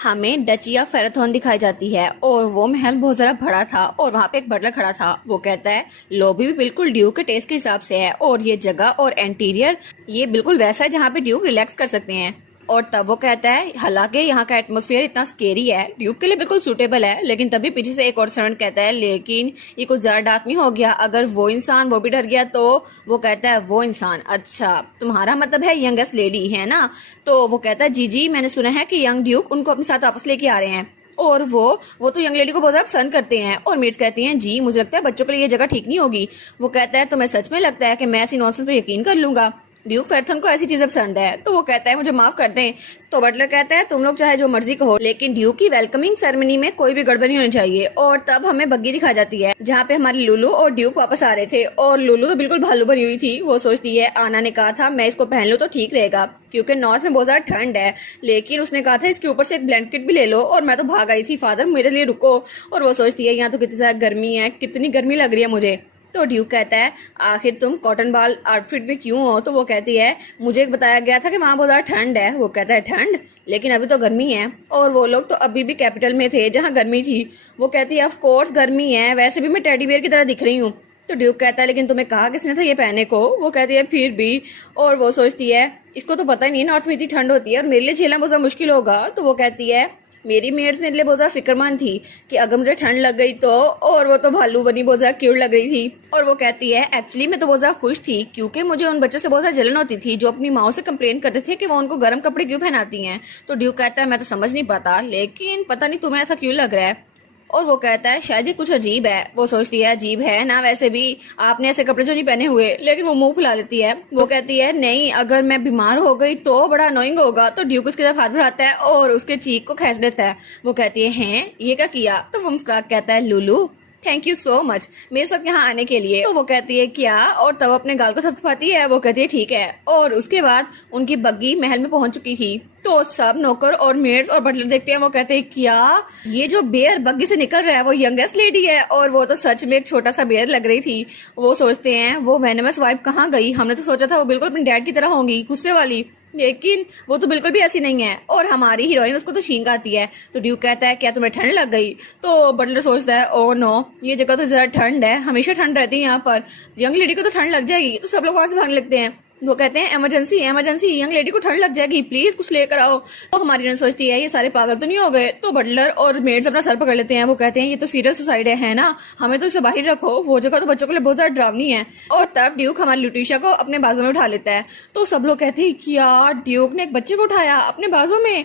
हमें डचिया फेराथन दिखाई जाती है और वो महल बहुत ज़्यादा बड़ा था और वहाँ पे एक बटलर खड़ा था। वो कहता है लॉबी भी बिल्कुल ड्यूक के टेस्ट के हिसाब से है और ये जगह और इंटीरियर ये बिल्कुल वैसा है जहाँ पे ड्यूक रिलैक्स कर सकते हैं। और तब वो कहता है हालांकि यहाँ का एटमॉस्फेयर इतना स्केरी है, ड्यूक के लिए बिल्कुल सूटेबल है, लेकिन तभी पीछे से एक और सर्वेंट कहता है लेकिन ये कुछ ज़्यादा डार्क नहीं हो गया? अगर वो इंसान वो भी डर गया तो? वो कहता है वो इंसान, अच्छा तुम्हारा मतलब है यंगेस्ट लेडी है ना? तो वो कहता है जी जी, मैंने सुना है कि यंग ड्यूक उनको अपने साथ वापस लेके आ रहे हैं और वो तो यंग लेडी को बहुत ज्यादा पसंद करते हैं। और मीट्स कहती हैं जी मुझे लगता है बच्चों के लिए ये जगह ठीक नहीं होगी। वो कहता है तुम्हें सच में लगता है कि मैं ऐसी नॉनसेंस पे यकीन कर लूंगा? ड्यूक फेरथन को ऐसी चीजें पसंद है। तो वो कहता है मुझे माफ कर दें। तो बटलर कहता है तुम लोग चाहे जो मर्जी कहो, लेकिन ड्यूक की वेलकमिंग सेरेमनी में कोई भी गड़बड़ी होनी चाहिए। और तब हमें बग्गी दिखा जाती है जहाँ पे हमारे लुलू और ड्यूक वापस आ रहे थे और लुलू तो बिल्कुल भालू बनी हुई थी। वो सोचती है आना ने कहा था मैं इसको पहन लूँ तो ठीक रहेगा क्योंकि नॉर्थ में बहुत ज्यादा ठंड है, लेकिन उसने कहा था इसके ऊपर से एक ब्लैंकेट भी ले लो और मैं तो भाग आई थी, फादर मेरे लिए रुको। और वो सोचती है यहाँ तो कितनी ज्यादा गर्मी है, कितनी गर्मी लग रही है मुझे। तो ड्यूक कहता है आखिर तुम कॉटन बाल आउटफिट में क्यों हो? तो वो कहती है मुझे बताया गया था कि वहाँ बहुत ज्यादा ठंड है। वो कहता है ठंड, लेकिन अभी तो गर्मी है और वो लोग तो अभी भी कैपिटल में थे जहाँ गर्मी थी। वो कहती है ऑफ कोर्स गर्मी है, वैसे भी मैं टेडी बियर की तरह दिख रही हूँ। तो ड्यूक कहता है लेकिन तुम्हें कहा किसने था ये पहने को? वो कहती है फिर भी। और वो सोचती है इसको तो पता ही नहीं नॉर्थ में इतनी ठंड होती है और मेरे लिए झेलना बहुत ज्यादा मुश्किल होगा। तो वो कहती है मेरी मेड्स मेरे लिए बहुत ज्यादा फिक्रमंद थी कि अगर मुझे ठंड लग गई तो। और वो तो भालू बनी बहुत ज्यादा क्यूट लग रही थी। और वो कहती है एक्चुअली मैं तो बहुत ज्यादा खुश थी क्योंकि मुझे उन बच्चों से बहुत ज्यादा जलन होती थी जो अपनी माओ से कंप्लेन करते थे कि वो उनको गर्म कपड़े क्यों पहनाती हैं। तो ड्यूक कहता है मैं तो समझ नहीं पाता, लेकिन पता नहीं तुम्हें ऐसा क्यों लग रहा है। और वो कहता है शायद ये कुछ अजीब है। वो सोचती है अजीब है ना, वैसे भी आपने ऐसे कपड़े जो नहीं पहने हुए, लेकिन वो मुंह फुला लेती है। वो कहती है नहीं, अगर मैं बीमार हो गई तो बड़ा अनोइंग होगा। तो ड्यूक उसकी तरफ हाथ बढ़ाता है और उसके चीक को खींच देता है। वो कहती है हैं ये क्या किया? तो वो मुस्कुरा कहता है Lulu thank you so much मेरे साथ यहाँ आने के लिए। तो वो कहती है क्या? और तब अपने गाल को थपथपाती है। वो कहती है ठीक है। और उसके बाद उनकी बग्गी महल में पहुंच चुकी थी। तो सब नौकर और मेड्स और बटलर देखते हैं। वो कहते हैं क्या ये जो बेयर बग्गी से निकल रहा है वो यंगेस्ट लेडी है? और वो तो सच में एक छोटा सा बेयर लग रही थी। वो सोचते हैं वो वेनमस वाइफ कहाँ गई? हमने तो सोचा था वो बिल्कुल अपने डैड की तरह होंगी, गुस्से वाली, लेकिन वो तो बिल्कुल भी ऐसी नहीं है। और हमारी हीरोइन उसको तो छींक आती है। तो ड्यूक कहता है क्या तुम्हें ठंड लग गई? तो बटलर सोचता है ओ नो, ये जगह तो जरा ठंड है, हमेशा ठंड रहती है यहाँ पर, यंग लेडी को तो ठंड लग जाएगी। तो सब लोग वहां से भागने लगते हैं। वो कहते हैं इमरजेंसी इमरजेंसी, यंग लेडी को ठंड लग जाएगी, प्लीज कुछ लेकर आओ। तो हमारी हीरोइन सोचती है ये सारे पागल तो नहीं हो गए? तो बटलर और मेड्स अपना सर पकड़ लेते हैं। वो कहते हैं ये तो सीरियस सुसाइड है ना, हमें तो इसे बाहर रखो, वो जगह तो बच्चों के लिए बहुत ज्यादा डरावनी है। और तब ड्यूक हमारी लुटिशा को अपने बाजू में उठा लेता है। तो सब लोग कहते हैं क्या ड्यूक ने एक बच्चे को उठाया अपने बाजू में?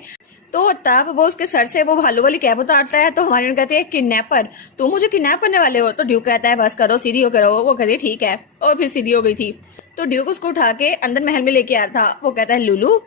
तो तब वो उसके सर से वो भालू वाली कैप उतारता है। तो हमारी कहती है किडनैपर, तुम मुझे किडनैप करने वाले हो? तो ड्यूक कहता है बस करो, सीधी होकर रहो। वो कहती है ठीक है, और फिर सीधी हो गई थी। तो ड्यूक उसको उठा के अंदर महल में लेके आया था। वो कहता है लुलू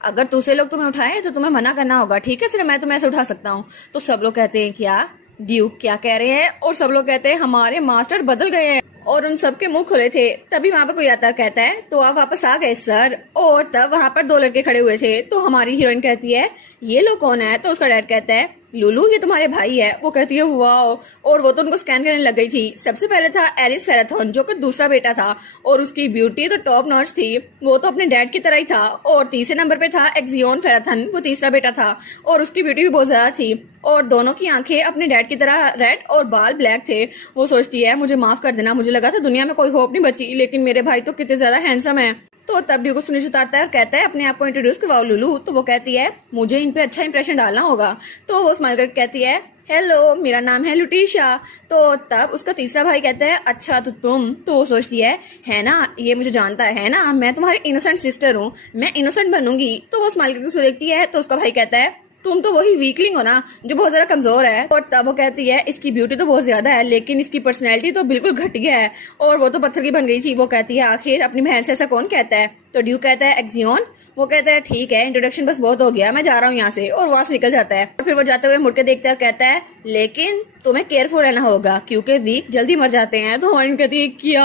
अगर दूसरे लोग तुम्हें उठाए तो तुम्हें मना करना होगा, ठीक है? सिर्फ मैं तुम्हें ऐसे उठा सकता हूँ। तो सब लोग कहते हैं क्या ड्यूक क्या कह रहे हैं? और सब लोग कहते हैं हमारे मास्टर बदल गए हैं। और उन सबके मुंह खुले थे। तभी वहां पर कोई आता कहता है तो आप वापस आ गए सर। और तब वहां पर दो लड़के खड़े हुए थे। तो हमारी हीरोइन कहती है ये लोग कौन है? तो उसका डैड कहता है लुलू ये तुम्हारे भाई है। वो कहती है वाओ। और वो तो उनको स्कैन करने लग गई थी। सबसे पहले था एरिस फेराथन जो कि दूसरा बेटा था और उसकी ब्यूटी तो टॉप नॉच थी, वो तो अपने डैड की तरह ही था। और तीसरे नंबर पे था एक्जियोन फेराथन, वो तीसरा बेटा था और उसकी ब्यूटी भी बहुत ज्यादा थी। और दोनों की आंखें अपने डैड की तरह रेड और बाल ब्लैक थे। वो सोचती है मुझे माफ कर देना, मुझे लगा था दुनिया में कोई होप नहीं बची, लेकिन मेरे भाई तो कितने ज्यादा हैंडसम है। तो तब ड्यूक उसको नीचे उतारता है और कहता है अपने आप को इंट्रोड्यूस करवाओ लुलू। तो वो कहती है मुझे इन पे अच्छा इंप्रेशन डालना होगा। तो वो स्माइल करके कहती है हेलो मेरा नाम है लुटिशा। तो तब उसका तीसरा भाई कहता है अच्छा तो तुम? तो वो सोचती है ना ये मुझे जानता है ना, मैं तुम्हारी इनोसेंट सिस्टर हूँ, मैं इनोसेंट बनूंगी। तो वो स्माइल करके उसको देखती है। तो उसका भाई कहता है तुम तो वही वीकलिंग हो ना जो बहुत ज्यादा कमजोर है। और तब वो कहती है इसकी ब्यूटी तो बहुत ज्यादा है लेकिन इसकी पर्सनैलिटी तो बिल्कुल घटिया है और वो तो पत्थर की बन गई थी। वो कहती है आखिर अपनी बहन से ऐसा कौन कहता है? तो ड्यूक कहता है एक्जियोन। वो कहता है ठीक है इंट्रोडक्शन बस बहुत हो गया, मैं जा रहा हूँ यहाँ से। और वहां से निकल जाता है। और फिर वो जाते हुए मुड़ के देखता है और कहता है लेकिन तुम्हें केयरफुल रहना होगा क्योंकि वीक जल्दी मर जाते हैं। तो हमारी कहती है क्या?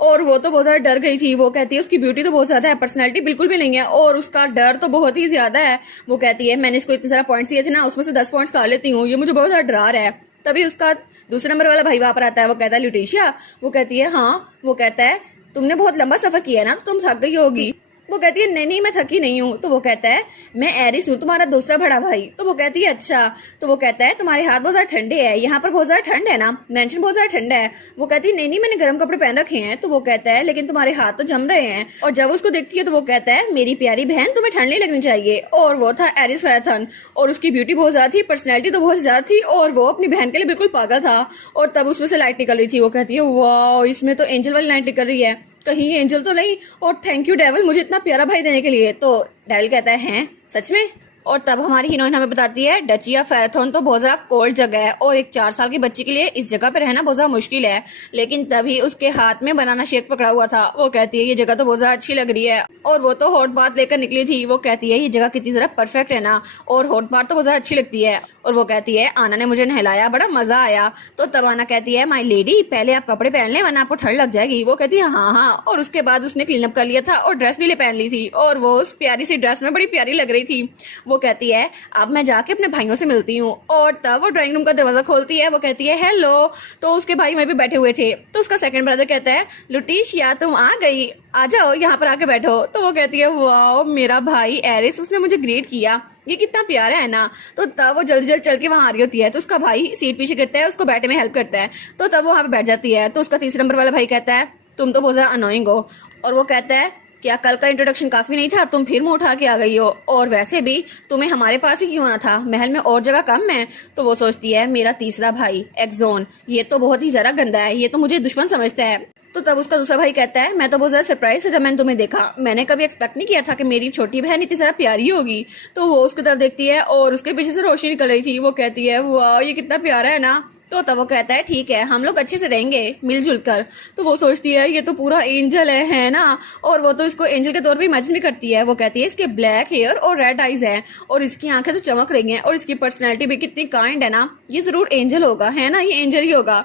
और वो तो बहुत ज्यादा डर गई थी। वो कहती है उसकी ब्यूटी तो बहुत ज्यादा है, पर्सनैलिटी बिल्कुल भी नहीं है और उसका डर तो बहुत ही ज्यादा है। वो कहती है मैंने इसको इतने सारा पॉइंट्स दिए थे ना, उसमें से 10 पॉइंट्स खा लेती हूँ, ये मुझे बहुत ज्यादा डरा रहा है। तभी उसका दूसरे नंबर वाला भाई वहां पर आता है। वो कहता है लुटिशिया। वो कहती है हाँ। वो कहता है तुमने बहुत लंबा सफर किया है ना, तुम थक गई होगी। वो कहती है नहीं नहीं मैं थकी नहीं हूँ। तो वो कहता है मैं एरिस हूँ, तुम्हारा दूसरा बड़ा भाई। तो वो कहती है अच्छा। तो वो कहता है तुम्हारे हाथ बहुत ज्यादा ठंडे हैं, यहाँ पर बहुत ज्यादा ठंड है ना, मेंशन बहुत ज्यादा ठंडा है। वो कहती है नहीं नहीं मैंने गर्म कपड़े पहन रखे हैं। तो वो कहता है लेकिन तुम्हारे हाथ तो जम रहे हैं। और जब उसको देखती है तो वो कहता है मेरी प्यारी बहन तुम्हें ठंड नहीं लगनी चाहिए। और वो था एरिस फेराथन, और उसकी ब्यूटी बहुत ज्यादा थी, पर्सनैलिटी तो बहुत ज्यादा थी, और वो अपनी बहन के लिए बिल्कुल पागल था। और तब उसमें से लाइट निकल रही थी। वो कहती है वाह इसमें तो एंजल वाली लाइट निकल रही है, कहीं ये एंजल तो नहीं, और थैंक यू डेविल मुझे इतना प्यारा भाई देने के लिए। तो डेविल कहता है हैं सच में। और तब हमारी हीरोइन हमें बताती है डची ऑफ फेराथन तो बहुत ज्यादा कोल्ड जगह है, और एक 4 साल की बच्ची के लिए इस जगह पे रहना बहुत ज्यादा मुश्किल है। लेकिन तभी उसके हाथ में बनाना शेक पकड़ा हुआ था। वो कहती है ये जगह तो बहुत ज्यादा अच्छी लग रही है, और वो तो हॉट बाथ लेकर निकली थी। वो कहती है ये जगह कितनी जरा परफेक्ट है ना, और हॉट बाथ तो बहुत ज्यादा अच्छी लगती है। और वो कहती है आना ने मुझे नहलाया, बड़ा मजा आया। तो तब आना कहती है माय लेडी पहले आप कपड़े पहन ले वरना आपको ठंड लग जाएगी। वो कहती है हाँ हाँ, और उसके बाद उसने क्लीन अप कर लिया था और ड्रेस भी ले पहन ली थी, और वो उस प्यारी सी ड्रेस में बड़ी प्यारी लग रही थी। वो कहती है अब मैं जाके अपने भाइयों से मिलती हूँ। और तब वो ड्राइंग रूम का दरवाजा खोलती है। वो कहती है हेलो। तो उसके भाई वहीं पे बैठे हुए थे। तो उसका सेकंड ब्रदर कहता है लुटिशिया तुम आ गई, आ जाओ यहाँ पर आके बैठो। तो वो कहती है वाह मेरा भाई एरिस उसने मुझे ग्रेट किया, ये कितना प्यारा है ना। तो तब वो जल्दी जल्दी चल के वहां आ रही होती है। तो उसका भाई सीट पीछे करता है, उसको बैठने में हेल्प करता है। तो तब वो वहां पे बैठ जाती है। तो उसका 3 नंबर वाला भाई कहता है तुम तो बहुत ज्यादा अनोइंग हो। और वो कहता है क्या कल का इंट्रोडक्शन काफी नहीं था, तुम फिर मुंह उठा के आ गई हो, और वैसे भी तुम्हें हमारे पास ही क्यों आना था, महल में और जगह कम है। तो वो सोचती है मेरा तीसरा भाई एक्सोन ये तो बहुत ही ज्यादा गंदा है, ये तो मुझे दुश्मन समझता है। तो तब उसका दूसरा भाई कहता है मैं तो बहुत ज्यादा सरप्राइज है जब मैंने तुम्हें देखा, मैंने कभी एक्सपेक्ट नहीं किया था कि मेरी छोटी बहन इतनी ज्यादा प्यारी होगी। तो वो उसकी तरफ देखती है और उसके पीछे से रोशनी निकल रही थी। वो कहती है वाह ये कितना प्यारा है ना। तो तब वो कहता है ठीक है हम लोग अच्छे से रहेंगे मिलजुल कर। तो वो सोचती है ये तो पूरा एंजल है ना, और वो तो इसको एंजल के तौर पे इमेजिन भी करती है। वो कहती है इसके ब्लैक हेयर और रेड आईज हैं, और इसकी आंखें तो चमक रही हैं, और इसकी पर्सनैलिटी भी कितनी काइंड है ना, ये जरूर एंजल होगा है ना, ये एंजल ही होगा।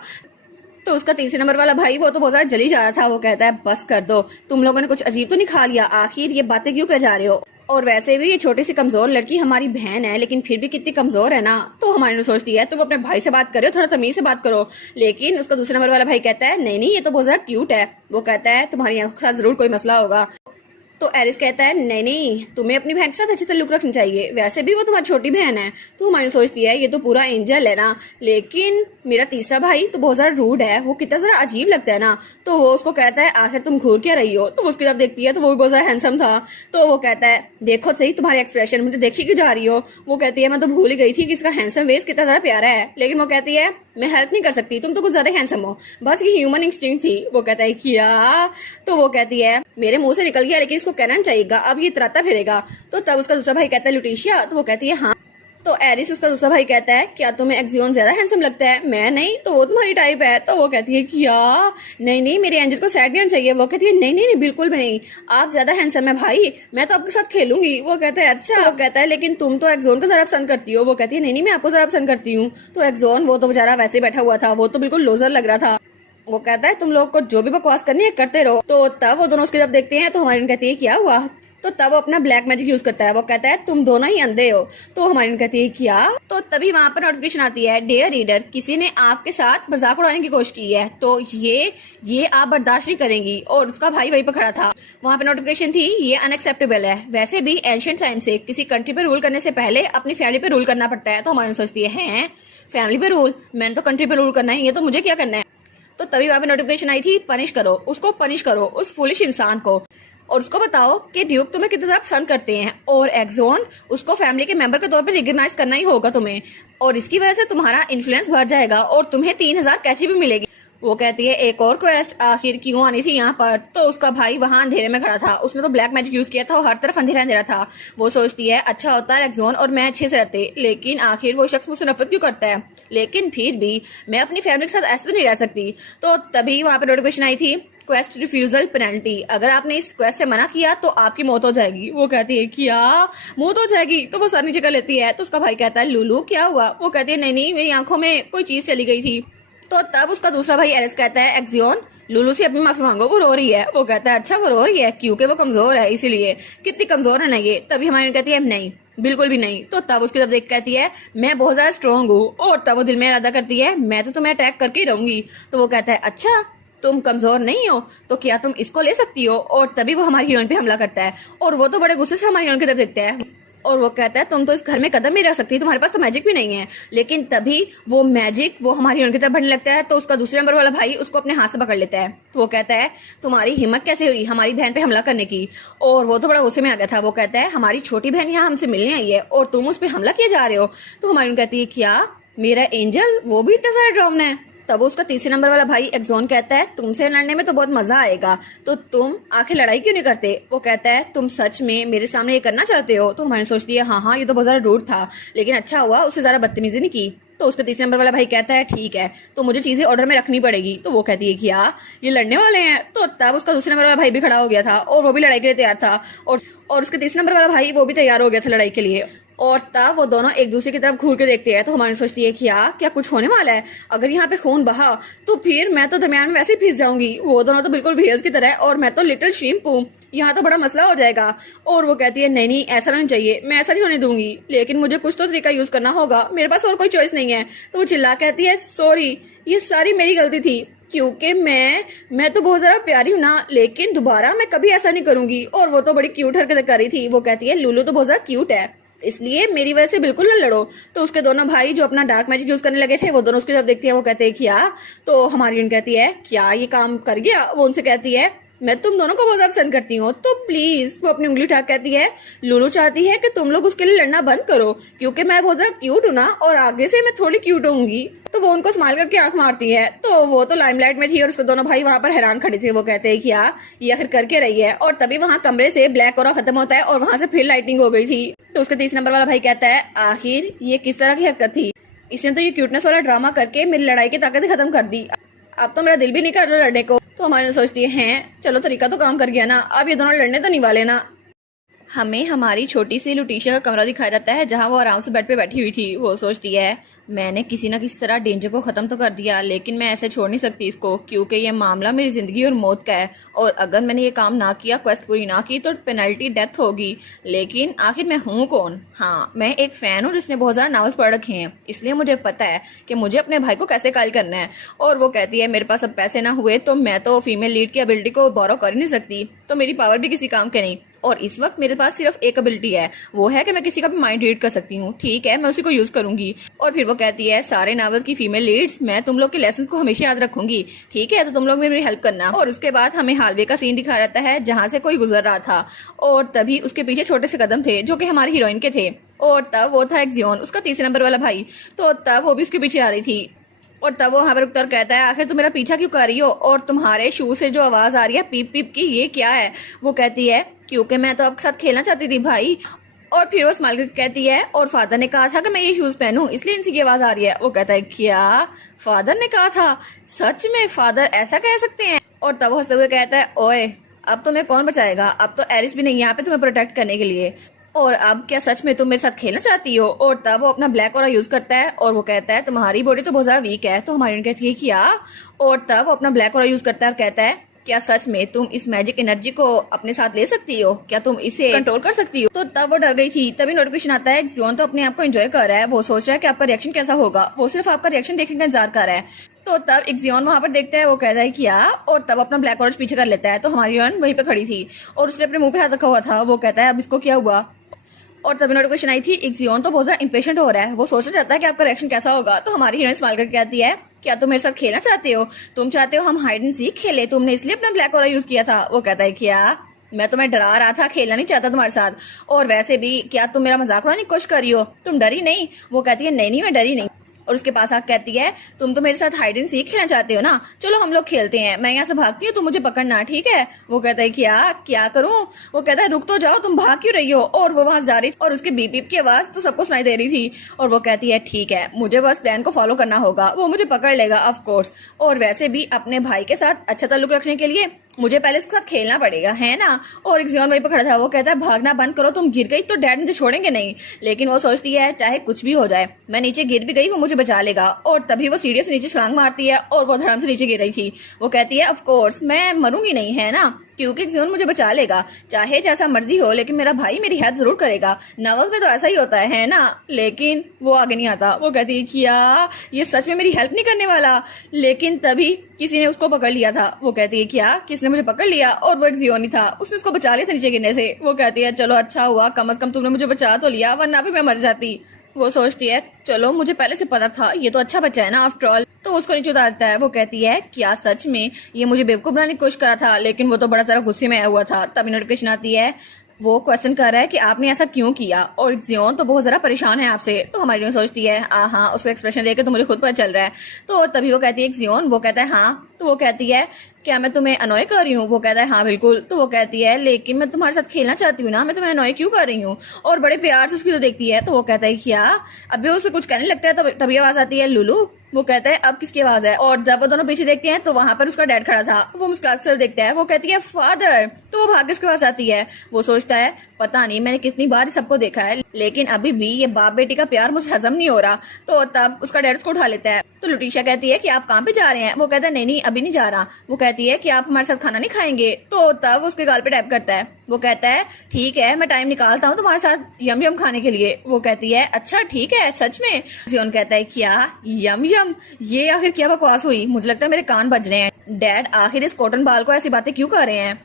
तो उसका 3 नंबर वाला भाई वो तो बहुत ज्यादा जली जा रहा था। वो कहता है बस कर दो, तुम लोगों ने कुछ अजीब तो नहीं खा लिया, आखिर ये बातें क्यों कर जा रहे हो, और वैसे भी ये छोटी सी कमजोर लड़की हमारी बहन है, लेकिन फिर भी कितनी कमजोर है ना। तो हमारी सोचती है तुम अपने भाई से बात करो, थोड़ा तमीज से बात करो। लेकिन उसका 2 नंबर वाला भाई कहता है नहीं नहीं ये तो बहुत ज्यादा क्यूट है। वो कहता है तुम्हारी आंखों के साथ जरूर कोई मसला होगा। तो एरिस कहता है नहीं नहीं तुम्हें अपनी बहन के साथ अच्छे ताल्लुक रखनी चाहिए, वैसे भी वो तुम्हारी छोटी बहन है। तो हमारी सोचती है ये तो पूरा एंजल है ना, लेकिन मेरा तीसरा भाई तो बहुत ज्यादा रूड है, वो कितना जरा अजीब लगता है ना। तो वो उसको कहता है आखिर तुम घूर क्या रही हो। तो वो उसकी तरफ देखती है तो वो भी बहुत ज्यादा हैंडसम था। तो वो कहता है देखो सही तुम्हारे एक्सप्रेशन, मुझे देखी क्यों जा रही हो। वो कहती है मैं तो भूल ही गई थी कि इसका हैंडसम वेस कितना ज्यादा प्यारा है, लेकिन वो कहती है मैं हेल्प नहीं कर सकती, तुम तो कुछ ज्यादा हैंडसम हो, बस ये ह्यूमन इंस्टिंक्ट थी। वो कहता है क्या। तो वो कहती है मेरे मुंह से निकल गया, लेकिन इसको कहना चाहिएगा, अब ये इतराता फिरेगा। तो तब उसका दूसरा भाई कहता है लुटिशिया। तो वो कहती है हाँ। तो एरिस उसका दूसरा भाई कहता है क्या तुम्हें एक्सियोन ज्यादा हैंडसम लगता है। मैं नहीं, तो वो तुम्हारी टाइप है। तो वो कहती है क्या नहीं नहीं मेरे एंजल को सैड भी आना चाहिए। वो कहती है नहीं नहीं नहीं बिल्कुल भी नहीं, आप ज्यादा हैंडसम है भाई, मैं तो आपके साथ खेलूंगी। वो कहता है अच्छा। वो कहता है लेकिन तुम तो एक्सोन को ज्यादा पसंद करती हो। वो कहती है नहीं नहीं मैं आपको ज्यादा पसंद करती हूँ। तो एक्सोन वो तो बेचारा वैसे बैठा हुआ था, वो तो बिल्कुल लोजर लग रहा था। वो कहता है तुम लोग को जो भी बकवास करनी है करते रहो। तो तब वो दोनों उसकी तरफ देखते हैं। तो हमारी कहती है क्या हुआ। तो तब वो अपना ब्लैक मैजिक यूज करता है। वो कहता है तुम दोनों ही अंधे हो। तो हमारी कहती है क्या। तो तभी वहां पर नोटिफिकेशन आती है डियर रीडर किसी ने आपके साथ मजाक उड़ाने की कोशिश की है, तो ये आप बर्दाश्त नहीं करेंगी। और उसका भाई वहीं पर खड़ा था। वहां पे नोटिफिकेशन थी ये अनएक्सेप्टेबल है, वैसे भी एंशिएंट टाइम से किसी कंट्री पे रूल करने से पहले अपनी फैमिली पे रूल करना पड़ता है। तो हमारी सोचती है फैमिली पे रूल, मैंने तो कंट्री पे रूल करना है, ये तो मुझे क्या करना है। तो तभी वहां पे नोटिफिकेशन आई थी पनिश करो उसको, पनिश करो उस फुलिश इंसान को, और उसको बताओ कि ड्यूक तुम्हें कितना ज्यादा पसंद करते हैं, और एक्सोन उसको फैमिली के मेंबर के तौर पे रिकॉग्नाइज करना ही होगा तुम्हें, और इसकी वजह से तुम्हारा इन्फ्लुएंस बढ़ जाएगा और तुम्हें 3000 कैची भी मिलेगी। वो कहती है एक और क्वेस्ट आखिर क्यों आनी थी यहाँ पर। तो उसका भाई वहां अंधेरे में खड़ा था, उसने तो ब्लैक मैजिक यूज किया था और हर तरफ अंधेरा अंधेरा था। वो सोचती है अच्छा होता है एक्सोन और मैं अच्छे से रहते, लेकिन आखिर वो शख्स मुझसे नफरत क्यों करता है, लेकिन फिर भी मैं अपनी फैमिली के साथ ऐसे तो नहीं रह सकती। तो तभी वहां पर नोटिफिकेशन आई थी क्वेस्ट रिफ्यूजल पेनल्टी, अगर आपने इस क्वेस्ट से मना किया तो आपकी मौत हो जाएगी। वो कहती है क्या मौत हो जाएगी। तो वो सर नीचे कर लेती है। तो उसका भाई कहता है लुलू क्या हुआ। वो कहती है नहीं नहीं मेरी आंखों में कोई चीज चली गई थी। तो तब उसका दूसरा भाई एरिस कहता है एक्सियोन लुलू से अपनी माफी मांगो, वो रो रही है। वो कहता है अच्छा वो रो रही है क्योंकि वो कमजोर है इसीलिए, कितनी कमजोर है ना ये। तभी हमारी कहती है नहीं बिल्कुल भी नहीं। तो तब उसकी तरफ देख कहती है मैं बहुत ज्यादा स्ट्रॉन्ग हूँ, और तब वो दिल में इरादा करती है मैं तो तुम्हें अटैक करके ही रहूंगी। तो वो कहता है अच्छा तुम कमजोर नहीं हो तो क्या तुम इसको ले सकती हो। और तभी वो हमारी हीरोइन पे हमला करता है और वो तो बड़े गुस्से से हमारी हीरोइन की तरफ देखता है और वो कहता है तुम तो इस घर में कदम नहीं रख सकती, तुम्हारे पास तो मैजिक भी नहीं है। लेकिन तभी वो मैजिक वो हमारी हीरोइन की तरफ बढ़ने लगता है तो उसका दूसरे नंबर वाला भाई उसको अपने हाथ से पकड़ लेता है। तो वो कहता है तुम्हारी हिम्मत कैसे हुई हमारी बहन पे हमला करने की। और वो तो बड़ा गुस्से में आ गया था। वो कहता है हमारी छोटी बहन यहाँ हमसे मिलने आई है और तुम उस पर हमला किए जा रहे हो। तो हमारी कहती है क्या मेरा एंजल वो भी इतना सारा ड्राउन है। तब उसका तीसरे नंबर वाला भाई एक्सोन कहता है तुमसे लड़ने में तो बहुत मजा आएगा, तो तुम आखिर लड़ाई क्यों नहीं करते। वो कहता है तुम सच में मेरे सामने ये करना चाहते हो। तो हमारी सोचती है हाँ ये तो बहुत ज्यादा रूड था, लेकिन अच्छा हुआ उससे ज्यादा बदतमीजी नहीं की। तो उसका तीसरे नंबर वाला भाई कहता है ठीक है तो मुझे चीजें ऑर्डर में रखनी पड़ेगी। तो वो कहती है क्या ये लड़ने वाले हैं। तो तब उसका दूसरे नंबर वाला भाई भी खड़ा हो गया था और वो भी लड़ाई के लिए तैयार था और उसके तीसरे नंबर वाला भाई वो भी तैयार हो गया था लड़ाई के लिए। और तब वो दोनों एक दूसरे की तरफ घूर के देखते हैं। तो हमारी सोचती है क्या कुछ होने वाला है। अगर यहाँ पे खून बहा तो फिर मैं तो दरमियान में वैसे ही फंस जाऊंगी। वो दोनों तो बिल्कुल भेज की तरह है और मैं तो लिटिल श्रिम्प हूँ, यहाँ तो बड़ा मसला हो जाएगा। और वो कहती है नहीं ऐसा नहीं चाहिए, मैं ऐसा नहीं होने दूंगी, लेकिन मुझे कुछ तो तरीका यूज करना होगा, मेरे पास और कोई चॉइस नहीं है। तो वो चिल्ला कहती है सॉरी ये सारी मेरी गलती थी, क्योंकि मैं तो बहुत ज्यादा प्यारी हूँ ना, लेकिन दोबारा मैं कभी ऐसा नहीं करूंगी। और वो तो बड़ी क्यूट हरकत कर रही थी। वो कहती है लुलू तो बहुत ज्यादा क्यूट है, इसलिए मेरी वजह से बिल्कुल न लड़ो। तो उसके दोनों भाई जो अपना डार्क मैजिक यूज करने लगे थे वो दोनों उसकी तरफ देखते हैं। वो कहते हैं क्या। तो हमारी उन कहती है क्या ये काम कर गया। वो उनसे कहती है मैं तुम दोनों को बहुत ज्यादा पसंद करती हूँ, तो प्लीज। वो अपनी उंगली उठा कहती है लुलू चाहती है कि तुम लोग उसके लिए लड़ना बंद करो, क्योंकि मैं बहुत ज्यादा क्यूट हूँ ना और आगे से मैं थोड़ी क्यूट होंगी। तो वो उनको स्माइल करके आंख मारती है। तो वो तो लाइमलाइट में थी और उसके दोनों भाई वहां पर हैरान खड़े थे। वो कहते हैं क्या ये आखिर करके रही है। और तभी वहां कमरे से ब्लैक और खत्म होता है और वहां से फिर लाइटिंग हो गई थी। तो उसका तीसरे नंबर वाला भाई कहता है आखिर ये किस तरह की हरकत थी, इसने तो ये क्यूटनेस वाला ड्रामा करके मेरी लड़ाई की ताकत ही खत्म कर दी, अब तो मेरा दिल भी नहीं कर रहा लड़ने को। तो हमारे सोचती है चलो तरीका तो काम कर गया ना, अब ये दोनों लड़ने तो नहीं वाले ना। हमें हमारी छोटी सी लुटीशिया का कमरा दिखाया जाता है जहां वो आराम से बेड पे बैठी हुई थी। वो सोचती है मैंने किसी ना किसी तरह डेंजर को खत्म तो कर दिया, लेकिन मैं ऐसे छोड़ नहीं सकती इसको, क्योंकि ये मामला मेरी जिंदगी और मौत का है और अगर मैंने ये काम ना किया, क्वेस्ट पूरी ना की, तो पेनल्टी डेथ होगी। लेकिन आखिर मैं हूँ कौन। हाँ मैं एक फैन हूँ जिसने बहुत ज्यादा नॉवेल्स पढ़ रखे हैं, इसलिए मुझे पता है कि मुझे अपने भाई को कैसे कायल करना है। और वो कहती है मेरे पास अब पैसे ना हुए तो मैं तो फीमेल लीड की एबिलिटी को बोरो कर ही नहीं सकती, तो मेरी पावर भी किसी काम के नहीं। और इस वक्त मेरे पास सिर्फ एक एबिलिटी है, वो है कि मैं किसी का भी माइंड रीड कर सकती हूँ। ठीक है मैं उसी को यूज करूंगी। और फिर वो कहती है सारे नॉवेल्स की फीमेल लीड्स मैं तुम लोग के लेसन्स को हमेशा याद रखूंगी, ठीक है तो तुम लोग मेरी हेल्प करना। और उसके बाद हमें हालवे का सीन दिखा रहता है जहाँ से कोई गुजर रहा था और तभी उसके पीछे छोटे से कदम थे जो कि हमारी हीरोइन के थे। और तब वो था एक्जियोन, उसका तीसरे नंबर वाला भाई। तो तब वो भी उसके पीछे आ रही थी और तब वो वहां पर उत्तर कहता है आखिर तुम मेरा पीछा क्यों कर रही हो और तुम्हारे शू से जो आवाज आ रही है पीप पीप की ये क्या है। वो कहती है क्योंकि मैं तो आपके साथ खेलना चाहती थी भाई। और फिर वो स्माइल करके कहती है और फादर ने कहा था कि मैं ये शूज पहनूं इसलिए इनसी की आवाज आ रही है। वो कहता है क्या फादर ने कहा था, सच में फादर ऐसा कह सकते हैं। और तब वो हंसते हुए कहता है ओए अब तुम्हें कौन बचाएगा, अब तो एरिस भी नहीं है यहाँ पे तुम्हें प्रोटेक्ट करने के लिए, और अब क्या सच में तुम मेरे साथ खेलना चाहती हो। और तब वो अपना ब्लैक ऑरा यूज करता है और वो कहता है तुम्हारी बॉडी तो बहुत ज्यादा वीक है। तो हमारी कहती है क्या। और तब वो अपना ब्लैक ऑरा यूज करता है और कहता है क्या सच में तुम इस मैजिक एनर्जी को अपने साथ ले सकती हो, क्या तुम इसे कंट्रोल कर सकती हो। तो तब वो डर गई थी। तभी नोटिफिकेशन आता है जियोन तो अपने आप को एंजॉय कर रहा है, वो सोच रहा है कि आपका रिएक्शन कैसा होगा, वो सिर्फ आपका रिएक्शन देखने का इंतजार कर रहा है। तो तब एक्जियोन वहां पर देखता है, वो कहता है क्या, और तब अपना ब्लैक ऑरेंज पीछे कर लेता है। तो हमारी हीरोइन वहीं पे खड़ी थी और उसने अपने मुंह पे हाथ रखा हुआ था। वो कहता है अब इसको क्या हुआ। और तभी नोटिफिकेशन आई थी एक्जियोन तो बहुत ज्यादा इंपेशेंट हो रहा है, वो सोचना चाहता है कि आपका रिएक्शन कैसा होगा। तो हमारी हीरोइन स्माइल करके कहती है क्या तुम मेरे साथ खेलना चाहते हो, तुम चाहते हो हम हाइड एंड सीक खेले, तुमने इसलिए अपना ब्लैक ऑरा यूज किया था। वो कहता है क्या मैं तुम्हें डरा रहा था, खेलना नहीं चाहता तुम्हारे साथ, और वैसे भी क्या तुम मेरा मजाक उड़ाने की कोशिश कर रही हो, तुम डरी नहीं। वो कहती है नहीं मैं डरी नहीं। और उसके पास आके कहती है तुम तो मेरे साथ हाइड एंड सीक खेलना चाहते हो ना, चलो हम लोग खेलते हैं, मैं यहाँ से भागती हूँ तुम मुझे पकड़ना, ठीक है। वो कहता है क्या करूँ। वो कहता है रुक तो जाओ, तुम भाग क्यों रही हो। और वो वहां जा रही थी और उसके बीप बीप की आवाज तो सबको सुनाई दे रही थी। और वो कहती है ठीक है मुझे बस प्लान को फॉलो करना होगा, वो मुझे पकड़ लेगा ऑफ कोर्स, और वैसे भी अपने भाई के साथ अच्छा ताल्लुक रखने के लिए मुझे पहले उसके साथ खेलना पड़ेगा, है ना। और एक्जियोन वहीं पर खड़ा था। वो कहता है भागना बंद करो, तुम गिर गई तो डैड मुझे छोड़ेंगे नहीं। लेकिन वो सोचती है चाहे कुछ भी हो जाए, मैं नीचे गिर भी गई वो मुझे बचा लेगा। और तभी वो सीढ़ी से नीचे छलांग मारती है और वो धड़ाम से नीचे गिर रही थी। वो कहती है ऑफ कोर्स मैं मरूंगी नहीं, है ना, क्योंकि जियोन मुझे बचा लेगा, चाहे जैसा मर्जी हो, लेकिन मेरा भाई मेरी हेल्प जरूर करेगा। नॉवेल्स में तो ऐसा ही होता है ना। लेकिन वो आगे नहीं आता। वो कहती है क्या ये सच में मेरी हेल्प नहीं करने वाला? लेकिन तभी किसी ने उसको पकड़ लिया था। वो कहती है क्या किसने मुझे पकड़ लिया? और वो एक जियोन ही था, उसने उसको बचा लिया था नीचे गिरने से। वो कहती है चलो अच्छा हुआ, कम से कम तुमने मुझे बचा तो लिया, वरना भी मैं मर जाती। वो सोचती है चलो मुझे पहले से पता था, ये तो अच्छा बच्चा है ना आफ्टर ऑल। तो उसको नीचे उतारता है। वो कहती है क्या सच में ये मुझे बेवकूफ बनाने की कोशिश करा था? लेकिन वो तो बड़ा सारा गुस्से में आया हुआ था। तभी नोटिफिकेशन आती है, वो क्वेश्चन कर रहा है कि आपने ऐसा क्यों किया। और जियोन तो बहुत ज्यादा परेशान है आपसे। तो हमारी जियोन सोचती है हाँ, उसका एक्सप्रेशन देख के तो मुझे खुद पता चल रहा है। तो तभी वो कहती है जियोन, वो कहता है हाँ। तो वो कहती है क्या मैं तुम्हें अनॉय कर रही हूँ? वो कहता है हाँ बिल्कुल। तो वो कहती है लेकिन मैं तुम्हारे साथ खेलना चाहती हूँ ना, मैं तुम्हें अनॉय क्यों कर रही हूँ? और बड़े प्यार से उसकी तो देखती है। तो वो कहता है क्या? अभी उसे कुछ कहने लगता है तभी आवाज आती है लुलू। वो कहता है अब किसकी आवाज है? और जब वो दोनों पीछे देखते हैं तो वहां पर उसका डैड खड़ा था। वो मुस्कुराते हुए देखता है। वो कहती है फादर। तो वो भाग के उसके पास आती है। वो सोचता है पता नहीं मैंने कितनी बार सबको देखा है, लेकिन अभी भी ये बाप बेटी का प्यार मुझे हजम नहीं हो रहा। तो तब उसका डैड उसको उठा लेता है। तो लुटीशा कहती है कि आप कहाँ पे जा रहे हैं? वो कहता है नहीं अभी नहीं जा रहा। वो कहती है कि आप हमारे साथ खाना नहीं खाएंगे? तो तब उसके गाल पे टैप करता है। वो कहता है ठीक है मैं टाइम निकालता हूँ तुम्हारे साथ यम यम खाने के लिए। वो कहती है अच्छा ठीक है सच में? जियोन कहता है क्या यम यम? ये आखिर क्या बकवास हुई? मुझे लगता है मेरे कान बज रहे हैं। डैड आखिर इस कॉटन बाल को ऐसी बातें क्यों कर रहे हैं?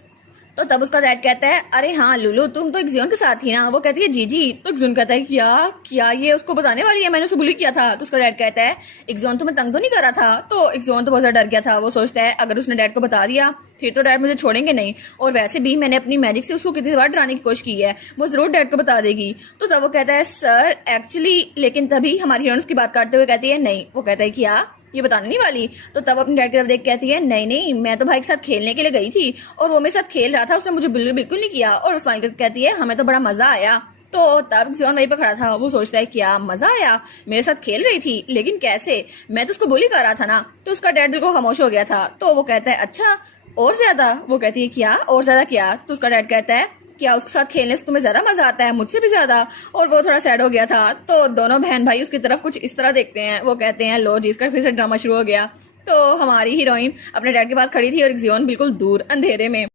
तो तब उसका डैड कहता है अरे हाँ लुलू तुम तो एक्जियोन के साथ ही ना। वो कहती है जी। तो एक्जियोन कहता है क्या क्या ये उसको बताने वाली है? मैंने उसे बुली किया था। तो उसका डैड कहता है एक्जियोन तुम्हें तंग तो नहीं करा था? तो एक्जियोन तो बहुत ज्यादा डर गया था। वो सोचता है अगर उसने डैड को बता दिया फिर तो डैड मुझे छोड़ेंगे नहीं, और वैसे भी मैंने अपनी मैजिक से उसको कितनी बार डराने की कोशिश की है, वो जरूर डैड को बता देगी। तो तब वो कहता है सर एक्चुअली, लेकिन तभी हमारी हीरोइन उसकी बात काटते हुए कहती है नहीं। वो कहता है क्या ये बताने नहीं वाली? तो तब अपने डैड की तरफ देख कहती है नहीं मैं तो भाई के साथ खेलने के लिए गई थी और वो मेरे साथ खेल रहा था, उसने मुझे बिल्कुल नहीं किया। और स्माइल करके कहती है हमें तो बड़ा मजा आया। तो तब जियोन वहीं पर खड़ा था। वो सोचता है क्या मजा आया? मेरे साथ खेल रही थी लेकिन कैसे? मैं तो उसको बुली कर रहा था ना। तो उसका डैड बिल्कुल खामोश हो गया था। तो वो कहता है अच्छा और ज्यादा? वो कहती है क्या और ज्यादा क्या? तो उसका डैड कहता है क्या उसके साथ खेलने से तुम्हें ज्यादा मजा आता है? मुझसे भी ज्यादा। और वो थोड़ा सैड हो गया था। तो दोनों बहन भाई उसकी तरफ कुछ इस तरह देखते हैं। वो कहते हैं लो जी इसका फिर से ड्रामा शुरू हो गया। तो हमारी हीरोइन अपने डैड के पास खड़ी थी और जियोन बिल्कुल दूर अंधेरे में,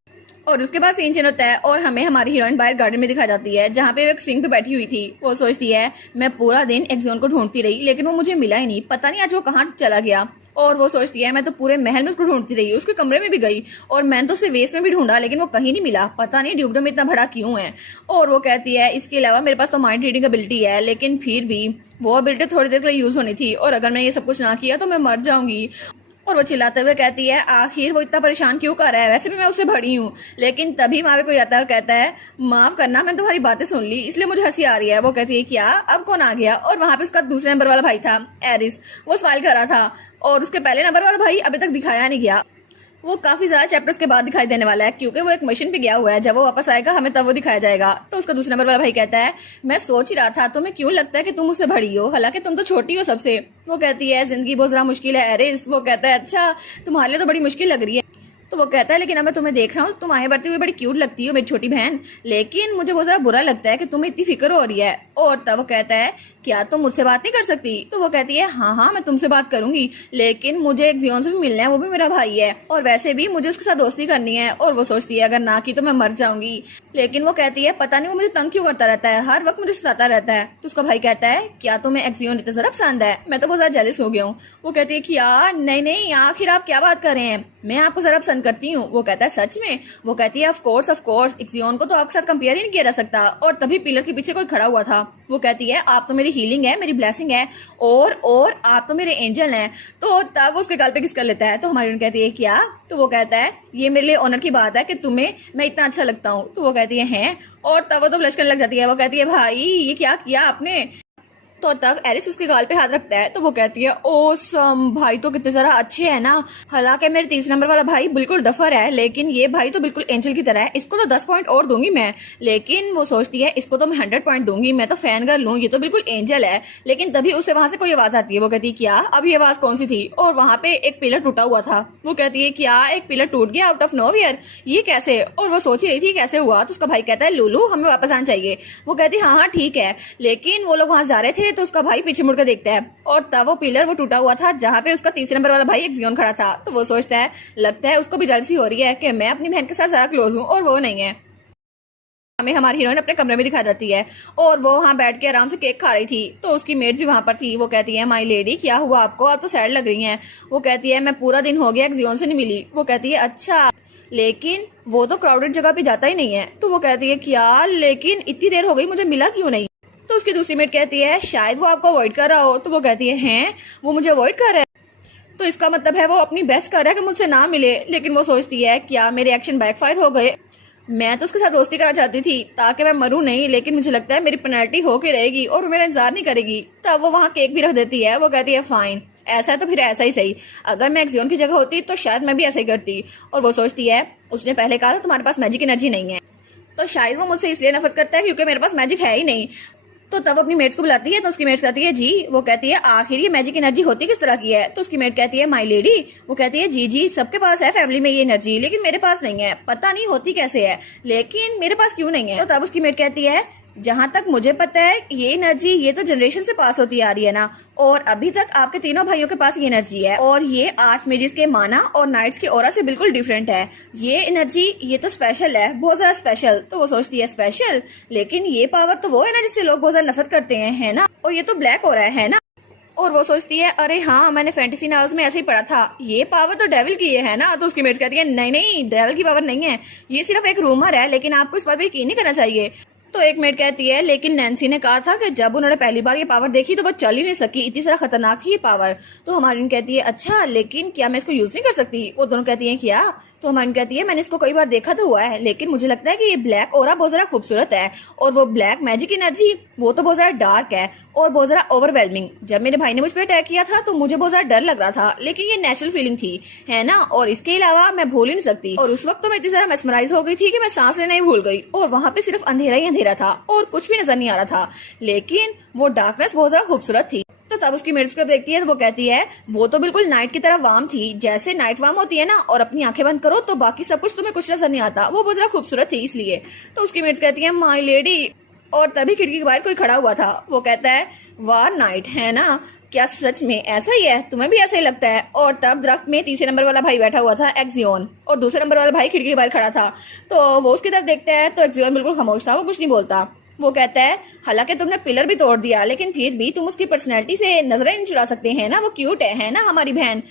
और उसके पास इंजन होता है और हमें हमारी हीरोइन बाहर गार्डन में दिखा जाती है जहाँ पे वो एक सिंक पे बैठी हुई थी। वो सोचती है मैं पूरा दिन एक्जियोन को ढूंढती रही लेकिन वो मुझे मिला ही नहीं, पता नहीं आज वो कहाँ चला गया। और वो सोचती है मैं तो पूरे महल में उसको ढूंढती रही, उसके कमरे में भी गई और मैंने तो उसे वेस्ट में भी ढूंढा लेकिन वो कहीं नहीं मिला, पता नहीं ड्यूकडम में इतना बड़ा क्यों है। और वो कहती है इसके अलावा मेरे पास तो माइंड रीडिंग एबिलिटी है, लेकिन फिर भी वो एबिलिटी थोड़ी देर के लिए यूज होनी थी और अगर मैंने ये सब कुछ ना किया तो मैं मर जाऊंगी। और वो चिल्लाते हुए कहती है आखिर वो इतना परेशान क्यों कर रहा है? वैसे भी मैं उससे भरी हूँ। लेकिन तभी वहां पे कोई आता है और कहता है माफ करना मैंने तुम्हारी बातें सुन ली इसलिए मुझे हंसी आ रही है। वो कहती है क्या अब कौन आ गया? और वहां पे उसका दूसरे नंबर वाला भाई था एरिस। वो स्माइल कर रहा था और उसके पहले नंबर वाला भाई अभी तक दिखाया नहीं गया। वो काफी ज्यादा चैप्टर्स के बाद दिखाई देने वाला है क्योंकि वो एक मिशन पे गया हुआ है। जब वो वापस आएगा हमें तब वो दिखाया जाएगा। तो उसका दूसरा नंबर वाला भाई कहता है मैं सोच ही रहा था तुम्हें क्यों लगता है कि तुम मुझसे बड़ी हो, हालांकि तुम तो छोटी हो सबसे। वो कहती है जिंदगी बहुत ज्यादा मुश्किल है एरिस। वो कहता है अच्छा तुम्हारे लिए तो बड़ी मुश्किल लग रही है। तो वो कहता है लेकिन अब मैं तुम्हें देख रहा हूँ तुम आगे बढ़ते हुए बड़ी क्यूट लगती हो मेरी छोटी बहन, लेकिन मुझे बहुत ज्यादा बुरा लगता है कि तुम्हें इतनी फिक्र हो रही है। और तब वो कहता है क्या तुम मुझसे बात नहीं कर सकती? तो वो कहती है हाँ मैं तुमसे बात करूंगी, लेकिन मुझे एक जियोन से भी मिलना है, वो भी मेरा भाई है और वैसे भी मुझे उसके साथ दोस्ती करनी है। और वो सोचती है अगर ना की तो मैं मर जाऊंगी। लेकिन वो कहती है पता नहीं वो मुझे तंग क्यों करता रहता है, हर वक्त मुझे सताता रहता है। तो उसका भाई कहता है क्या तुम्हें एक्जियोन इतना ज्यादा पसंद है? मैं तो बहुत ज्यादा जेलस हो गया हूँ। वो कहती है कि यार नहीं आखिर आप क्या बात कर रहे हैं, मैं आपको जरा पसंद करती हूँ। वो कहता है सच में? वो कहती है ऑफ कोर्स एक्जियोन को तो आपके साथ कंपेयर ही नहीं किया जा सकता। और तभी पिलर के पीछे कोई खड़ा हुआ था। वो कहती है आप तो मेरी हीलिंग है, मेरी ब्लेसिंग है और आप तो मेरे एंजल हैं। तो तब वो उसके गाल पे किस कर लेता है। तो हमारी कहती है क्या? तो वो कहता है ये मेरे लिए ऑनर की बात है कि तुम्हें मैं इतना अच्छा लगता हूँ। तो वो कहती है हैं? और तब वो तो ब्लश करने लग जाती है। वो कहती है भाई ये क्या किया आपने? तो तब एरिस उसके गाल पे हाथ रखता है। तो वो कहती है ओसम, भाई तो कितने सारा अच्छे है ना। हालांकि मेरे तीसरे नंबर वाला भाई बिल्कुल डफर है, लेकिन ये भाई तो बिल्कुल एंजल की तरह है, इसको तो 10 पॉइंट और दूंगी मैं। लेकिन वो सोचती है इसको तो मैं 100 पॉइंट दूंगी, मैं तो फैन गर्ल हूँ, ये तो बिल्कुल एंजल है। लेकिन तभी उसे वहां से कोई आवाज आती है। वो कहती है क्या? अब ये आवाज कौन सी थी? और वहां पे एक पिलर टूटा हुआ था। वो कहती है क्या एक पिलर टूट गया आउट ऑफ नोवेयर, ये कैसे? और वो सोच ही रही थी कैसे हुआ। तो उसका भाई कहता है लुलू हमें वापस आना चाहिए। वो कहती है हाँ ठीक है, लेकिन वो लोग वहां जा रहे थे थे तो उसका भाई पीछे मुड़कर देखता है और तब वो पिलर वो टूटा हुआ था जहाँ पे उसका तीसरे नंबर वाला भाई एक्सियोन खड़ा था। तो वो सोचता है, लगता है उसको भी जलसी हो रही है कि मैं अपनी बहन के साथ ज्यादा क्लोज हूँ और वो नहीं है। हमें हमारी हीरोइन अपने कमरे में दिखा जाती है और वो वहाँ बैठ के आराम से केक खा रही थी। तो उसकी मेड भी वहाँ पर थी। वो कहती है, माई लेडी क्या हुआ आपको, आप तो सैड लग रही हैं। वो कहती है, मैं पूरा दिन हो गया एक्सियोन से नहीं मिली। वो कहती है, अच्छा, लेकिन वो तो क्राउडेड जगह पे जाता ही नहीं है। तो वो कहती है, क्या, लेकिन इतनी देर हो गई मुझे मिला क्यों नहीं। तो उसकी दूसरी मेट कहती है, शायद वो आपको अवॉइड कर रहा हो। तो वो कहती है, हैं, वो मुझे अवॉइड कर रहा है तो इसका मतलब है वो अपनी बेस्ट कर रहा है कि मुझसे ना मिले। लेकिन वो सोचती है, क्या मेरे एक्शन बैकफायर हो गए, मैं तो उसके साथ दोस्ती करना चाहती थी ताकि मैं मरूं नहीं, लेकिन मुझे लगता है मेरी पेनल्टी होके रहेगी और वो मेरा इंतजार नहीं करेगी। तब वो वहाँ केक भी रख देती है। वो कहती है, फाइन, ऐसा है तो फिर ऐसा ही सही, अगर मैं एक्सियोन की जगह होती तो शायद मैं भी ऐसा ही करती। और वो सोचती है, उसने पहले कहा था तुम्हारे पास मैजिक एनर्जी नहीं है, तो शायद वो मुझसे इसलिए नफरत करता है क्योंकि मेरे पास मैजिक है ही नहीं। तो तब अपनी मेट्स को बुलाती है तो उसकी मेट्स कहती है, जी। वो कहती है, आखिर ये मैजिक एनर्जी होती किस तरह की है। तो उसकी मेट कहती है, माई लेडी। वो कहती है, जी जी, सबके पास है फैमिली में ये एनर्जी, लेकिन मेरे पास नहीं है, पता नहीं होती कैसे है, लेकिन मेरे पास क्यों नहीं है। तो तब उसकी मेट कहती है, जहां तक मुझे पता है ये एनर्जी ये तो जनरेशन से पास होती आ रही है ना, और अभी तक आपके तीनों भाइयों के पास ये एनर्जी है, और ये आर्च मेजिस के माना और नाइट्स के ऑरा से बिल्कुल डिफरेंट है। ये एनर्जी ये तो स्पेशल है, बहुत ज्यादा स्पेशल। तो वो सोचती है, स्पेशल, लेकिन ये पावर तो वो है ना जिससे लोग बहुत ज्यादा नफरत करते हैं, है ना, और ये तो ब्लैक हो रहा है ना। और वो सोचती है, अरे हाँ, मैंने फैंटेसी नॉवेल्स में ऐसे ही पढ़ा था, ये पावर तो डेविल की है ना। तो उसकी मेट्स कहती है, नहीं नहीं, डेविल की पावर नहीं है, ये सिर्फ एक रूमर है, लेकिन आपको इस पर भी यकीन नहीं करना चाहिए। तो एक मेट कहती है, लेकिन नैन्सी ने कहा था कि जब उन्होंने पहली बार ये पावर देखी तो वो चल ही नहीं सकी, इतनी सारा खतरनाक थी ये पावर। तो हमारी कहती है, अच्छा, लेकिन क्या मैं इसको यूज नहीं कर सकती। वो दोनों कहती हैं, क्या। तो हमारी कहती है, मैंने इसको कई बार देखा तो हुआ है, लेकिन मुझे लगता है कि ये ब्लैक ओरा बहुत ज्यादा खूबसूरत है, और वो ब्लैक मैजिक एनर्जी वो तो बहुत ज्यादा डार्क है और बहुत ज्यादा ओवरवेलमिंग। जब मेरे भाई ने मुझ पर अटैक किया था तो मुझे बहुत ज्यादा डर लग रहा था, लेकिन ये नेचुरल फीलिंग थी, है ना, और इसके अलावा मैं भूल ही नहीं सकती। और उस वक्त तो मैं इतनी ज्यादा मेस्मराइज हो गई थी कि मैं सांस लेना ही भूल गई, और वहां पे सिर्फ अंधेरा ही अंधेरा था और कुछ भी नजर नहीं आ रहा था, लेकिन वो डार्कनेस बहुत ज्यादा खूबसूरत थी। तो तब उसकी मेट्स को देखती है तो वो कहती है, वो तो बिल्कुल नाइट की तरह वार्म थी, जैसे नाइट वार्म होती है ना, और अपनी आंखें बंद करो तो बाकी सब कुछ तुम्हें कुछ नजर नहीं आता, वो बहुत ज्यादा खूबसूरत थी इसलिए। तो उसकी मेट्स कहती है, माई लेडी। और तभी खिड़की के बाहर कोई खड़ा हुआ था। वो कहता है, वाह नाइट, है ना, क्या सच में ऐसा ही है, तुम्हें भी ऐसा ही लगता है। और तब दरख्त में तीसरे नंबर वाला भाई बैठा हुआ था, एक्सियोन, और दूसरे नंबर वाला भाई खिड़की के बाहर खड़ा था। तो वो उसकी तरफ देखता है तो एक्सियोन बिल्कुल खामोश था, वो कुछ नहीं बोलता। वो कहता है, हालांकि तुमने पिलर भी तोड़ दिया, लेकिन फिर भी तुम उसकी पर्सनैलिटी से नजरें नहीं चुरा सकते, हैं ना, वो क्यूट है ना हमारी बहन,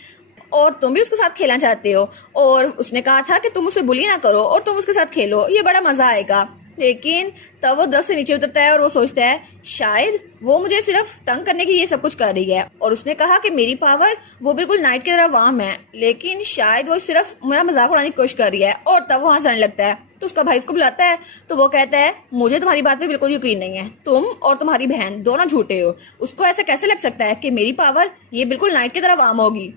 और तुम भी उसके साथ खेलना चाहते हो, और उसने कहा था कि तुम उसे बुली ना करो और तुम उसके साथ खेलो, ये बड़ा मजा आएगा। लेकिन तब वो दरख्त से नीचे उतरता है और वो सोचता है, शायद वो मुझे सिर्फ तंग करने की ये सब कुछ कर रही है, और उसने कहा कि मेरी पावर वो बिल्कुल नाइट की तरह वार्म है, लेकिन शायद वो सिर्फ मेरा मजाक उड़ाने की कोशिश कर रही है। और तब वो हंसने लगता है। तो उसका भाई उसको बुलाता है तो वो कहता है, मुझे तुम्हारी बात पे बिल्कुल यकीन नहीं है, तुम और तुम्हारी बहन दोनों झूठे हो, उसको ऐसा कैसे लग सकता है कि मेरी पावर ये बिल्कुल नाइट की तरह वार्म होगी।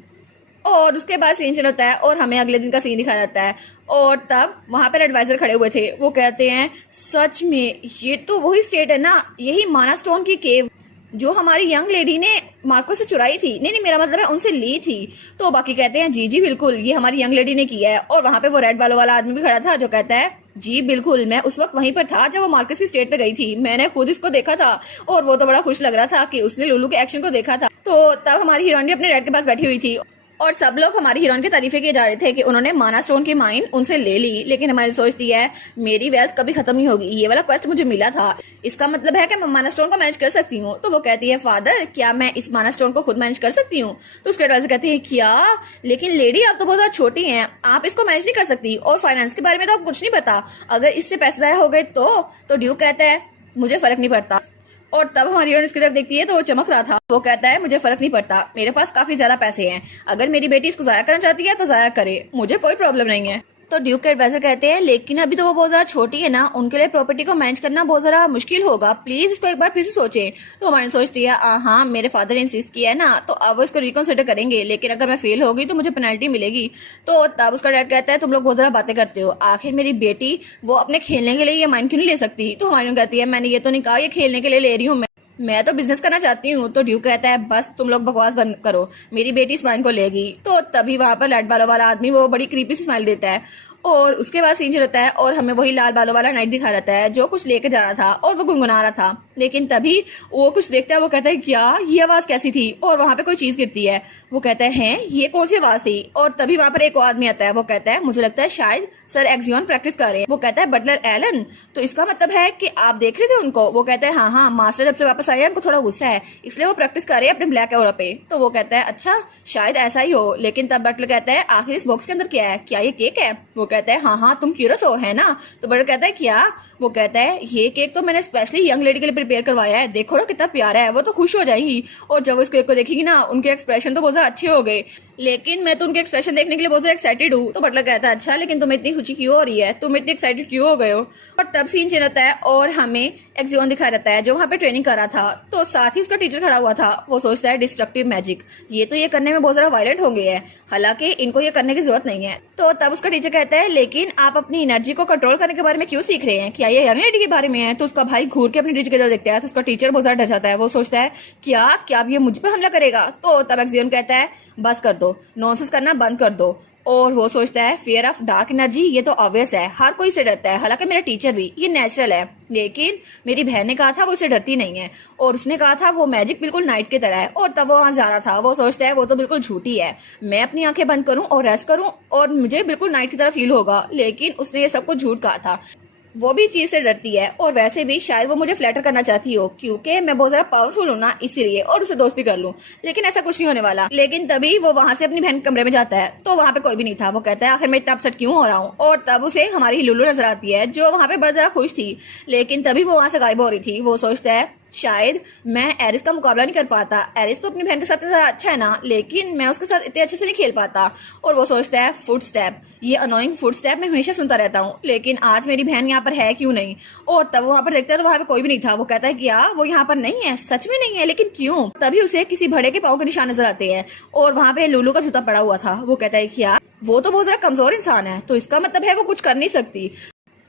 और उसके बाद सीन चेंज होता है और हमें अगले दिन का सीन दिखाया जाता है, और तब वहां पर एडवाइजर खड़े हुए थे। वो कहते हैं, सच में ये तो वही स्टेट है ना, यही माना स्टोन की केव जो हमारी यंग लेडी ने मार्को से चुराई थी। नहीं नहीं, मेरा मतलब है उनसे ली थी। तो बाकी कहते हैं, जी जी बिल्कुल, ये हमारी यंग लेडी ने किया है। और वहां पे वो रेड बालों वाला आदमी भी खड़ा था जो कहता है, जी बिल्कुल, मैं उस वक्त वहीं पर था जब वो मार्केट की स्टेट पे गई थी, मैंने खुद इसको देखा था, और वो तो बड़ा खुश लग रहा था कि उसने लुलू के एक्शन को देखा था। तो तब हमारी हीरोइन भी अपने डैड के पास बैठी हुई थी और सब लोग हमारी हीरोइन की तारीफें किए जा रहे थे कि उन्होंने माना स्टोन की माइन उनसे ले ली, लेकिन हमारी सोचती है, मेरी वेल्थ कभी खत्म नहीं होगी, ये वाला क्वेस्ट मुझे मिला था, इसका मतलब है कि मैं माना स्टोन को मैनेज कर सकती हूँ। तो वो कहती है, फादर, क्या मैं इस माना स्टोन को खुद मैनेज कर सकती हूँ। तो उसके एडवाइजर कहती है, क्या, लेकिन लेडी आप तो बहुत ज्यादा छोटी हैं, आप इसको मैनेज नहीं कर सकती, और फाइनेंस के बारे में तो आप कुछ नहीं पता, अगर इससे पैसे जाया हो गए तो ड्यूक कहता है, मुझे फर्क नहीं पड़ता। और तब हमारी हीरोइन उसकी तरफ देखती है तो वो चमक रहा था। वो कहता है, मुझे फर्क नहीं पड़ता, मेरे पास काफी ज्यादा पैसे हैं, अगर मेरी बेटी इसको जाया करना चाहती है तो जाया करे, मुझे कोई प्रॉब्लम नहीं है। तो ड्यूक के एडवाइजर कहते हैं, लेकिन अभी तो वो बहुत ज्यादा छोटी है ना, उनके लिए प्रॉपर्टी को मैनेज करना बहुत ज्यादा मुश्किल होगा, प्लीज इसको एक बार फिर से सोचें। तो हमारी सोचती है, हाँ मेरे फादर ने इंसिस्ट किया है ना, तो अब वो इसको रिकंसिडर करेंगे, लेकिन अगर मैं फेल हो गई तो मुझे पेनल्टी मिलेगी। तो तब उसका डैड कहता है, तुम लोग बहुत ज्यादा बातें करते हो, आखिर मेरी बेटी वो अपने खेलने के लिए ये माइंड क्यों नहीं ले सकती। तो हमारी कहती है, मैंने ये तो नहीं कहा ये खेलने के लिए ले रही हूँ, मैं तो बिजनेस करना चाहती हूँ। तो ड्यूक कहता है, बस तुम लोग बकवास बंद करो, मेरी बेटी इस माइन को लेगी। तो तभी वहां पर रेड बालों वाला आदमी वो बड़ी क्रीपी सी स्माइल देता है और उसके बाद सीन होता है और हमें वही लाल बालों वाला नाइट दिखा रहता है जो कुछ लेके जा रहा था और वो गुनगुना रहा था। लेकिन तभी वो कुछ देखता है, वो कहता है क्या ये आवाज कैसी थी, और वहां पे कोई चीज गिरती है। वो कहता है हैं ये कौन सी आवाज थी, और तभी वहां पर एक और आदमी आता है। वो कहता है मुझे लगता है शायद सर एक्सियन प्रैक्टिस कर रहे हैं। वो कहता है बटलर एलन, तो इसका मतलब है कि आप देख रहे थे उनको। वो कहता है हाँ मास्टर जब से वापस आए उनको थोड़ा गुस्सा है इसलिए वो प्रैक्टिस कर रहे हैं अपने ब्लैक एरा पे। तो वो कहता है अच्छा शायद ऐसा ही हो। लेकिन तब बटलर कहता है आखिर इस बॉक्स के अंदर क्या है, क्या ये केक है। वो कहता है हाँ तुम क्यूरियस हो है ना। तो बटलर कहता है क्या। वो कहता है ये केक तो मैंने स्पेशली यंग लेडी के लिए प्रिपेयर करवाया है, देखो ना कितना प्यारा है, वो तो खुश हो जाएगी। और जब वो इस केक को देखेगी ना उनके एक्सप्रेशन तो बहुत ज्यादा अच्छे हो गए, लेकिन मैं तो उनके एक्सप्रेशन देखने के लिए बहुत ज्यादा एक्साइटेड हूँ। तो बटलर कहता है अच्छा लेकिन तुम्हें इतनी खुशी क्यों हो रही है, तुम इतनी एक्साइटेड क्यों हो गए हो। और तब सीन चेंज होता है और हमें एक्सियन दिखाया जाता है जो वहाँ पे ट्रेनिंग कर रहा था। तो साथ ही उसका टीचर खड़ा हुआ था। वो सोचता है डिस्ट्रक्टिव मैजिक, ये तो ये करने में बहुत ज्यादा वायलेंट हो गए हैं, हालांकि इनको ये करने की जरूरत नहीं है। तो तब उसका टीचर कहता है लेकिन आप अपनी एनर्जी को कंट्रोल करने के बारे में क्यों सीख रहे हैं, क्या ये यंग लेडी के बारे में है। तो उसका भाई घूर के अपनी टीचर की तरफ देखता है तो उसका टीचर बहुत ज्यादा डर जाता है। वो सोचता है क्या क्या अब ये मुझ पर हमला करेगा। तो तब एक्सियन कहता है बस कर दो, नॉनसेंस करना बंद कर दो। और वो सोचता है फियर ऑफ डार्क एनर्जी, ये तो ऑब्वियस है, हर कोई से डरता है, हालांकि मेरा टीचर भी, ये नेचुरल है। लेकिन मेरी बहन ने कहा था वो इससे डरती नहीं है, और उसने कहा था वो मैजिक बिल्कुल नाइट की तरह है, और तब वो वहां जा रहा था। वो सोचता है वो तो बिल्कुल झूठी है, मैं अपनी आंखें बंद करूं और रेस्ट करूं और मुझे बिल्कुल नाइट की तरह फील होगा। लेकिन उसने ये सब कुछ झूठ कहा था, वो भी चीज से डरती है। और वैसे भी शायद वो मुझे फ्लैटर करना चाहती हो क्योंकि मैं बहुत ज्यादा पावरफुल हूँ ना इसीलिए, और उसे दोस्ती कर लूं। लेकिन ऐसा कुछ नहीं होने वाला। लेकिन तभी वो वहां से अपनी बहन के कमरे में जाता है तो वहां पे कोई भी नहीं था। वो कहता है आखिर मैं इतना अपसेट क्यों हो रहा हूँ। और तब उसे हमारी लुलू नजर आती है जो वहां पे बड़ा ज्यादा खुश थी, लेकिन तभी वो वहां से गायब हो रही थी। वो सोचता है शायद मैं एरिस का मुकाबला नहीं कर पाता, एरिस तो अपनी बहन के साथ ज्यादा अच्छा है ना, लेकिन मैं उसके साथ इतने अच्छे से नहीं खेल पाता। और वो सोचता है फुट स्टेप, ये अनोइंग फुट स्टेप मैं हमेशा सुनता रहता हूँ, लेकिन आज मेरी बहन यहाँ पर है क्यों नहीं। और तब वहां पर देखता है तो वहां पे कोई भी नहीं था। वो कहता है क्या वो यहाँ पर नहीं है, सच में नहीं है, लेकिन क्यों। तभी उसे किसी भड़े के पाँव के निशान नजर आते हैं और वहां पे लुलू का जूता पड़ा हुआ था। वो कहता है क्या वो तो बहुत ज्यादा कमजोर इंसान है, तो इसका मतलब है वो कुछ कर नहीं सकती।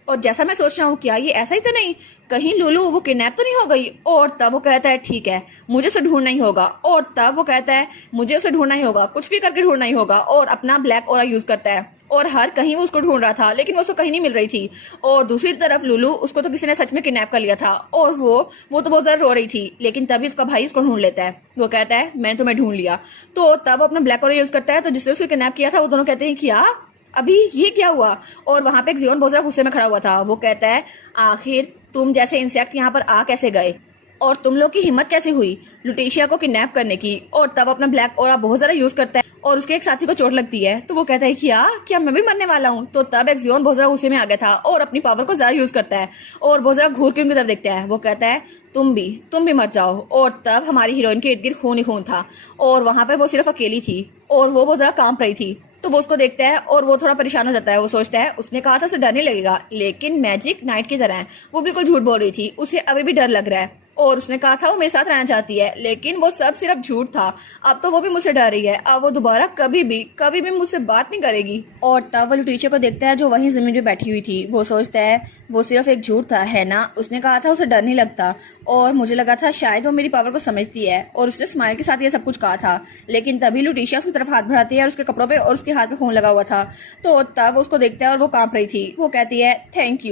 और जैसा मैं सोच रहा हूँ क्या ये ऐसा ही तो नहीं, कहीं लुलू वो किडनैप तो नहीं हो गई। और तब वो कहता है ठीक है मुझे उसे ढूंढना ही होगा। और तब वो कहता है मुझे उसे ढूंढना ही होगा, कुछ भी करके ढूंढना ही होगा। और अपना ब्लैक ओरा यूज करता है और हर कहीं वो उसको ढूंढ रहा था, लेकिन वो उसको कहीं नहीं मिल रही थी। और दूसरी तरफ लुलू, उसको तो किसी ने सच में किडनैप कर लिया था और वो तो बहुत ज्यादा रो रही थी। लेकिन तभी उसका भाई उसको ढूंढ लेता है। वो कहता है मैंने तुम्हें ढूंढ लिया। तो तब वो अपना ब्लैक ओरा यूज करता है, तो जिससे उसको किडनैप किया था वो दोनों कहते हैं क्या अभी ये क्या हुआ। और वहां पे एक जियोन बहुत ज्यादा गुस्से में खड़ा हुआ था। वो कहता है आखिर तुम जैसे इंसेक्ट यहाँ पर आ कैसे गए, और तुम लोग की हिम्मत कैसे हुई लुटेशिया को किडनैप करने की। और तब अपना ब्लैक ओरा बहुत ज्यादा यूज करता है और उसके एक साथी को चोट लगती है। तो वो कहता है क्या क्या मैं भी मरने वाला हूँ। तो तब एक्सियन बहुत ज्यादा गुस्से में आ गया था और अपनी पावर को ज्यादा यूज करता है और बहुत ज्यादा घूर के उनकी तरफ देखता है। वो कहता है तुम भी मर जाओ। और तब हमारी हीरोइन के इर्द गिर्द खून ही खून था और वहां पे वो सिर्फ अकेली थी और वो बहुत ज्यादा कांप रही थी। तो वो उसको देखता है और वो थोड़ा परेशान हो जाता है। वो सोचता है उसने कहा था उसे डर नहीं लगेगा, लेकिन मैजिक नाइट की तरह है, वो बिल्कुल झूठ बोल रही थी, उसे अभी भी डर लग रहा है। और उसने कहा था वो मेरे साथ रहना चाहती है, लेकिन वो सब सिर्फ झूठ था। अब तो वो भी मुझसे डर रही है, अब वो दोबारा कभी भी मुझसे बात नहीं करेगी। और तब वो लुटीचे को देखता है जो वहीं जमीन पे बैठी हुई थी। वो सोचता है वो सिर्फ एक झूठ था है ना, उसने कहा था उसे डर नहीं लगता और मुझे लगा था शायद वो मेरी पावर को समझती है और उसने स्माइल के साथ ये सब कुछ कहा था। लेकिन तभी लुटीशिया उसकी तरफ हाथ बढ़ाती है और उसके कपड़ों पे और उसके हाथ में खून लगा हुआ था। तो तब वो उसको देखता है और वो कांप रही थी। वो कहती है थैंक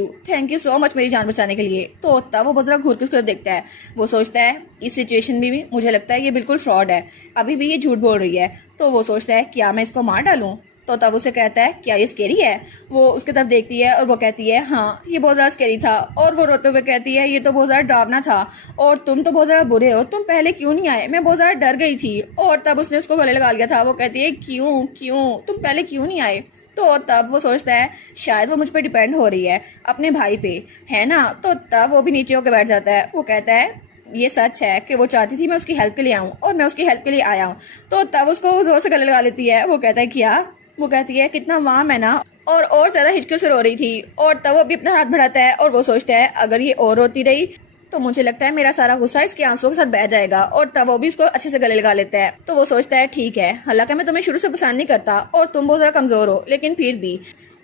यू सो मच मेरी जान बचाने के लिए। तो तब वो बहुत जरा घूर के उसको देखता है। वो सोचता है इस सिचुएशन में भी मुझे लगता है ये बिल्कुल फ्रॉड है, अभी भी ये झूठ बोल रही है। तो वो सोचता है क्या मैं इसको मार डालूं। तो तब उसे कहता है क्या ये स्केरी है। वो उसकी तरफ देखती है और वो कहती है हाँ ये बहुत ज्यादा स्केरी था। और वो रोते हुए कहती है ये तो बहुत ज्यादा डरावना था और तुम तो बहुत ज्यादा बुरे हो, तुम पहले क्यों नहीं आए, मैं बहुत ज्यादा डर गई थी। और तब उसने उसको गले लगा लिया था। वो कहती है क्यों तुम पहले क्यों नहीं आए। तो तब वो सोचता है शायद वो मुझ पर डिपेंड हो रही है अपने भाई पे है ना। तो तब वो भी नीचे होकर बैठ जाता है। वो कहता है ये सच है कि वो चाहती थी मैं उसकी हेल्प के लिए आऊँ और मैं उसकी हेल्प के लिए आया हूँ। तो तब उसको जोर से गले लगा लेती है। वो कहता है क्या, वो कहती है कितना वार्म है ना, और ज्यादा हिचकियों से रो रही थी। और तब वो भी अपना हाथ बढ़ाता है और वो सोचता है अगर ये और रोती रही तो मुझे लगता है मेरा सारा गुस्सा इसके आंसुओं के साथ बह जाएगा। और तब वो भी उसको अच्छे से गले लगा लेता है। तो वो सोचता है ठीक है, हालांकि मैं तुम्हें शुरू से पसंद नहीं करता और तुम बहुत ज्यादा कमजोर हो, लेकिन फिर भी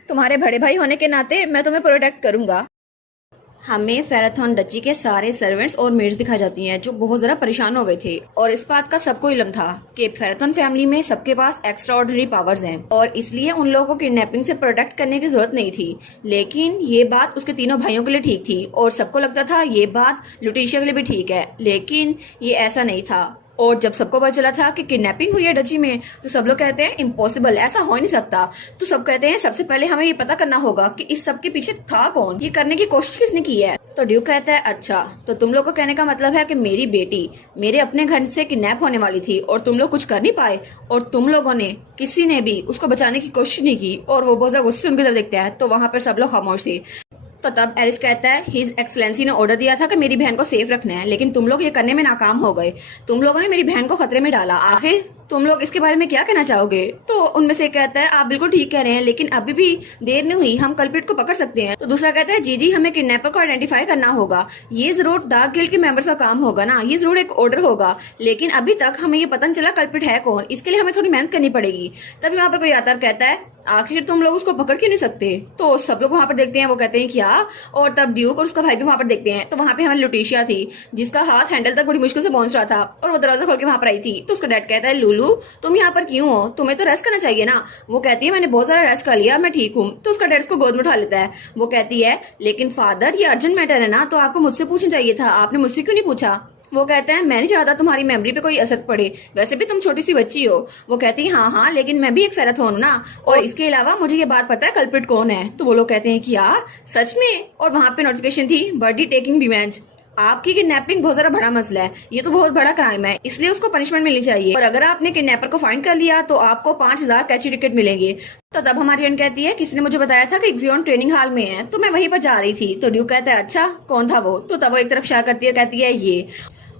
तुम्हारे बड़े भाई होने के नाते मैं तुम्हें प्रोटेक्ट करूंगा। हमें फेराथन डची के सारे सर्वेंट्स और मेड्स दिखाई जाती हैं जो बहुत ज्यादा परेशान हो गए थे और इस बात का सबको इल्म था कि फेराथन फैमिली में सबके पास एक्स्ट्रा ऑर्डिनरी पावर्स हैं और इसलिए उन लोगों को किडनैपिंग से प्रोटेक्ट करने की जरूरत नहीं थी। लेकिन ये बात उसके तीनों भाइयों के लिए ठीक थी और सबको लगता था ये बात लुटेशिया के लिए भी ठीक है, लेकिन ये ऐसा नहीं था। और जब सबको पता चला था कि किडनैपिंग हुई है डची में तो सब लोग कहते हैं इम्पॉसिबल, ऐसा हो ही नहीं सकता। तो सब कहते हैं सबसे पहले हमें ये पता करना होगा कि इस सब के पीछे था कौन, ये करने की कोशिश किसने की है। तो ड्यूक कहता है अच्छा तो तुम लोग को कहने का मतलब है कि मेरी बेटी मेरे अपने घर से किडनैप होने वाली थी और तुम लोग कुछ कर नहीं पाए और तुम लोगों ने किसी ने भी उसको बचाने की कोशिश नहीं की। और वो बहुत ज्यादा गुस्से उनकी तरफ देखते हैं। तो वहां पर सब लोग खामोश थे। तो तब एरिस कहता है हिज एक्सलेंसी ने ऑर्डर दिया था कि मेरी बहन को सेफ रखना है, लेकिन तुम लोग ये करने में नाकाम हो गए। तुम लोगों ने मेरी बहन को खतरे में डाला। आखिर तुम लोग इसके बारे में क्या कहना चाहोगे। तो उनमें से कहता है आप बिल्कुल ठीक कह रहे हैं, लेकिन अभी भी देर नहीं हुई, हम कल्प्रिट को पकड़ सकते हैं। तो दूसरा कहता है जी हमें किडनैपर को आइडेंटिफाई करना होगा, ये जरूर डार्क गिल्ड के मेंबर्स का काम होगा ना, ये जरूर एक ऑर्डर होगा, लेकिन अभी तक हमें ये पता नहीं चला कल्प्रिट है कौन, इसके लिए हमें थोड़ी मेहनत करनी पड़ेगी। तभी वहाँ पर कोई आता कहता है आखिर तुम लोग उसको पकड़ क्यों नहीं सकते। तो सब लोग वहाँ पर देखते हैं, वो कहते हैं क्या। और तब ड्यूक और उसका भाई भी वहाँ पर देखते हैं। तो वहाँ पे हमें लुटेशिया थी जिसका हाथ हैंडल तक बड़ी मुश्किल से पहुंच रहा था और वो दरवाजा खोल के वहाँ पर आई थी। तो उसका डैड कहता है लूलू तुम यहाँ पर क्यों हो, तुम्हें तो रेस्ट करना चाहिए ना। वो कहती है मैंने बहुत सारा रेस्ट कर लिया, मैं ठीक हूँ। तो उसका डैड उसको गोद में उठा लेता है। वो कहती है लेकिन फादर ये अर्जेंट मैटर है ना, तो आपको मुझसे पूछना चाहिए था, आपने मुझसे क्यों नहीं पूछा। वो कहता है मैं नहीं चाहता तुम्हारी मेमोरी पे कोई असर पड़े, वैसे भी तुम छोटी सी बच्ची हो। वो कहती है हाँ लेकिन मैं भी एक फेराथन हूँ ना, और इसके अलावा मुझे ये बात पता है कल्प्रिट कौन है। तो वो लोग कहते हैं कि यार सच में। और वहाँ पे नोटिफिकेशन थी बर्डी टेकिंग रिवेंज, आपकी किडनैपिंग बहुत ज्यादा बड़ा मसला है, ये तो बहुत बड़ा क्राइम है, इसलिए उसको पनिशमेंट मिलनी चाहिए और अगर आपने किडनैपर को फाइंड कर लिया तो आपको 5000 कैची टिकट मिलेंगे। तो तब हमारी बहन कहती है किसी ने मुझे बताया था कि इक्सियोन ट्रेनिंग हॉल में है, तो मैं वहीं पर जा रही थी। तो ड्यूक कहता है अच्छा कौन था वो। तो तब वो एक तरफ इशारा करती है, कहती है ये,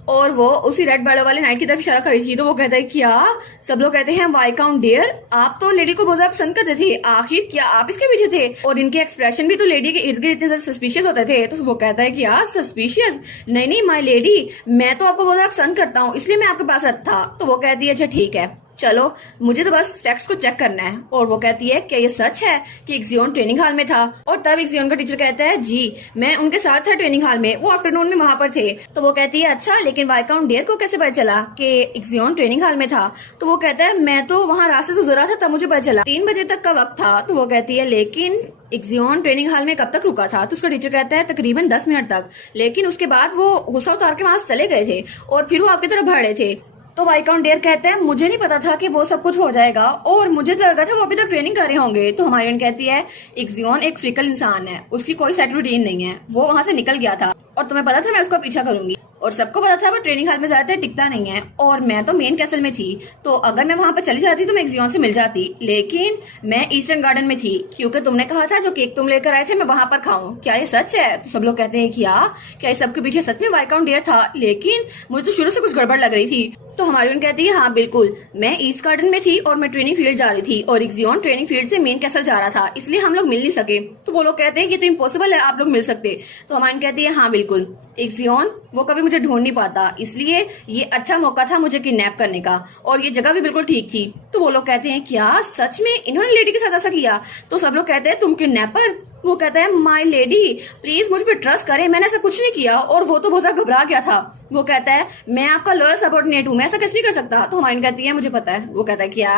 और वो उसी रेड बर्ड वाले नाइट की तरफ इशारा करी थी। तो वो कहता है क्या। सब लोग कहते हैं वाइकाउंट डेयर, आप तो लेडी को बहुत ज्यादा पसंद करते थे, आखिर क्या आप इसके पीछे थे। और इनके एक्सप्रेशन भी तो लेडी के इर्द गिर्द इतने ज्यादा सस्पिशियस होते थे। तो वो कहता है क्या सस्पिशियस, नहीं माय लेडी, मैं तो आपको बहुत ज्यादा पसंद करता हूँ इसलिए मैं आपके पास था। तो वो कहती है अच्छा ठीक है चलो मुझे तो बस फैक्ट्स को चेक करना है। और वो कहती है क्या ये सच है कि इक्सियोन ट्रेनिंग हॉल में था। और तब इक्सियोन का टीचर कहता है जी मैं उनके साथ था ट्रेनिंग हॉल में, वो आफ्टरनून में वहां पर थे। तो वो कहती है अच्छा लेकिन वाइकाउंट डेयर को कैसे पता चला कि इक्सियोन ट्रेनिंग हॉल में था। तो वो कहता है मैं तो वहाँ रास्ते से गुजरा था तब मुझे पता चला, 3 बजे तक का वक्त था। तो वो कहती है लेकिन इक्सियोन ट्रेनिंग हॉल में कब तक रुका था। तो उसका टीचर कहता है तकरीबन 10 मिनट तक, लेकिन उसके बाद वो गुस्सा उतार के वहां से चले गए थे और फिर वो आपकी तरफ बढ़ रहे थे। तो वाइकाउंट डेयर कहता है मुझे नहीं पता था कि वो सब कुछ हो जाएगा और मुझे तो लगा था वो अभी तक ट्रेनिंग कर रहे होंगे। तो हमारी बहन कहती है इक्सियोन एक फिकल इंसान है, उसकी कोई सेट रूटीन नहीं है, वो वहां से निकल गया था और तुम्हें पता था मैं उसका पीछा करूंगी और सबको पता था वो ट्रेनिंग हॉल में ज्यादातर टिकता नहीं है और मैं तो मेन कैसल में थी, तो अगर मैं वहां पर चली जाती तो मैं इक्सियोन से मिल जाती, लेकिन मैं ईस्टर्न गार्डन में थी क्योंकि तुमने कहा था जो केक तुम लेकर आए थे मैं वहां पर खाऊं, क्या ये सच है। तो सब लोग कहते हैं क्या ये सबके पीछे सच में वाइकाउंट डेयर था, लेकिन मुझे तो शुरू से कुछ गड़बड़ लग रही थी। तो हमारी बहन कहती है हाँ बिल्कुल, मैं ईस्ट गार्डन में थी और मैं ट्रेनिंग फील्ड जा रही थी और इक्सियोन ट्रेनिंग फील्ड से मेन कैसल जा रहा था, इसलिए हम लोग मिल नहीं सके। तो वो लोग कहते हैं कि तो इम्पॉसिबल है आप लोग मिल सकते। तो हमारी बहन कहती है हाँ बिल्कुल, इक्सियोन वो कभी मुझे ढूंढ नहीं पाता, इसलिए ये अच्छा मौका था मुझे किडनैप करने का और ये जगह भी बिल्कुल ठीक थी। तो वो लोग कहते हैं क्या सच में इन्होंने लेडी के साथ ऐसा किया। तो सब लोग कहते हैं तुम किडनैपर। वो कहता है माय लेडी प्लीज मुझ पर ट्रस्ट करें, मैंने ऐसा कुछ नहीं किया। और वो तो बहुत ज्यादा घबरा गया था। वो कहता है मैं आपका लॉयल सबऑर्डिनेट हूँ, मैं ऐसा कुछ नहीं कर सकता। तो हमारी कहती है मुझे पता है। वो कहता है क्या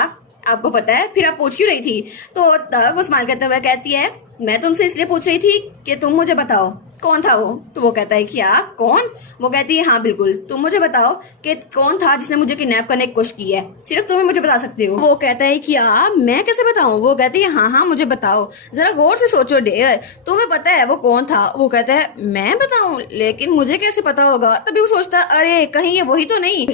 आपको पता है, फिर आप पूछ क्यों रही थी। तो तब वो स्माइल करते हुए कहती है मैं तुमसे इसलिए पूछ रही थी कि तुम मुझे बताओ कौन था वो। तो वो कहता है क्या कौन। वो कहती है हाँ बिल्कुल, तुम मुझे बताओ कि कौन था जिसने मुझे किडनैप करने की कोशिश की है, सिर्फ तुम्हें मुझे बता सकते हो। वो कहता है क्या मैं कैसे बताऊं। वो कहती है हाँ मुझे बताओ, जरा गौर से सोचो डेयर, तुम्हें पता है वो कौन था। वो कहता है मैं बताऊं, लेकिन मुझे कैसे पता होगा। तभी वो सोचता अरे कहीं ये वही तो नहीं।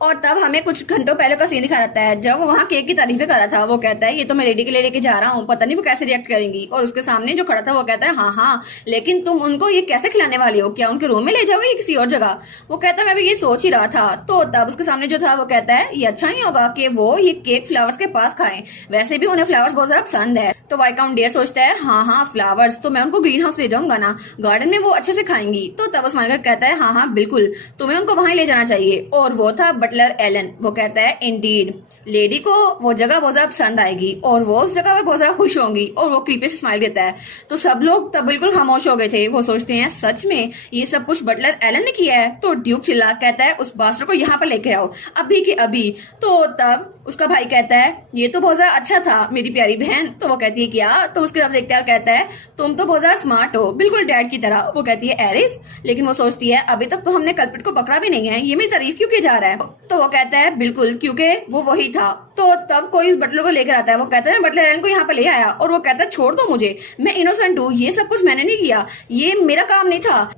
और तब हमें कुछ घंटों पहले का सीन दिखा रहता है जब वो वहाँ केक की तारीफें कर रहा था। वो कहता है ये तो मैं लेडी के लिए लेके जा रहा हूँ, पता नहीं वो कैसे रिएक्ट करेंगी। और उसके सामने जो खड़ा था वो कहता है हाँ लेकिन तुम उनको ये कैसे खिलाने वाली हो, क्या उनके रूम में ले जाओगे या किसी और जगह। वो कहता है मैं भी ये सोच ही रहा था। तो तब उसके सामने जो था वो कहता है ये अच्छा नहीं होगा कि वो ये केक फ्लावर्स के पास खाएं, वैसे भी उन्हें फ्लावर्स बहुत ज्यादा पसंद है। तो वाइकाउंट डेयर सोचता है हाँ फ्लावर्स तो मैं उनको ग्रीन हाउस ले जाऊंगा ना, गार्डन में वो अच्छे से खाएंगी। तो तब उस्मान कहता है हाँ बिल्कुल तुम्हें उनको वहां ले जाना चाहिए। और वो था बटलर एलन। वो कहता है इंडीड, लेडी को वो जगह बहुत ज्यादा पसंद आएगी और वो उस जगह पे बहुत ज्यादा खुश होंगी। और वो क्रीपी से स्माइल देता है। तो सब लोग तब बिल्कुल खामोश हो गए थे। वो सोचते हैं सच में ये सब कुछ बटलर एलन ने किया है। तो ड्यूक चिल्ला कहता है उस बास्टर को यहाँ पर लेके आओ अभी के अभी। तो तब उसका भाई कहता है ये तो बहुत ज्यादा अच्छा था मेरी प्यारी बहन। तो वो कहती है क्या? तो उसके तरफ देखता है और कहता है तुम तो बहुत ज्यादा स्मार्ट हो, बिल्कुल डैड की तरह। वो कहती है एरिस, लेकिन वो सोचती है अभी तक तो हमने कल्प्रिट को पकड़ा भी नहीं है, ये मेरी तारीफ क्यों की जा रहा है? तो वो कहता है बिल्कुल, क्योंकि वो वही था। तो तब कोई बटलर को लेकर आता है। वो कहता है बटलर एलन को यहाँ पे ले आया और वो कहता है छोड़ दो मुझे, मैं इनोसेंट हूँ, ये सब कुछ मैंने नहीं किया, ये मेरा काम नहीं था।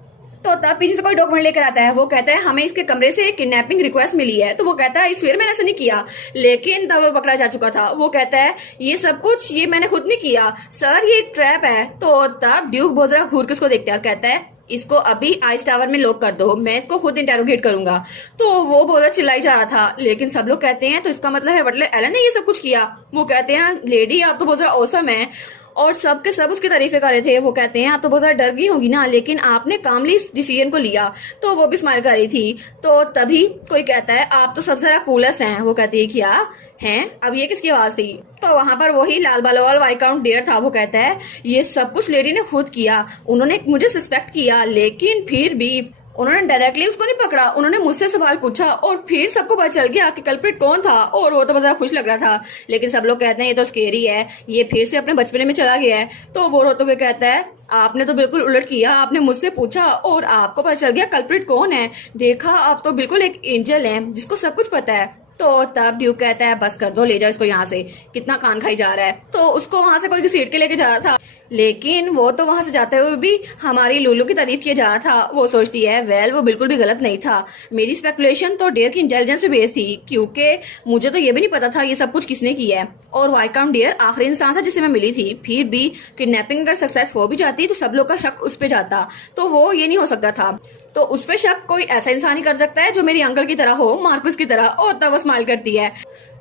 तो तब पीछे से कोई डॉक्यूमेंट लेकर आता है। वो कहता है हमें इसके कमरे से एक किडनैपिंग रिक्वेस्ट मिली है। तो वो कहता है इस फिर मैंने ऐसा नहीं किया, लेकिन तब वो पकड़ा जा चुका था। वो कहता है ये सब कुछ ये मैंने खुद नहीं किया सर, ये ट्रैप है। तो तब ड्यूक बहुत ज्यादा घूर के उसको देखता है और कहता है इसको अभी आइस टावर में लॉक कर दो, मैं इसको खुद इंटेरोगेट करूंगा। तो वो बहुत ज्यादा चिल्लाई जा रहा था, लेकिन सब लोग कहते हैं तो इसका मतलब है बटलर एलन ने ये सब कुछ किया। वो कहते हैं लेडी आप तो बहुत ज्यादा औसम है, और सब के सब उसकी तारीफें कर रहे थे। वो कहते हैं आप तो बहुत ज्यादा डर गई होंगी ना, लेकिन आपने कामली इस डिसीजन को लिया। तो वो भी स्माइल कर रही थी। तो तभी कोई कहता है आप तो सबसे ज्यादा कूलेस्ट हैं। वो कहती है क्या हैं? अब ये किसकी आवाज थी? तो वहां पर वही लाल बालोवाल वाइकाउंट डेयर था। वो कहता है ये सब कुछ लेडी ने खुद किया, उन्होंने मुझे सस्पेक्ट किया, लेकिन फिर भी उन्होंने डायरेक्टली उसको नहीं पकड़ा, उन्होंने मुझसे सवाल पूछा और फिर सबको पता चल गया कि कल्प्रिट कौन था। और वो तो बहुत खुश लग रहा था, लेकिन सब लोग कहते हैं ये तो स्केरी है, ये फिर से अपने बचपने में चला गया है। तो वो रोते हुए कहता है आपने तो बिल्कुल उलट किया, आपने मुझसे पूछा और आपको पता चल गया कल्प्रिट कौन है। देखा, आप तो बिल्कुल एक एंजल हैं जिसको सब कुछ पता है। तो तब ड्यूक कहता है बस कर दो, ले जाओ इसको यहाँ से, कितना कान खाई जा रहा है। तो उसको वहां से कोई सीट के लेके जा रहा था, लेकिन वो तो वहां से जाते हुए भी हमारी लुलू की तारीफ किया जा रहा था। वो सोचती है वेल वो बिल्कुल भी गलत नहीं था, मेरी स्पेकुलेशन तो डेयर की इंटेलिजेंस पे बेस्ड थी, क्योंकि मुझे तो ये भी नहीं पता था ये सब कुछ किसने किया है। और वाइकाउंट डेयर आखिरी इंसान था जिससे मैं मिली थी। फिर भी किडनैपिंग अगर सक्सेस हो भी जाती तो सब लोग का शक उस पर जाता, तो वो ये नहीं हो सकता था। तो उस पे शक कोई ऐसा इंसान ही कर सकता है जो मेरी अंकल की तरह हो, मार्कस की तरह। और तब वो स्माइल करती है।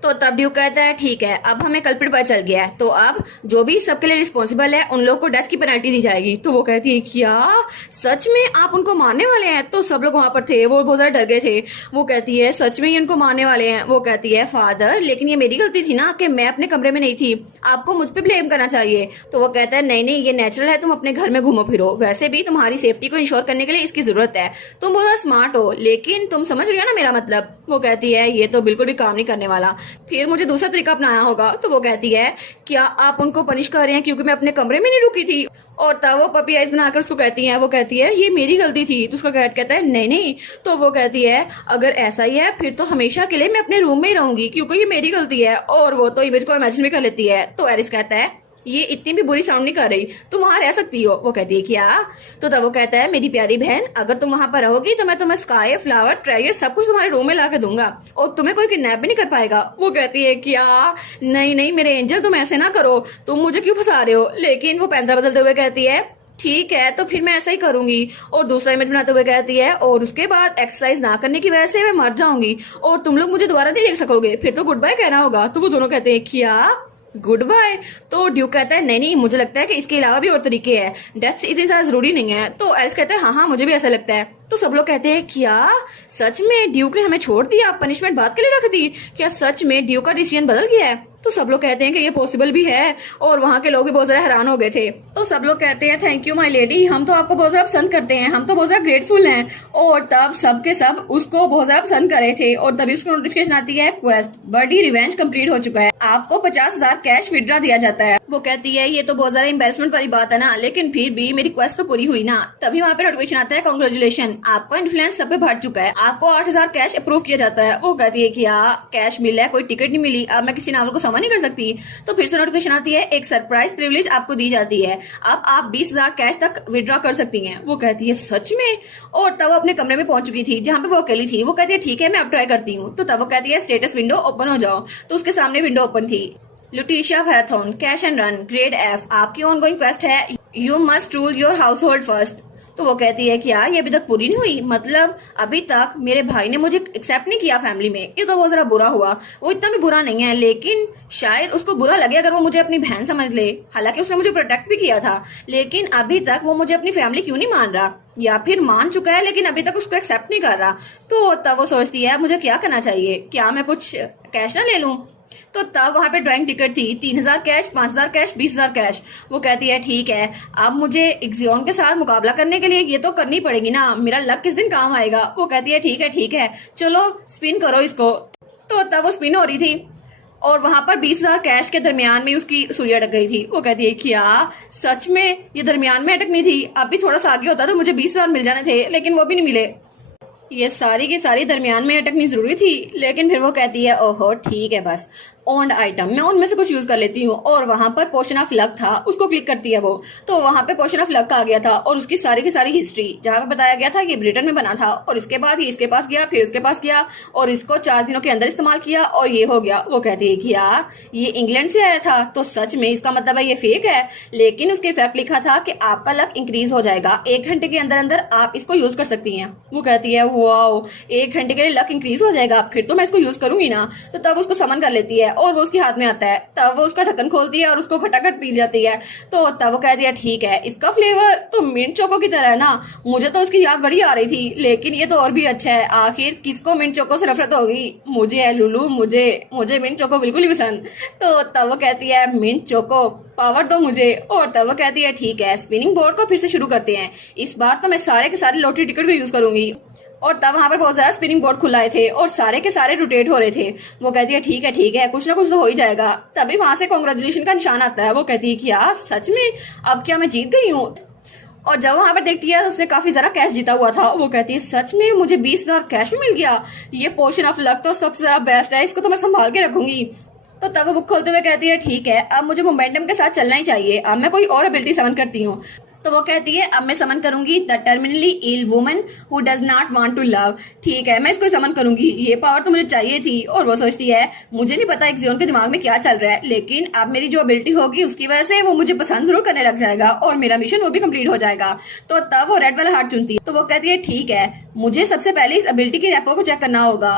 तो तब ड्यूक कहता है ठीक है, अब हमें कल्प्रिट पता चल गया है, तो अब जो भी सबके लिए रिस्पॉन्सिबल है उन लोग को डेथ की पेनल्टी दी जाएगी। तो वो कहती है क्या सच में आप उनको मारने वाले हैं? तो सब लोग वहां पर थे, वो बहुत ज्यादा डर गए थे। वो कहती है सच में ही उनको मारने वाले हैं? वो कहती है फादर लेकिन ये मेरी गलती थी ना कि मैं अपने कमरे में नहीं थी, आपको मुझ पे ब्लेम करना चाहिए। तो वो कहता है नहीं नहीं, ये नेचुरल है, तुम अपने घर में घूमो फिरो, वैसे भी तुम्हारी सेफ्टी को इंश्योर करने के लिए इसकी जरूरत है, तुम बहुत स्मार्ट हो, लेकिन तुम समझ रही हो ना मेरा मतलब। वो कहती है ये तो बिल्कुल भी काम नहीं करने वाला, फिर मुझे दूसरा तरीका अपनाया होगा। तो वो कहती है क्या आप उनको पनिश कर रहे हैं क्योंकि मैं अपने कमरे में नहीं रुकी थी? और तब वो पपी आइज बनाकर उसको कहती है, वो कहती है ये मेरी गलती थी। तो उसका कैट कहता है नहीं नहीं। तो वो कहती है अगर ऐसा ही है फिर तो हमेशा के लिए मैं अपने रूम में ही रहूंगी क्योंकि ये मेरी गलती है। और वो तो इमेज को इमेजिन भी कर लेती है। तो एरिस कहता है ये इतनी भी बुरी साउंड नहीं कर रही, तुम वहां रह सकती हो। वो कहती है क्या? तो तब वो कहता है मेरी प्यारी बहन अगर तुम वहां पर रहोगी तो मैं तुम्हें स्काई, फ्लावर, ट्रेजर सब कुछ तुम्हारे रूम में ला के दूंगा और तुम्हें कोई किडनैप भी नहीं कर पाएगा। वो कहती है क्या? नहीं नहीं मेरे एंजल, तुम ऐसे ना करो, तुम मुझे क्यों फंसा रहे हो? लेकिन वो पैंतरा बदलते हुए कहती है ठीक है तो फिर मैं ऐसा ही करूंगी। और दूसरा इमेज बनाते हुए कहती है और उसके बाद एक्सरसाइज ना करने की वजह से मैं मर जाऊंगी और तुम लोग मुझे दोबारा नहीं देख सकोगे, फिर तो गुड बाय कहना होगा। तो वो दोनों कहते हैं क्या गुड बाय? तो ड्यूक कहता है नहीं नहीं, मुझे लगता है कि इसके अलावा भी और तरीके हैं, डेथ इतनी ज्यादा जरूरी नहीं है। तो एरिस कहता है हाँ मुझे भी ऐसा लगता है। तो सब लोग कहते हैं क्या सच में ड्यूक ने हमें छोड़ दिया, पनिशमेंट बात के लिए रख दी? क्या सच में ड्यूक का डिसीजन बदल गया है? तो सब लोग कहते हैं कि ये पॉसिबल भी है और वहाँ के लोग भी बहुत ज्यादा हैरान हो गए थे। तो सब लोग कहते हैं थैंक यू माय लेडी, हम तो आपको बहुत ज्यादा पसंद करते हैं, हम तो बहुत ज्यादा ग्रेटफुल हैं। और तब सब के सब उसको बहुत ज्यादा पसंद कर रहे थे। और तभी उसको नोटिफिकेशन आती है क्वेस्ट बर्डी रिवेंज कंप्लीट हो चुका है, आपको 50,000 कैश विड्रॉ दिया जाता है। वो कहती है ये तो बहुत ज्यादा एम्बेरसमेंट वाली बात है ना, लेकिन फिर भी मेरी क्वेस्ट तो पूरी हुई ना। तभी वहाँ पे नोटिफिकेशन आता है कांग्रेचुलेशन, आपका इन्फ्लुएंस सब पे बढ़ चुका है, आपको 8,000 कैश अप्रूव किया जाता है। वो कहती है कि हाँ कैश मिला है, कोई टिकट नहीं मिली, अब मैं किसी नावल को समझ नहीं कर सकती। तो फिर से नोटिफिकेशन आती है एक सरप्राइज प्रिविलेज आपको दी जाती है, अब आप 20,000 कैश तक विड्रॉ कर सकती हैं। वो कहती है सच में? और तब वो अपने कमरे में पहुंच चुकी थी जहां पे वो अकेली थी। वो कहती है ठीक है मैं अब ट्राई करती हूँ। तो तब वो कहती है स्टेटस विंडो ओपन हो जाओ। तो उसके सामने विंडो ओपन थी, Letitia marathon cash and run grade F आपकी ऑनगोइंग क्वेस्ट है, you must rule your household first. तो वो कहती है कि यार ये अभी तक पूरी नहीं हुई, मतलब अभी तक मेरे भाई ने मुझे एक्सेप्ट नहीं किया फैमिली में, ये तो वो जरा बुरा हुआ। वो इतना भी बुरा नहीं है, लेकिन शायद उसको बुरा लगे अगर वो मुझे अपनी बहन समझ ले, हालांकि उसने मुझे प्रोटेक्ट भी किया था, लेकिन अभी तक वो मुझे अपनी फैमिली क्यों नहीं मान रहा, या फिर मान चुका है लेकिन अभी तक उसको एक्सेप्ट नहीं कर रहा। तो तब वो सोचती है मुझे क्या करना चाहिए, क्या मैं कुछ कैश ना ले लूं। तो तब वहां पे ड्राइंग टिकट थी 3,000 कैश, 5,000 कैश, 20,000 कैश। वो कहती है ठीक है, अब मुझे इक्सियोन के साथ मुकाबला करने के लिए ये तो करनी पड़ेगी ना, मेरा लक किस दिन काम आएगा। वो कहती है ठीक है चलो स्पिन करो इसको। तो तब वो स्पिन हो रही थी और वहां पर 20,000 कैश के दरमियान में उसकी सुई अटक गई थी। वो कहती है क्या सच में ये दरमियान में अटकनी थी, अब भी थोड़ा सा आगे होता तो मुझे 20,000 मिल जाने थे, लेकिन वो भी नहीं मिले। ये सारी की सारी दरमियान में अटकनी जरूरी थी। लेकिन फिर वो कहती है ओहो ठीक है बस ओन्ड आइटम, मैं उनमें से कुछ यूज कर लेती हूँ। और वहां पर पोर्शन ऑफ लक था, उसको क्लिक करती है वो, तो वहां पे पोर्शन ऑफ लक आ गया था और उसकी सारी की सारी हिस्ट्री, जहाँ पे बताया गया था कि ब्रिटेन में बना था और इसके बाद ये इसके पास गया, फिर उसके पास गया और इसको 4 दिनों के अंदर इस्तेमाल किया और ये हो गया। वो कहती है कि यार ये इंग्लैंड से आया था तो सच में इसका मतलब है ये फेक है, लेकिन उसके फैक्ट लिखा था कि आपका लक इंक्रीज हो जाएगा, 1 घंटे के अंदर अंदर आप इसको यूज कर सकती हैं। वो कहती है वाओ 1 घंटे के लिए लक इंक्रीज हो जाएगा, फिर तो मैं इसको यूज करूंगी ना। तो तब उसको समन कर लेती है और वो उसके हाथ में आता है, तब वो उसका ढक्कन खोलती है और उसको खटाखट पी जाती है। तो तब वो कहती है ठीक है इसका फ्लेवर तो मिंट चोको की तरह है ना, मुझे तो उसकी याद बड़ी आ रही थी, लेकिन ये तो और भी अच्छा है, आखिर किसको मिंट चोको से नफरत होगी, मुझे है लुलू, मुझे मिंट चोको बिल्कुल ही पसंद। तो तब वो कहती है मिंट चोको पावर दो मुझे। और तब वो कहती है ठीक है स्पिनिंग बोर्ड को फिर से शुरू करते हैं, इस बार तो मैं सारे के सारे लॉटरी टिकट को यूज करूंगी। और तब वहां पर बहुत सारा स्पिनिंग बोर्ड खुलाए थे और सारे के सारे रोटेट हो रहे थे। वो कहती है ठीक है कुछ ना कुछ तो हो ही जाएगा। तभी वहां से कांग्रेचुलेशन का निशान आता है। वो कहती है कि यार सच में अब क्या मैं जीत गई हूँ। और जब वहां पर देखती है तो उसने काफी सारा कैश जीता हुआ था। वो कहती है सच में मुझे 20,000 कैश भी मिल गया, ये पोर्शन ऑफ लक तो सबसे ज्यादा बेस्ट है, इसको तो मैं संभाल के रखूंगी। तो तब वो बुक खोलते हुए कहती है ठीक है अब मुझे मोमेंटम के साथ चलना ही चाहिए, अब मैं कोई और एबिलिटी समन करती हूँ। तो वो कहती है अब मैं समन करूंगी the terminally ill woman who does not want to love. ठीक है मैं इसको समन करूंगी, ये पावर तो मुझे चाहिए थी। और वो सोचती है मुझे नहीं पता एक्सियोन के दिमाग में क्या चल रहा है, लेकिन अब मेरी जो एबिलिटी होगी उसकी वजह से वो मुझे पसंद जरूर करने लग जाएगा और मेरा मिशन वो भी कंप्लीट हो जाएगा। तो तब वो रेड वाला हार्ट चुनती है। तो वो कहती है ठीक है मुझे सबसे पहले इस एबिलिटी के रेपो को चेक करना होगा,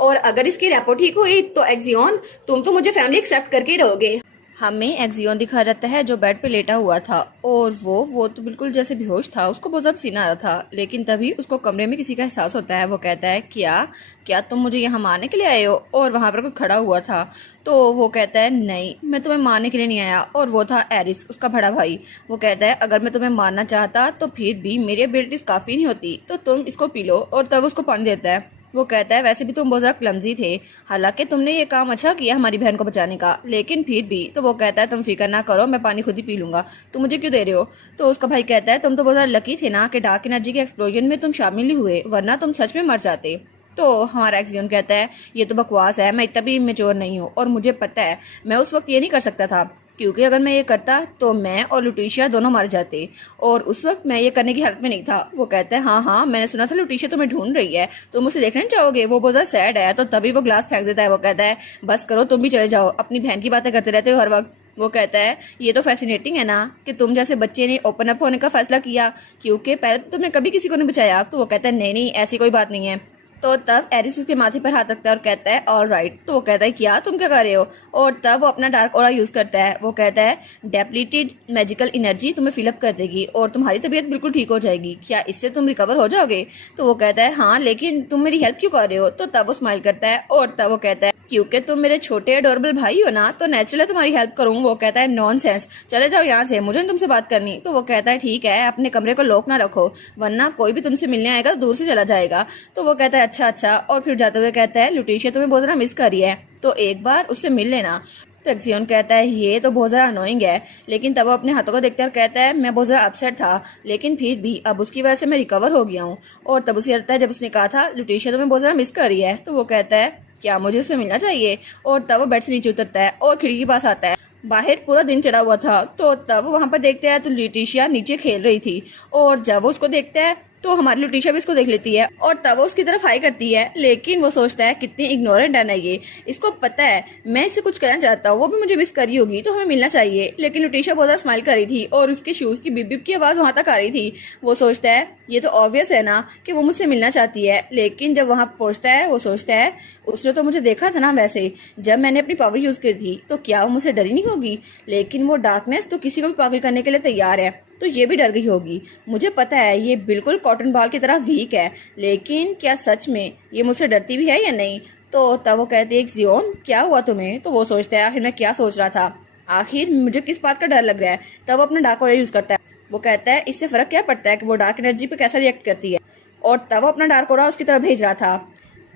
और अगर इसकी रेपो ठीक हुई तो एक्सियोन तुम तो मुझे फैमिली एक्सेप्ट करके ही रहोगे। हमें एक्सियोन दिखा रहता है जो बेड पे लेटा हुआ था और वो तो बिल्कुल जैसे बेहोश था, उसको बहुत ज्यादा पसीना आ रहा था। लेकिन तभी उसको कमरे में किसी का एहसास होता है। वो कहता है क्या क्या तुम मुझे यहाँ मारने के लिए आए हो। और वहां पर कोई खड़ा हुआ था। तो वो कहता है नहीं मैं तुम्हें मारने के लिए नहीं आया, और वो था एरिस उसका बड़ा भाई। वो कहता है अगर मैं तुम्हें मारना चाहता तो फिर भी मेरी एबिलिटीज काफी नहीं होती, तो तुम इसको पी लो। और तब उसको पानी देता है। वो कहता है वैसे भी तुम बहुत ज्यादा क्लमजी थे, हालांकि तुमने ये काम अच्छा किया हमारी बहन को बचाने का, लेकिन फिर भी। तो वो कहता है तुम फिक्र ना करो मैं पानी खुद ही पी लूंगा, तुम मुझे क्यों दे रहे हो। तो उसका भाई कहता है तुम तो बहुत ज्यादा लकी थे ना कि डार्क एनर्जी के एक्सप्लोजन में तुम शामिल नहीं हुए, वरना तुम सच में मर जाते। तो हमारा एक्सियोन कहता है ये तो बकवास है, मैं इतना भी मेच्योर नहीं हूँ और मुझे पता है मैं उस वक्त ये नहीं कर सकता था, क्योंकि अगर मैं ये करता तो मैं और लुटिशिया दोनों मर जाते, और उस वक्त मैं ये करने की हालत में नहीं था। वो कहता है हाँ मैंने सुना था लुटिशिया तुम्हें ढूंढ रही है, तुम उसे देखना चाहोगे, वो बहुत ज्यादा सैड है। तो तभी वो ग्लास फेंक देता है। वो कहता है बस करो तुम भी चले जाओ, अपनी बहन की बातें करते रहते हो हर वक्त। वो कहता है ये तो फैसिनेटिंग है ना कि तुम जैसे बच्चे ने ओपन अप होने का फैसला किया, क्योंकि पहले तो तुमने कभी किसी को नहीं बचाया। तो वो कहता है नहीं ऐसी कोई बात नहीं है। तो तब एरिस उसके माथे पर हाथ रखता है और कहता है ऑल राइट। तो वो कहता है क्या तुम क्या कर रहे हो। और तब वो अपना डार्क ऑरा यूज करता है। वो कहता है डेप्लीटेड मैजिकल एनर्जी तुम्हें फिलअप कर देगी और तुम्हारी तबीयत बिल्कुल ठीक हो जाएगी, क्या इससे तुम रिकवर हो जाओगे। तो वो कहता है हाँ लेकिन तुम मेरी हेल्प क्यों कर रहे हो। तो तब वो स्माइल करता है और तब वो कहता है क्योंकि तुम मेरे छोटे अडोरेबल भाई हो ना, तो नेचुरल तुम्हारी हेल्प करूँ। वो कहता है नॉनसेंस, चले जाओ यहाँ से, मुझे तुमसे बात करनी। तो वो कहता है ठीक है अपने कमरे को लॉक ना रखो, वरना कोई भी तुमसे मिलने आएगा तो दूर से चला जाएगा। तो वो कहता है अच्छा। और फिर जाते हुए कहता है लुटिशिया तुम्हें बहुत ज्यादा मिस कर रही है, तो एक बार उससे मिल लेना। तो एक्सियोन कहता है ये तो बहुत ज्यादा अनोइंग है, लेकिन तब वो अपने हाथों को देखता है और कहता है मैं बहुत ज्यादा अपसेट था, लेकिन फिर भी अब उसकी वजह से मैं रिकवर हो गया हूँ। और तब उसे लगता है जब उसने कहा था लुटिशिया तुम्हें बहुत ज्यादा मिस कर रही है, तो वो कहता है क्या मुझे उससे मिलना चाहिए। और तब वो बेड से नीचे उतरता है और खिड़की के पास आता है। बाहर पूरा दिन चढ़ा हुआ था। तो तब वहां पर देखते हैं तो लुटिशिया नीचे खेल रही थी, और जब वो उसको देखता है तो हमारी लुटीशा भी इसको देख लेती है और तब वो उसकी तरफ हाई करती है, लेकिन वो सोचता है कितनी इग्नोरेंट है ये, इसको पता है मैं इससे कुछ करना चाहता हूँ, वो भी मुझे मिस करी होगी तो हमें मिलना चाहिए। लेकिन लुटीशा बहुत ज्यादा स्माइल कर रही थी और उसके शूज की बिप बिप की आवाज वहां तक आ रही थी। वो सोचता है ये तो ऑब्वियस है ना कि वो मुझसे मिलना चाहती है, लेकिन जब वहां पहुंचता है वो सोचता है उसने तो मुझे देखा था ना वैसे जब मैंने अपनी पावर यूज करी थी, तो क्या वो मुझसे डरी नहीं होगी। लेकिन वो डार्कनेस तो किसी को भी पागल करने के लिए तैयार है, तो ये भी डर गई होगी। मुझे पता है ये बिल्कुल कॉटन बॉल की तरह वीक है, लेकिन क्या सच में ये मुझसे डरती भी है या नहीं। तो तब वो कहती है जियोन क्या हुआ तुम्हें। तो वो सोचता है आखिर मैं क्या सोच रहा था, आखिर मुझे किस बात का डर लग रहा है। तब वो अपना डार्क ऑरा यूज करता है। वो कहता है इससे फर्क क्या पड़ता है कि वो डार्क एनर्जी पे कैसा रिएक्ट करती है, और तब वो अपना डार्क ऑरा उसकी तरफ भेज रहा था।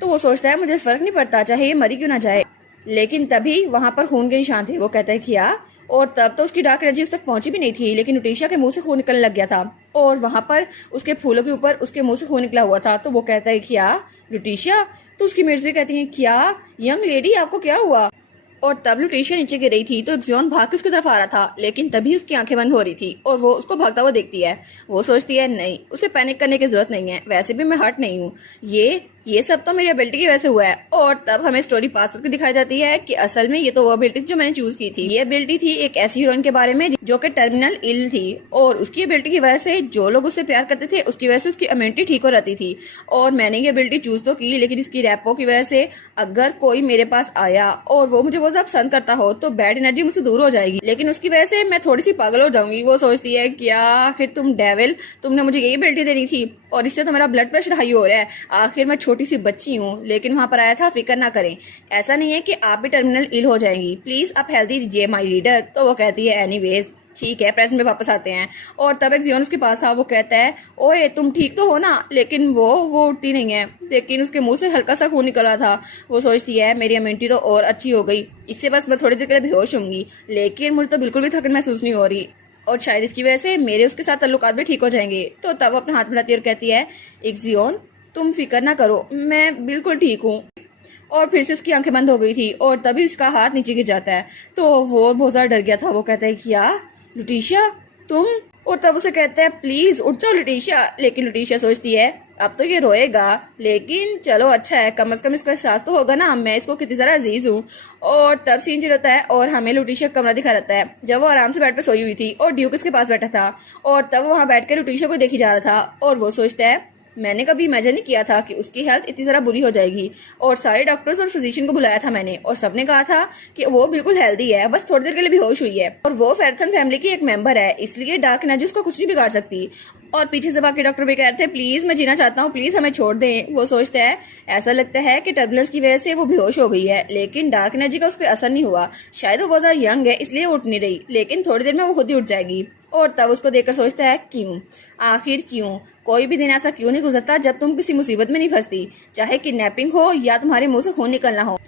तो वो सोचता है मुझे फर्क नहीं पड़ता चाहे ये मरी क्यों ना जाए। लेकिन तभी वहां पर खून के निशान थे। वो कहता है क्या, और तब तो उसकी डार्क एनर्जी उस तक पहुंची भी नहीं थी, लेकिन लुटीशा के मुंह से खून निकलने लग गया था और वहां पर उसके फूलों के ऊपर उसके मुंह से खून निकला हुआ था। तो वो कहता है क्या लुटीशा। तो उसकी मेट्स भी कहती हैं क्या यंग लेडी आपको क्या हुआ। और तब लुटीशा नीचे गिर रही थी तो जियोन भाग के उसकी तरफ आ रहा था, लेकिन तभी उसकी आंखें बंद हो रही थी और वो उसको भागता हुआ देखती है। वो सोचती है नहीं उसे पैनिक करने की जरूरत नहीं है, वैसे भी मैं हर्ट नहीं हूँ, ये सब तो मेरी एबिलिटी की वजह से हुआ है। और तब हमें स्टोरी पास करके दिखाई जाती है कि असल में ये तो वो एबिलिटी जो मैंने चूज की थी। ये एबिलिटी थी एक ऐसी हीरोइन के बारे में जो कि टर्मिनल इल थी, और उसकी एबिलिटी की वजह से जो लोग उससे प्यार करते थे उसकी वजह से उसकी इम्यूनिटी ठीक हो रहती थी। और मैंने ये एबिलिटी चूज तो की, लेकिन इसकी रैपो की वजह से अगर कोई मेरे पास आया और वो मुझे बहुत ज्यादा पसंद करता हो तो बैड एनर्जी मुझसे दूर हो जाएगी, लेकिन उसकी वजह से मैं थोड़ी सी पागल हो जाऊंगी। वो सोचती है क्या आखिर तुम डेविल, तुमने मुझे यही एबिलिटी देनी थी और इससे तो मेरा ब्लड प्रेशर हाई हो रहा है। आखिर मैं छोटी सी बच्ची हूँ, लेकिन वहां पर आया था फिक्र ना करें, ऐसा नहीं है कि आप भी टर्मिनल इल हो जाएंगी, प्लीज आप हेल्दी रहिए माय लीडर। तो वो कहती है एनीवेज ठीक है, प्रेजेंट में वापस आते हैं। और तब एक जियोन उसके पास था। वो कहता है ओए तुम ठीक तो हो ना, लेकिन वो उठती नहीं है, लेकिन उसके मुंह से हल्का सा खून निकला था। वो सोचती है मेरी इम्यूनिटी तो और अच्छी हो गई, इससे बस मैं थोड़ी देर के लिए बेहोश होंगी, लेकिन मुझे तो बिल्कुल भी थकन महसूस नहीं हो रही और शायद इसकी वजह से मेरे उसके साथ ताल्लुकात भी ठीक हो जाएंगे। तो तब अपना हाथ बढ़ाती है और कहती है इक्जियोन तुम फिक्र ना करो, मैं बिल्कुल ठीक हूँ। और फिर से उसकी आंखें बंद हो गई थी और तभी उसका हाथ नीचे गिर जाता है। तो वो बहुत ज्यादा डर गया था। वो कहता है क्या लुटीशा तुम, और तब उसे कहता है प्लीज उठ जाओ लुटीशा। लेकिन लुटीशा सोचती है अब तो ये रोएगा, लेकिन चलो अच्छा है, कम से कम इसको एहसास तो होगा ना मैं इसको कितनी ज्यादा अजीज हूँ। और तब सीन चल होता है और हमें लुटीशा का कमरा दिखा रहता है जब वो आराम से बेड पर सोई हुई थी और ड्यूक उसके पास बैठा था, और तब वहां बैठ कर लुटीशा को देखी जा रहा था। और वो सोचता है मैंने कभी इमेजिन नहीं किया था कि उसकी हेल्थ इतनी ज़्यादा बुरी हो जाएगी, और सारे डॉक्टर्स और फिजिशियन को बुलाया था मैंने और सबने कहा था कि वो बिल्कुल हेल्दी है, बस थोड़ी देर के लिए बेहोश हुई है और वो फेरथन फैमिली की एक मेंबर है, इसलिए डार्क एनर्जी उसको कुछ नहीं बिगाड़ सकती। और पीछे से बाकी डॉक्टर भी कहते हैं प्लीज मैं जीना चाहता हूँ, प्लीज हमें छोड़ दें। वो सोचता है ऐसा लगता है कि टर्बुलेंस की वजह से वो बेहोश हो गई है, लेकिन डार्क एनर्जी का उस पर असर नहीं हुआ, शायद वो बहुत ज्यादा यंग है इसलिए उठ नहीं रही, लेकिन थोड़ी देर में वो खुद ही उठ जाएगी। और तब उसको देखकर सोचता है क्यों, आखिर क्यों, कोई भी दिन ऐसा क्यों नहीं गुजरता जब तुम किसी मुसीबत में नहीं फंसती, चाहे किडनैपिंग हो या तुम्हारे मुंह से खून निकलना हो।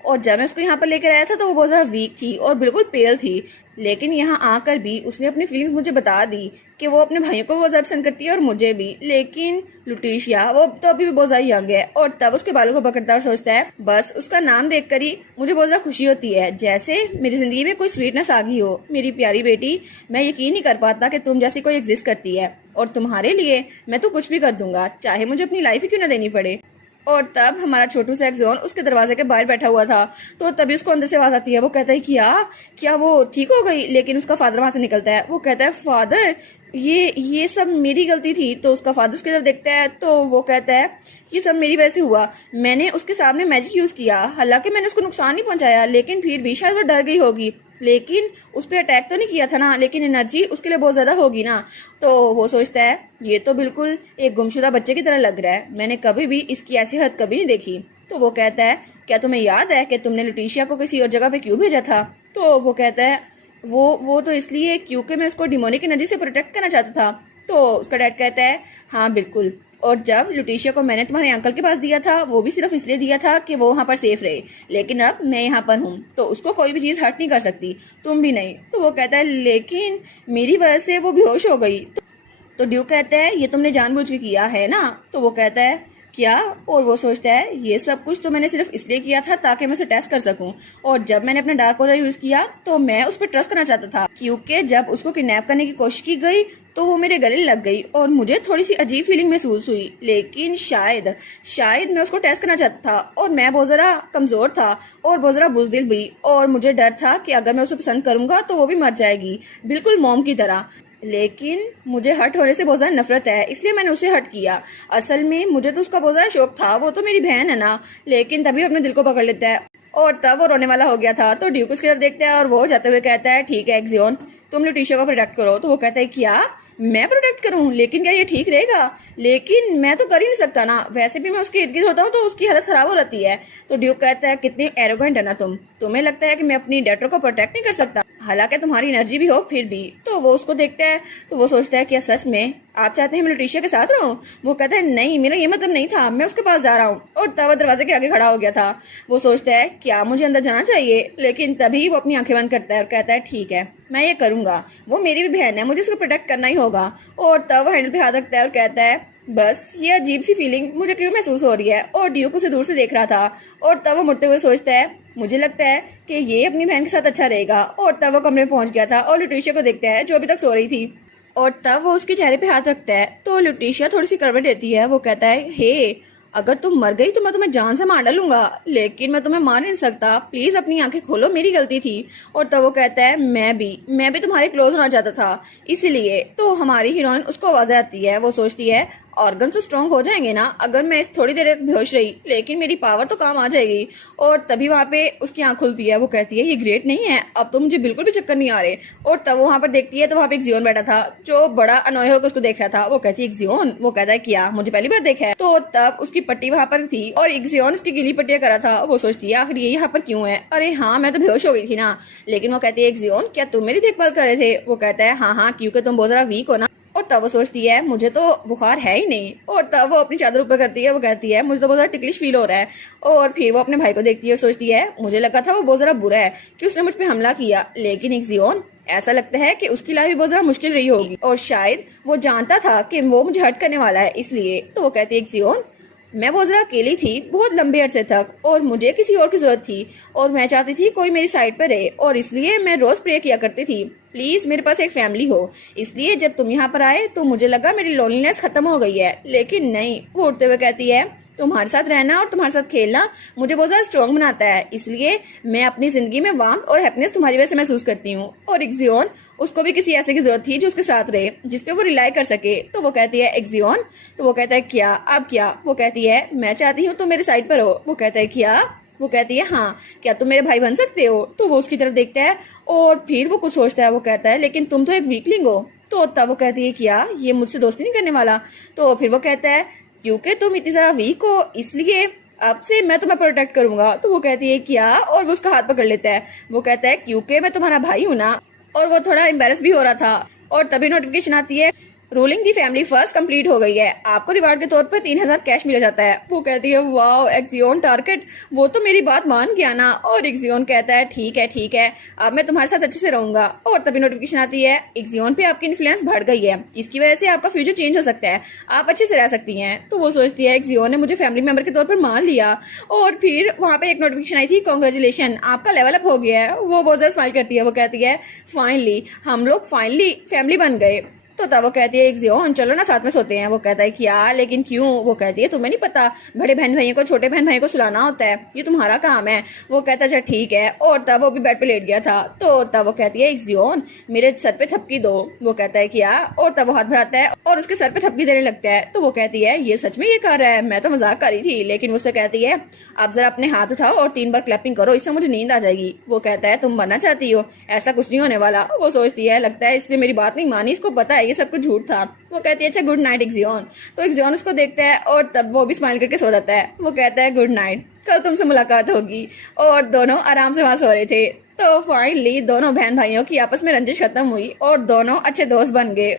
और जब मैं उसको यहाँ पर लेकर आया था तो वो बहुत ज़्यादा वीक थी और बिल्कुल पेल थी, लेकिन यहाँ आकर भी उसने अपनी फीलिंग्स मुझे बता दी कि वो अपने भाइयों को बहुत ज़्यादा पसंद करती है और मुझे भी। लेकिन लुटीशिया वो तो अभी भी बहुत ज़्यादा यंग है। और तब उसके बालों को पकड़ता और सोचता है बस उसका नाम देखकर ही मुझे बहुत ज़्यादा खुशी होती है, जैसे मेरी जिंदगी में कोई स्वीटनेस आ गई हो। मेरी प्यारी बेटी, मैं यकीन नहीं कर पाता कि तुम जैसी कोई एग्जिस्ट करती है, और तुम्हारे लिए मैं तो कुछ भी कर दूंगा, चाहे मुझे अपनी लाइफ ही क्यों ना देनी पड़े। और तब हमारा छोटू सा एक्सॉन उसके दरवाजे के बाहर बैठा हुआ था, तो तभी उसको अंदर से आवाज आती है। वो कहता है क्या वो ठीक हो गई, लेकिन उसका फादर वहां से निकलता है। वो कहता है फादर ये सब मेरी गलती थी। तो उसका फादर उसकी तरफ देखता है तो वो कहता है ये सब मेरी वजह से हुआ, मैंने उसके सामने मैजिक यूज किया, हालांकि मैंने उसको नुकसान नहीं पहुंचाया, लेकिन फिर भी शायद वो डर गई होगी, लेकिन उस पर अटैक तो नहीं किया था ना, लेकिन एनर्जी उसके लिए बहुत ज्यादा होगी ना। तो वो सोचता है ये तो बिल्कुल एक गुमशुदा बच्चे की तरह लग रहा है, मैंने कभी भी इसकी ऐसी हरकत कभी नहीं देखी। तो वो कहता है क्या तुम्हें याद है कि तुमने लुटीशिया को किसी और जगह पे क्यों भेजा था। तो वो कहता है वो तो इसलिए क्योंकि मैं उसको डिमोनिक एनर्जी से प्रोटेक्ट करना चाहता था। तो उसका डैड कहता है हाँ बिल्कुल, और जब लुटीशिया को मैंने तुम्हारे अंकल के पास दिया था वो भी सिर्फ इसलिए दिया था कि वो वहाँ पर सेफ रहे, लेकिन अब मैं यहाँ पर हूँ तो उसको कोई भी चीज़ हर्ट नहीं कर सकती, तुम भी नहीं। तो वो कहता है लेकिन मेरी वजह से वो बेहोश हो गई। तो ड्यूक कहता है ये तुमने जानबूझ के किया है ना। तो वो कहता है क्या? और वो सोचता है ये सब कुछ तो मैंने सिर्फ इसलिए किया था ताकि मैं उसे टेस्ट कर सकूं, और जब मैंने अपना डार्क ऑर्डर यूज किया तो मैं उस पर ट्रस्ट करना चाहता था, क्योंकि जब उसको किडनैप करने की कोशिश की गई तो वो मेरे गले लग गई और मुझे थोड़ी सी अजीब फीलिंग महसूस हुई। लेकिन शायद मैं उसको टेस्ट करना चाहता था, और मैं बहुत ज़रा कमज़ोर था और बहुत ज़रा बुज़दिल भी, और मुझे डर था कि अगर मैं उसे पसंद करूंगा तो वो भी मर जाएगी, बिल्कुल मॉम की तरह। लेकिन मुझे हर्ट होने से बहुत ज़्यादा नफरत है, इसलिए मैंने उसे हर्ट किया। असल में मुझे तो उसका बहुत ज़्यादा शौक था, वो तो मेरी बहन है ना। लेकिन तभी अपने दिल को पकड़ लेता है, और तब वो रोने वाला हो गया था। तो ड्यूक उसकी तरफ देखता है और वो जाते हुए कहता है, ठीक है एक्सियोन, तुम लुटिशिया को प्रोटेक्ट करो। तो वो कहता है, क्या मैं प्रोटेक्ट करूं? लेकिन क्या ये ठीक रहेगा? लेकिन मैं तो कर ही नहीं सकता ना, वैसे भी मैं उसके इर्द गिर्द होता हूँ तो उसकी हालत खराब हो रहती है। तो ड्यूक कहता है, कितनी एरोगेंट है ना तुम्हें लगता है कि मैं अपनी डॉटर को प्रोटेक्ट नहीं कर सकता, हालांकि तुम्हारी एनर्जी भी हो फिर भी। तो वो उसको देखता है तो वो सोचता है, क्या सच में आप चाहते हैं मैं लुटिशिया के साथ रहूं? वो कहता है, नहीं, मेरा ये मतलब नहीं था, मैं उसके पास जा रहा हूँ। और तब वो दरवाजे के आगे खड़ा हो गया था। वो सोचता है, क्या मुझे अंदर जाना चाहिए? लेकिन तभी वो अपनी आंखें बंद करता है और कहता है, ठीक है, मैं ये करूंगा, वो मेरी भी बहन है, मुझे उसको प्रोटेक्ट करना ही होगा। और तब वो हैंडल पे हाथ रखता है और कहता है, बस ये अजीब सी फीलिंग मुझे क्यों महसूस हो रही है। और ड्यूक उसे दूर से देख रहा था, और तब वो मुड़ते हुए सोचता है, मुझे लगता है कि ये अपनी बहन के साथ अच्छा रहेगा। और तब वो कमरे में पहुंच गया था और लुटिशिया को देखता है जो अभी तक सो रही थी, और तब वो उसके चेहरे पे हाथ रखता है। तो लुटिशिया थोड़ी सी करवट देती है। वो कहता है, हे, अगर तुम मर गई तो मैं तुम्हें जान से मार डालूंगा, लेकिन मैं तुम्हें मार नहीं सकता, प्लीज अपनी आंखें खोलो, मेरी गलती थी। और तब वो कहता है, मैं भी तुम्हारे क्लोज होना चाहता था, इसलिए। तो हमारी हीरोइन उसको आवाज आती है। वो सोचती है, ऑर्गन तो स्ट्रॉन्ग हो जाएंगे ना अगर मैं थोड़ी देर बेहोश रही, लेकिन मेरी पावर तो काम आ जाएगी। और तभी वहाँ पे उसकी आंख खुलती है। वो कहती है, ये ग्रेट नहीं है, अब तो मुझे बिल्कुल भी चक्कर नहीं आ रहे। और तब वो वहाँ पर देखती है तो वहाँ पे एक जियोन बैठा था जो बड़ा अनोय होकर उसको देख रहा था। वो कहती है, एक जियोन? वो कहता है, क्या मुझे पहली बार देखा है? तो तब उसकी पट्टी वहाँ पर थी और एक जियोन उसकी गीली पट्टियां करा था। वो सोचती है, आखिर ये यहाँ पर क्यों है? अरे हाँ, मैं तो बेहोश हो गई थी ना। लेकिन वो कहती है, एक जियोन, क्या तुम मेरी देखभाल कर रहे थे? वो कहता है, हाँ हाँ, क्योंकि तुम बहुत ज्यादा वीक हो ना। और तब वो सोचती है, मुझे तो बुखार है ही नहीं। और तब वो अपनी चादर ऊपर करती है। वो कहती है, मुझे तो बहुत ज्यादा टिकलिश फील हो रहा है। और फिर वो अपने भाई को देखती है और सोचती है, मुझे लगा था वो बहुत ज्यादा बुरा है कि उसने मुझ पर हमला किया, लेकिन एक जियोन, ऐसा लगता है कि उसकी लाइफ भी बहुत ज्यादा मुश्किल रही होगी, और शायद वो जानता था कि वो मुझे हर्ट करने वाला है, इसलिए। तो वो कहती है, एक जियोन, मैं बहुत ज्यादा अकेली थी बहुत लंबे अरसे तक, और मुझे किसी और की जरूरत थी, और मैं चाहती थी कोई मेरी साइड पर रहे, और इसलिए मैं रोज प्रे किया करती थी, प्लीज मेरे पास एक फैमिली हो। इसलिए जब तुम यहाँ पर आए तो मुझे लगा मेरी लोनलीनेस खत्म हो गई है, लेकिन नहीं। वो उठते हुए कहती है, तुम्हारे साथ रहना और तुम्हारे साथ खेलना मुझे बहुत ज्यादा स्ट्रॉन्ग बनाता है, इसलिए मैं अपनी जिंदगी में वार्मथ और हैप्पीनेस तुम्हारी वजह से महसूस करती हूँ। और एक्सियोन, उसको भी किसी ऐसे की जरूरत थी जो उसके साथ रहे, जिसपे वो रिलाई कर सके। तो वो कहती है, एक्सियोन? तो वो कहता है, क्या? अब क्या? वो कहती है, मैं चाहती हूँ तुम मेरे साइड पर हो। वो कहता है, क्या? वो कहती है, हाँ, क्या तुम मेरे भाई बन सकते हो? तो वो उसकी तरफ देखता है और फिर वो कुछ सोचता है। वो कहता है, लेकिन तुम तो एक वीकलिंग हो। तो तब वो कहती है, क्या ये मुझसे दोस्ती नहीं करने वाला? तो फिर वो कहता है, क्योंकि तुम इतनी ज्यादा वीक हो इसलिए अब से मैं तुम्हें प्रोटेक्ट करूंगा। तो वो कहती है, क्या? और वो उसका हाथ पकड़ लेता है। वो कहता है, क्योंकि मैं तुम्हारा भाई हूं ना। और वो थोड़ा एम्बेरस भी हो रहा था, और तभी नोटिफिकेशन आती है, रूलिंग दी फैमिली फर्स्ट कंप्लीट हो गई है, आपको रिवार्ड के तौर पर 3000 कैश मिल जाता है। वो कहती है, वाओ एक्सियोन टारगेट, वो तो मेरी बात मान गया ना। और एक्सियोन कहता है, ठीक है, अब मैं तुम्हारे साथ अच्छे से रहूंगा। और तभी नोटिफिकेशन आती है, एक्सियोन पे आपकी इन्फ्लुएंस बढ़ गई है, इसकी वजह से आपका फ्यूचर चेंज हो सकता है, आप अच्छे से रह सकती हैं। तो वो सोचती है, एक्सियोन ने मुझे फैमिली मेंबर के तौर पर मान लिया। और फिर वहाँ पे एक नोटिफिकेशन आई थी, कॉन्ग्रेचुलेशन, आपका लेवल अप हो गया है। वो बहुत ज्यादा स्माइल करती है। वो कहती है, फाइनली हम लोग फाइनली फैमिली बन गए। तो तब वो कहती है, एक्सियोन चलो ना साथ में सोते हैं। वो कहता है, क्या? लेकिन क्यों? वो कहती है, तुम्हें नहीं पता बड़े बहन भाइयों को छोटे बहन भाई को सुलाना होता है, ये तुम्हारा काम है। वो कहता है, अच्छा ठीक है। और तब वो भी बेड पे लेट गया था। तो तब वो कहती है, एक्सियोन मेरे सर पे थपकी दो। वो कहता है, क्या? और तब वो हाथ बढ़ाता है और उसके सर पे थपकी देने लगता है। तो वो कहती है, ये सच में ये कर रहा है? मैं तो मजाक कर रही थी। लेकिन उससे कहती है, आप जरा अपने हाथ उठाओ और 3 बार क्लैपिंग करो, इससे मुझे नींद आ जाएगी। वो कहता है, तुम मरना चाहती हो? ऐसा कुछ नहीं होने वाला। वो सोचती है, लगता है इसने मेरी बात नहीं मानी, इसको पता है ये सब कुछ झूठ था। वो कहती है, अच्छा गुड नाइट एक्सियोन। तो एक्सियोन उसको देखता है और तब वो भी स्माइल करके सो जाता है। वो कहता है, गुड नाइट, कल तुमसे मुलाकात होगी। और दोनों आराम से वहां सो रहे थे। तो फाइनली दोनों बहन भाइयों की आपस में रंजिश खत्म हुई और दोनों अच्छे दोस्त बन गए।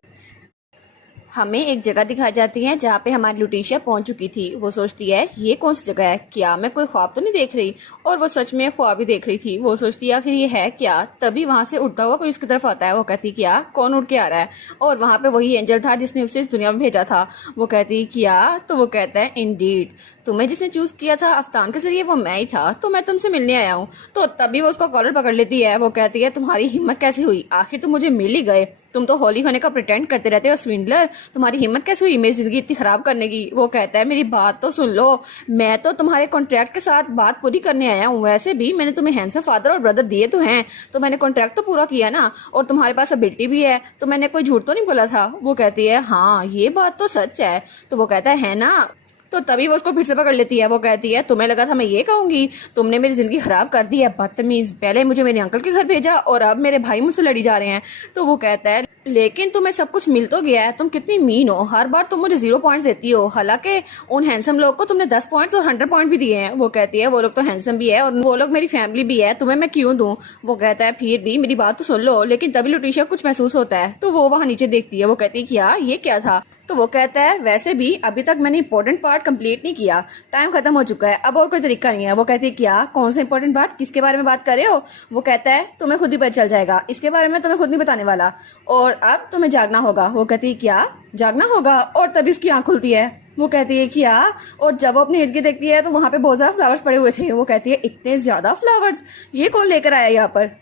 हमें एक जगह दिखाई जाती है जहाँ पे हमारी लुटीशिया पहुंच चुकी थी। वो सोचती है ये कौन सी जगह है, क्या मैं कोई ख्वाब तो नहीं देख रही। और वो सच में ख्वाब ही देख रही थी। वो सोचती है आखिर ये है क्या। तभी वहां से उड़ता हुआ कोई उसकी तरफ आता है। वो कहती क्या, कौन उड़ के आ रहा है। और वहां पे वही एंजल था जिसने उसे इस दुनिया में भेजा था। वो कहती क्या, तो वो कहता है इंडीड, तुम्हें जिसने चूज किया था अफ्तान के जरिए वो मैं ही था, तो मैं तुमसे मिलने आया हूँ। तो तभी वो उसका कॉलर पकड़ लेती है। वो कहती है तुम्हारी हिम्मत कैसे हुई, आखिर तुम मुझे मिल ही गए, तुम तो होली होने का प्रिटेंड करते रहते हो स्विंडलर, तुम्हारी हिम्मत कैसे हुई मेरी जिंदगी इतनी खराब करने की। वो कहता है मेरी बात तो सुन लो, मैं तो तुम्हारे कॉन्ट्रैक्ट के साथ बात पूरी करने आया हूँ। वैसे भी मैंने तुम्हें हैंडसम फादर और ब्रदर दिए तो हैं, तो मैंने कॉन्ट्रैक्ट तो पूरा किया ना, और तुम्हारे पास एबिलिटी भी है, तो मैंने कोई झूठ तो नहीं बोला था। वो कहती है हाँ ये बात तो सच है। तो वो कहता है ना। तो तभी वो उसको फिर से पकड़ लेती है। वो कहती है तुम्हें लगा था मैं ये कहूंगी, तुमने मेरी जिंदगी खराब कर दी है बदतमीज, पहले मुझे मेरे अंकल के घर भेजा और अब मेरे भाई मुझसे लड़ी जा रहे हैं। तो वो कहता है लेकिन तुम्हें सब कुछ मिल तो गया है, तुम कितनी मीन हो, हर बार तुम मुझे 0 पॉइंट्स देती हो, हालांकि उन हैंडसम लोग को तुमने 10 पॉइंट्स और 100 पॉइंट भी दिए हैं। वो कहती है वो लोग तो हैंडसम भी है और वो लोग मेरी फैमिली भी है, तुम्हें मैं क्यों दूं। वो कहता है फिर भी मेरी बात तो सुन लो। लेकिन तभी लुटीशिया कुछ महसूस होता है, तो वो वहां नीचे देखती है। वो कहती है क्या ये क्या था। तो वो कहता है वैसे भी अभी तक मैंने इंपॉर्टेंट पार्ट कंप्लीट नहीं किया, टाइम खत्म हो चुका है, अब और कोई तरीका नहीं है। वो कहती है क्या, कौन सा इंपॉर्टेंट बात, किसके बारे में बात कर रहे हो। वो कहता है तुम्हें खुद ही पता चल जाएगा, इसके बारे में तुम्हें खुद नहीं बताने वाला, और अब तुम्हें जागना होगा। वो कहती है क्या जागना होगा, और तभी उसकी आंख खुलती है। वो कहती है क्या, और जब वो अपने इर्द गिर्द देखती है तो वहां पे बहुत ज्यादा फ्लावर्स पड़े हुए थे। वो कहती है इतने ज्यादा फ्लावर्स, ये कौन लेकर आया यहाँ पर।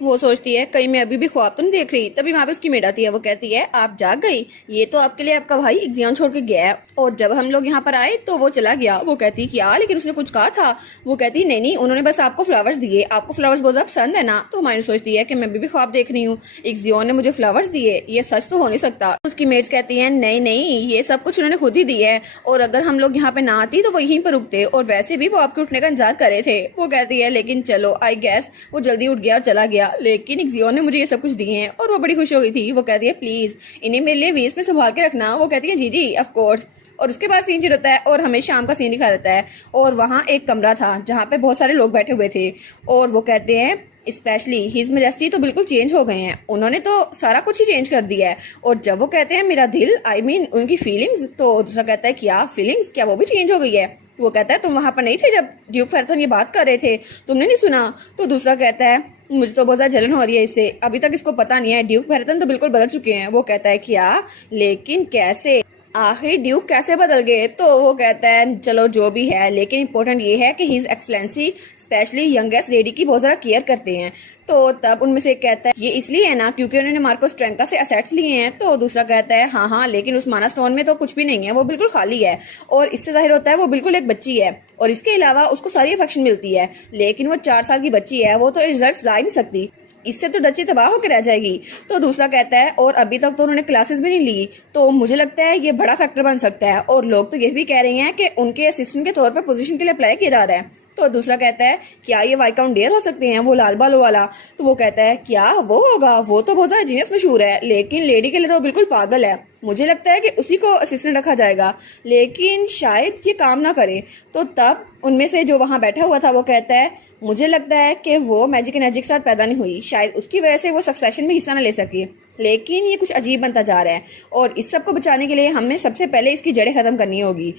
वो सोचती है कहीं मैं अभी भी ख्वाब तो नहीं देख रही। तभी वहां पे उसकी मेड आती है। वो कहती है आप जाग गई, ये तो आपके लिए आपका भाई एग्जाम छोड़ के गया है, और जब हम लोग यहाँ पर आए तो वो चला गया। वो कहती है क्या, लेकिन उसने कुछ कहा था। वो कहती है नहीं उन्होंने बस आपको फ्लावर्स दिए, आपको फ्लावर्स बहुत ज्यादा पसंद है ना। तो हमारी सोचती है कि मैं भी ख्वाब देख रही हूँ, एग्जियोन ने मुझे फ्लावर्स दिए, ये सच तो हो नहीं सकता। उसकी मेड्स कहती है नहीं ये सब कुछ उन्होंने खुद ही दिया है, और अगर हम लोग यहाँ पे ना आती तो वो यहीं पर रुकते, और वैसे भी वो आपके उठने का इंतजार कर रहे थे। वो कहती है लेकिन चलो आई गेस वो जल्दी उठ गया और चला गया, लेकिन एग्जियोन ने मुझे ये सब कुछ दिए हैं, और वो बड़ी खुश हो गई थी। वो कहती है प्लीज इन्हें मेरे लिए वेस्ट में संभाल के रखना। वो कहती है जी ऑफ कोर्स। और उसके बाद सीन होता है और हमें शाम का सीन दिखा रहता है, और वहाँ एक कमरा था जहाँ पे बहुत सारे लोग बैठे हुए थे, और वो कहते हैं स्पेशली हिज मेजेस्टी तो बिल्कुल चेंज हो गए हैं, उन्होंने तो सारा कुछ ही चेंज कर दिया है। और जब वो कहते हैं मेरा दिल आई मीन उनकी फीलिंग्स, तो दूसरा कहता है क्या फीलिंग्स, क्या वो भी चेंज हो गई है। वो कहता है तुम वहां पर नहीं थे जब ड्यूक फेरटन ये बात कर रहे थे, तुमने नहीं सुना। तो दूसरा कहता है मुझे तो बहुत ज्यादा जलन हो रही है इससे, अभी तक इसको पता नहीं है ड्यूक फेरटन तो बिल्कुल बदल चुके हैं। वो कहता है क्या, लेकिन कैसे, आखिर ड्यूक कैसे बदल गए। तो वो कहता है चलो जो भी है, लेकिन इंपॉर्टेंट ये है कि his excellency specially youngest lady की बहुत ज्यादा केयर करते हैं। तो तब उनमें से एक कहता है ये इसलिए है ना क्योंकि उन्होंने मार्को स्ट्रेंका से असेट्स लिए हैं। तो दूसरा कहता है हाँ लेकिन उस माना स्टोन में तो कुछ भी नहीं है, वो बिल्कुल खाली है, और इससे जाहिर होता है वो बिल्कुल एक बच्ची है, और इसके अलावा उसको सारी अफेक्शन मिलती है, लेकिन वो 4 साल की बच्ची है, वो तो रिजल्ट ला ही नहीं सकती, इससे तो डची तबाह होकर रह जाएगी। तो दूसरा कहता है और अभी तक तो उन्होंने क्लासेस भी नहीं ली, तो मुझे लगता है ये बड़ा फैक्टर बन सकता है, और लोग तो ये भी कह रहे हैं कि उनके असिस्टेंट के तौर पर पोजीशन के लिए अप्लाई किया जा रहा है। तो दूसरा कहता है क्या ये वाइकाउंट डेयर हो सकते हैं, वो लाल बालों वाला। तो वो कहता है क्या वो होगा, वो तो बहुत ज्यादा जीनियस मशहूर है, लेकिन लेडी के लिए तो बिल्कुल पागल है, मुझे लगता है कि उसी को असिस्टेंट रखा जाएगा, लेकिन शायद ये काम ना करे। तो तब उनमें से जो वहां बैठा हुआ था वो कहता है मुझे लगता है कि वो मैजिक एनर्जी के साथ पैदा नहीं हुई, शायद उसकी वजह से वो सक्सेशन में हिस्सा न ले सके, लेकिन ये कुछ अजीब बनता जा रहा है, और इस सब को बचाने के लिए हमें सबसे पहले इसकी जड़ें खत्म करनी होगी।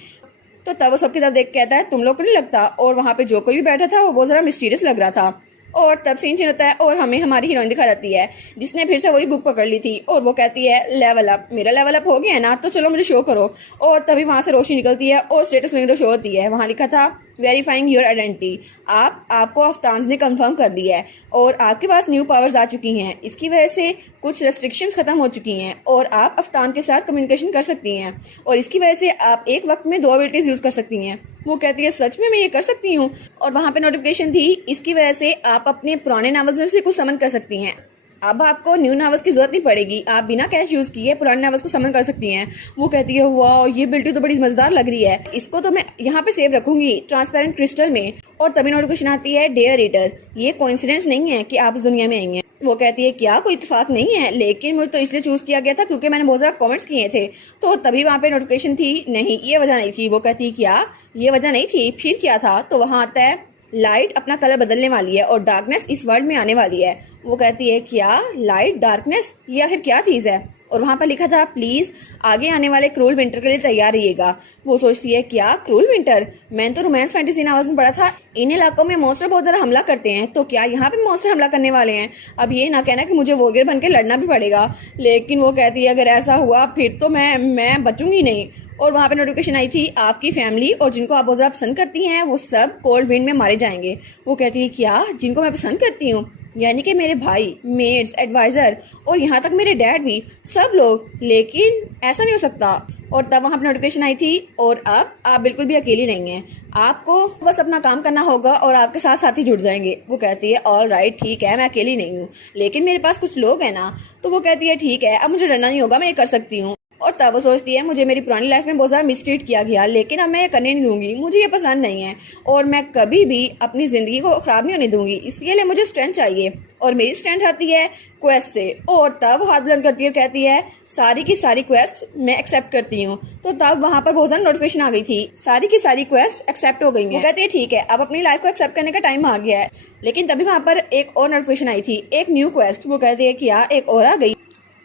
तो तब वो सबकी तरफ देख कहता है तुम लोग को नहीं लगता, और वहां पे जो कोई भी बैठा था वो बहुत जरा मिस्टीरियस लग रहा था। और तब सीन चेंज होता है और हमें हमारी हीरोइन दिखा जाती है जिसने फिर से वही बुक पकड़ ली थी, और वो कहती है लेवल अप, मेरा लेवल अप हो गया है ना, तो चलो मुझे शो करो। और तभी वहां से रोशनी निकलती है और स्टेटस विंडो शो होती है, वहां लिखा था वेरीफाइंग योर आइडेंटिटी, आपको अफ्तान ने कंफर्म कर दिया है, और आपके पास न्यू पावर्स आ चुकी हैं, इसकी वजह से कुछ रेस्ट्रिक्शंस खत्म हो चुकी हैं, और आप अफ्तान के साथ कम्युनिकेशन कर सकती हैं, और इसकी वजह से आप एक वक्त में 2 एबिलिटीज यूज कर सकती हैं। वो कहती है सच में मैं ये कर सकती हूँ, और वहां पे नोटिफिकेशन थी इसकी वजह से आप अपने पुराने नॉवेल्स में से कुछ समन कर सकती हैं, अब आपको न्यू नॉवेल्स की जरूरत नहीं पड़ेगी, आप बिना कैश यूज किए पुराने नॉवेल्स को समन कर सकती हैं। वो कहती है वाह ये एबिलिटी तो बड़ी मजेदार लग रही है, इसको तो मैं यहाँ पे सेव रखूंगी ट्रांसपेरेंट क्रिस्टल में। और तभी नोटिफिकेशन आती है डियर रीडर, ये कोइंसिडेंस नहीं है कि आप इस दुनिया में आई हैं। वो कहती है क्या कोई इत्तेफाक नहीं है, लेकिन मुझे तो इसलिए चूज किया गया था क्योंकि मैंने बहुत ज्यादा कमेंट्स किए थे। तो तभी वहां पे नोटिफिकेशन थी नहीं ये वजह नहीं थी। वो कहती है क्या ये वजह नहीं थी, फिर क्या था। तो वहां आता है लाइट अपना कलर बदलने वाली है और डार्कनेस इस वर्ल्ड में आने वाली है। वो कहती है क्या लाइट डार्कनेस, ये आखिर क्या चीज है। और वहाँ पर लिखा था प्लीज आगे आने वाले क्रूल विंटर के लिए तैयार रहिएगा। वो सोचती है क्या क्रूल विंटर, मैंने तो रोमांस फैंटेसी नॉवेल्स में पढ़ा था इन इलाकों में मॉन्स्टर बहुत ज़्यादा हमला करते हैं, तो क्या यहाँ पे मॉन्स्टर हमला करने वाले हैं। अब ये ना कहना कि मुझे वॉरियर बन के लड़ना भी पड़ेगा, लेकिन वो कहती है अगर ऐसा हुआ फिर तो मैं बचूंगी नहीं। और वहाँ पे नोटिफिकेशन आई थी आपकी फैमिली और जिनको आप बहुत ज़्यादा पसंद करती हैं वो सब कोल्ड विंड में मारे जाएंगे। वो कहती है क्या, जिनको मैं पसंद करती हूँ, यानी कि मेरे भाई, मेड्स, एडवाइज़र और यहाँ तक मेरे डैड भी, सब लोग, लेकिन ऐसा नहीं हो सकता। और तब वहाँ पर नोटिफिकेशन आई थी और अब आप बिल्कुल भी अकेली नहीं हैं, आपको बस अपना काम करना होगा और आपके साथ साथी जुड़ जाएंगे। वो कहती है ऑल राइट ठीक है, मैं अकेली नहीं हूँ, लेकिन मेरे पास कुछ लोग हैं ना। तो वो कहती है ठीक है, अब मुझे डरना नहीं होगा, मैं ये कर सकती हूँ। और तब वो सोचती है मुझे मेरी पुरानी लाइफ में बहुत ज़्यादा मिसट्रीट किया गया, लेकिन अब मैं ये करने नहीं दूंगी, मुझे ये पसंद नहीं है और मैं कभी भी अपनी ज़िंदगी को ख़राब नहीं होने दूंगी, इसके लिए मुझे स्ट्रेंथ चाहिए और मेरी स्ट्रेंथ आती है क्वेस्ट से। और तब हाथ बुलंद करती है, कहती है सारी की सारी क्वेस्ट मैं एक्सेप्ट करती हूँ। तो तब वहाँ पर बहुत ज़्यादा नोटिफिकेशन आ गई थी, सारी की सारी क्वेस्ट एक्सेप्ट हो गई हैं। वो कहती है ठीक है, अब अपनी लाइफ को एक्सेप्ट करने का टाइम आ गया है। लेकिन तभी वहाँ पर एक और नोटिफिकेशन आई थी, एक न्यू क्वेस्ट। वो कहती है क्या, एक और आ गई।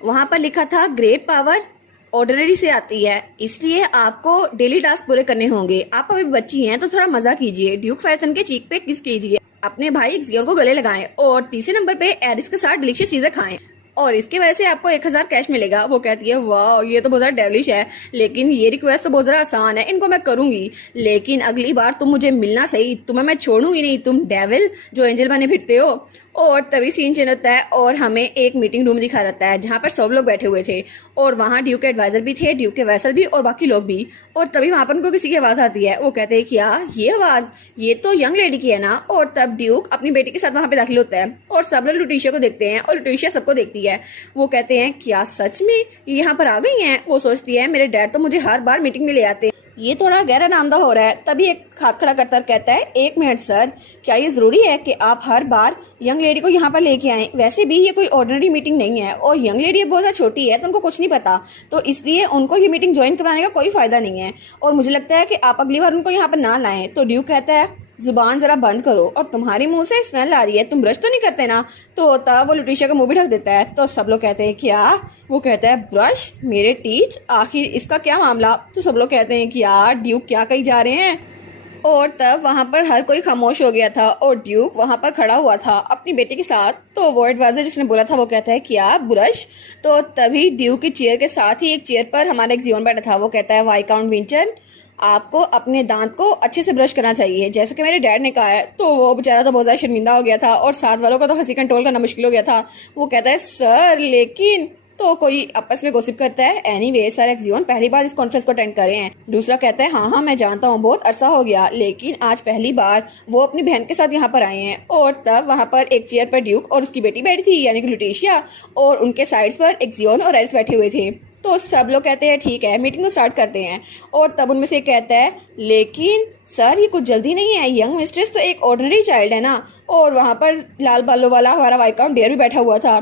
वहाँ पर लिखा था ग्रेट पावर ऑर्डिनरी से आती है, इसलिए आपको डेली टास्क पूरे करने होंगे। आप अभी बच्ची हैं तो थोड़ा मजा कीजिए, ड्यूक फेरथन के चीक पे किस कीजिए, अपने भाई एक्सियोन को गले लगाएं और तीसरे नंबर पे एरिस के साथ डिलीशियस चीजें खाएं और इसके वजह से आपको 1000 कैश मिलेगा। वो कहती है वाह ये तो बहुत ज़्यादा डेवलिश है, लेकिन ये रिक्वेस्ट तो बहुत ज़्यादा आसान है, इनको मैं करूंगी, लेकिन अगली बार तुम मुझे मिलना सही, तुम्हें मैं छोड़ूंगी नहीं, तुम डेविल जो एंजल बने फिरते हो। और तभी सीन चेंज होता है और हमें एक मीटिंग रूम दिखा रहता है जहाँ पर सब लोग बैठे हुए थे और वहाँ ड्यूक के एडवाइजर भी थे, ड्यूक के वैसल भी और बाकी लोग भी। और तभी वहाँ पर उनको किसी की आवाज़ आती है। वो कहते हैं क्या ये आवाज़, ये तो यंग लेडी की है ना। और तब ड्यूक अपनी बेटी के साथ वहाँ पे दाखिल होता है और सब लोग लुटिशिया को देखते हैं और लुटिशिया सबको देखती है। वो कहते हैं क्या सच में ये यहाँ पर आ गई हैं। वो सोचती है मेरे डैड तो मुझे हर बार मीटिंग में ले आते, ये थोड़ा गहरा नामदा हो रहा है। तभी एक हाथ खड़ा करता कहता है एक मिनट सर, क्या ये जरूरी है कि आप हर बार यंग लेडी को यहाँ पर लेके आएं? वैसे भी ये कोई ऑर्डिनरी मीटिंग नहीं है और यंग लेडी बहुत ज़्यादा छोटी है तो उनको कुछ नहीं पता, तो इसलिए उनको ये मीटिंग ज्वाइन कराने का कोई फायदा नहीं है और मुझे लगता है कि आप अगली बार उनको यहाँ पर ना लाएं। तो ड्यूक कहता है जुबान जरा बंद करो और तुम्हारी मुंह से स्मेल आ रही है, तुम ब्रश तो नहीं करते ना। तो तब वो लुटिशिया का मुंह भी ढक देता है। तो सब लोग कहते हैं क्या, वो कहता है ब्रश, मेरे टीथ, आखिर इसका क्या मामला। तो सब लोग कहते हैं कि यार ड्यूक क्या कही जा रहे हैं। और तब वहाँ पर हर कोई खामोश हो गया था और ड्यूक वहाँ पर खड़ा हुआ था अपनी बेटी के साथ। तो वो एडवाइजर जिसने बोला था वो कहता है क्या ब्रश। तो तभी ड्यूक की चेयर के साथ ही एक चेयर पर हमारा एक जियोन बैठा था। वो कहता है वाइकाउंट विंचर, आपको अपने दांत को अच्छे से ब्रश करना चाहिए जैसे कि मेरे डैड ने कहा है। तो वो बेचारा तो बहुत ज़्यादा शर्मिंदा हो गया था और साथ वालों को तो हंसी कंट्रोल करना मुश्किल हो गया था। वो कहता है सर लेकिन, तो कोई आपस में गॉसिप करता है एनीवे सर एक्सियोन पहली बार इस कॉन्फ्रेंस को अटेंड करे हैं। दूसरा कहता है हाँ मैं जानता हूँ बहुत अरसा हो गया, लेकिन आज पहली बार वो अपनी बहन के साथ यहाँ पर आए हैं। और तब वहाँ पर एक चेयर पर ड्यूक और उसकी बेटी बैठी थी यानी कि लुटिशिया और उनके साइड्स पर एक्सियोन और एरिस बैठे हुए थे। तो सब लोग कहते हैं ठीक है मीटिंग को स्टार्ट करते हैं। और तब उनमें से एक कहता है लेकिन सर ये कुछ जल्दी नहीं है, यंग मिस्ट्रेस तो एक ऑर्डिनरी चाइल्ड है ना। और वहाँ पर लाल बालों वाला हमारा वाइकाउंट डेयर भी बैठा हुआ था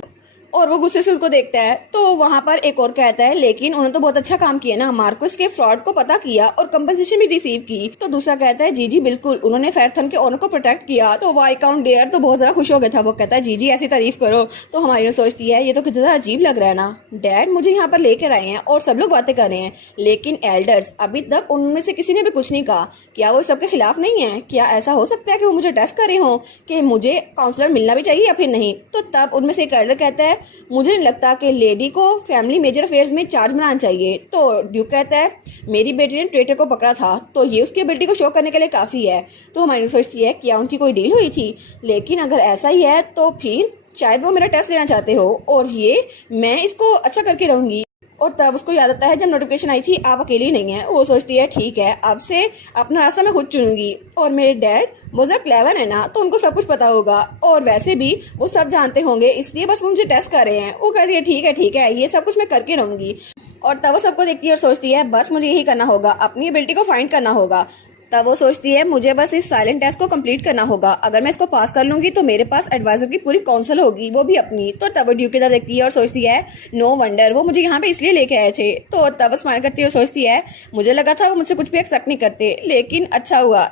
और वो गुस्से से उसको देखता है। तो वहाँ पर एक और कहता है लेकिन उन्होंने तो बहुत अच्छा काम किया ना, मार्कस के फ्रॉड को पता किया और कंपनसेशन भी रिसीव की। तो दूसरा कहता है जी जी बिल्कुल, उन्होंने फेरथन के ऑनर को प्रोटेक्ट किया। तो वाइकाउंट डेयर तो बहुत ज्यादा खुश हो गया था। वो कहता है जी जी ऐसी तारीफ करो। तो हमारी सोचती है ये तो कितना अजीब लग रहा है ना, डैड मुझे यहाँ पर लेकर आए हैं और सब लोग बातें कर रहे हैं, लेकिन एल्डर्स अभी तक उनमें से किसी ने भी कुछ नहीं कहा। क्या वो सबके खिलाफ नहीं है? क्या ऐसा हो सकता है कि वो मुझे टेस्ट कर रहे हो कि मुझे काउंसलर मिलना भी चाहिए या फिर नहीं? तो तब उनमें से एक एल्डर कहता है मुझे नहीं लगता कि लेडी को फैमिली मेजर अफेयर्स में चार्ज बनाना चाहिए। तो ड्यूक कहता है मेरी बेटी ने ट्रेटर को पकड़ा था तो ये उसकी एबिलिटी को शो करने के लिए काफी है। तो हमारी सोचती है क्या उनकी कोई डील हुई थी, लेकिन अगर ऐसा ही है तो फिर शायद वो मेरा टेस्ट लेना चाहते हो और ये मैं इसको अच्छा करके रहूंगी। और तब उसको याद आता है जब नोटिफिकेशन आई थी आप अकेली नहीं है। वो सोचती है ठीक है अब से अपना रास्ता मैं खुद चुनूंगी और मेरे डैड वो ज़रा क्लेवर है ना तो उनको सब कुछ पता होगा और वैसे भी वो सब जानते होंगे, इसलिए बस मुझे टेस्ट कर रहे हैं। वो कहती है ठीक है ये सब कुछ मैं करके रहूंगी। और तब वो सबको देखती है और सोचती है बस मुझे यही करना होगा, अपनी एबिलिटी को फाइंड करना होगा। तब वो सोचती है मुझे बस इस साइलेंट टेस्ट को कंप्लीट करना होगा, अगर मैं इसको पास कर लूंगी तो मेरे पास एडवाइजर की पूरी काउंसिल होगी, वो भी अपनी। तो तब वो ड्यूक की तरफ देखती है और सोचती है नो वंडर वो मुझे यहाँ पे इसलिए लेके आए थे। तो तब वो स्माइल करती है और सोचती है मुझे लगा था वो मुझसे कुछ भी एक्सपेक्ट नहीं करते, लेकिन अच्छा हुआ।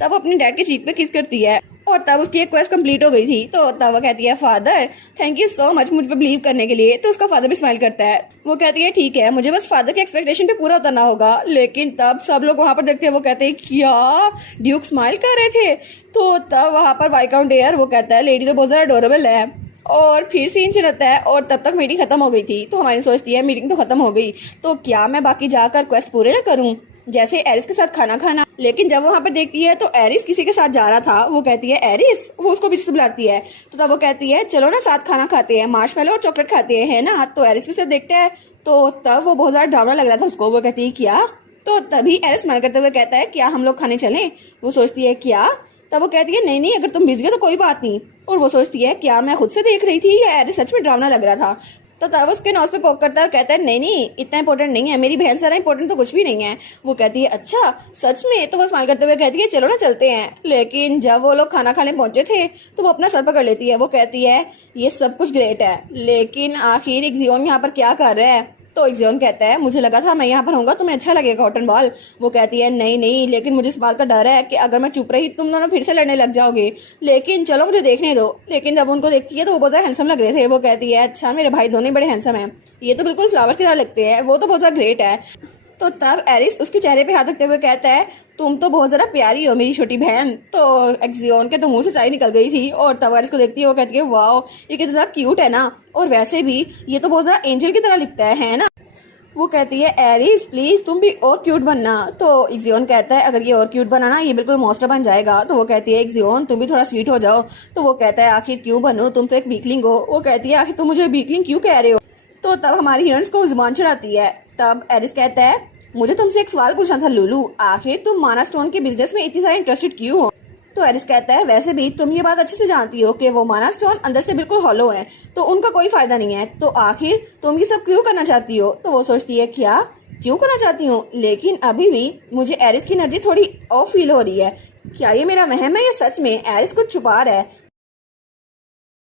तब वो अपने डैड के चीक पे किस करती है और तब उसकी एक क्वेस्ट कंप्लीट हो गई थी। तो तब वो कहती है father thank you so much मुझ पे बिलीव करने के लिए। तो उसका फादर भी स्माइल करता है। वो कहती है ठीक है, मुझे बस फादर के एक्सपेक्टेशन पे पूरा उतरना होगा। लेकिन तब सब लोग वहां पर देखते हैं, वो कहते हैं क्या ड्यूक स्माइल कर रहे थे। तो तब वहां पर वाइकाउंट एयर वो कहता है लेडी तो बहुत ज्यादा अडोरेबल है। और फिर सीन चलता है और तब तक मीटिंग खत्म हो गई थी। तो हमारी सोचती है मीटिंग तो खत्म हो गई, तो क्या मैं बाकी जाकर क्वेस्ट पूरे ना करूं, जैसे एरिस के साथ खाना खाना। लेकिन जब वो वहां पर देखती है तो एरिस किसी के साथ जा रहा था। वो कहती है एरिस, वो उसको पीछे से बुलाती है। तो तब वो कहती है चलो ना साथ खाना खाते हैं, मार्शमेलो और चॉकलेट खाते हैं, है ना। तो एरिस भी उसे देखते हैं। तो तब वो बहुत ज्यादा डरावना लग रहा था उसको। वो कहती है क्या। तो तभी एरिस स्माइल करते हुए कहता है क्या हम लोग खाने चलें। वो सोचती है क्या। तब वो कहती है नहीं नहीं, अगर तुम बिजी हो तो कोई बात नहीं। और वो सोचती है क्या मैं खुद से देख रही थी या एरिस सच में डरावना लग रहा था। तो तब उसके नोज पे पोक करता है और कहता है नहीं नहीं इतना इंपॉर्टेंट नहीं है, मेरी बहन से ज्यादा इंपॉर्टेंट तो कुछ भी नहीं है। वो कहती है अच्छा सच में। तो वो स्माइल करते हुए कहती है चलो ना चलते हैं। लेकिन जब वो लोग खाना खाने पहुंचे थे तो वो अपना सर पकड़ लेती है। वो कहती है ये सब कुछ ग्रेट है, लेकिन आखिर इक्सियोन यहाँ पर क्या कर रहा है। तो इक्सियोन कहता है मुझे लगा था मैं यहाँ पर होऊंगा तुम्हें अच्छा लगेगा कॉटन बॉल। वो कहती है नहीं नहीं, लेकिन मुझे इस बात का डर है कि अगर मैं चुप रही तुम दोनों फिर से लड़ने लग जाओगे। लेकिन चलो मुझे देखने दो। लेकिन जब उनको देखती है तो वो बहुत ज्यादा हैंडसम लग रहे थे। वो कहती है अच्छा मेरे भाई दोनों बड़े हैंडसम हैं, ये तो बिल्कुल फ्लावर्स की तरह लगते हैं, वो तो बहुत ज्यादा ग्रेट है। तो तब एरिस उसके चेहरे पे हाथ रखते हुए कहता है तुम तो बहुत ज्यादा प्यारी हो मेरी छोटी बहन। तो एक्सियोन के तो मुंह से चाय निकल गई थी। और तब एरिस को देखती है, वो कहती है वाह ये कितना ज्यादा क्यूट है ना, और वैसे भी ये तो बहुत ज्यादा एंजल की तरह लिखता है ना। वो कहती है एरिस प्लीज तुम भी और क्यूट बनना। तो इक्सियोन कहता है अगर ये और क्यूट बनाना ये बिल्कुल मॉन्स्टर बन जाएगा। तो वो कहती है इक्सियोन तुम भी थोड़ा स्वीट हो जाओ। तो वो कहता है आखिर क्यों बनो, तुम तो एक वीकलिंग हो। वो कहती है आखिर तुम मुझे वीकलिंग क्यों कह रहे हो। तो तब हमारी हीरोइंस को जुबान चढ़ाती है। तब एरिस कहता है मुझे तुमसे एक सवाल पूछना था लुलू, आखिर तुम माना स्टोन के बिजनेस में इतनी सारी इंटरेस्टेड क्यों हो। तो एरिस कहता है वैसे भी तुम ये बात अच्छे से जानती हो कि वो माना स्टोन अंदर से बिल्कुल हॉलो है, तो उनका कोई फायदा नहीं है, तो आखिर तुम ये सब क्यों करना चाहती हो। तो वो सोचती है क्या क्यों करना चाहती हूँ, लेकिन अभी भी मुझे एरिस की एनर्जी थोड़ी ऑफ फील हो रही है। क्या ये मेरा वहम है या सच में एरिस कुछ छुपा रहा है।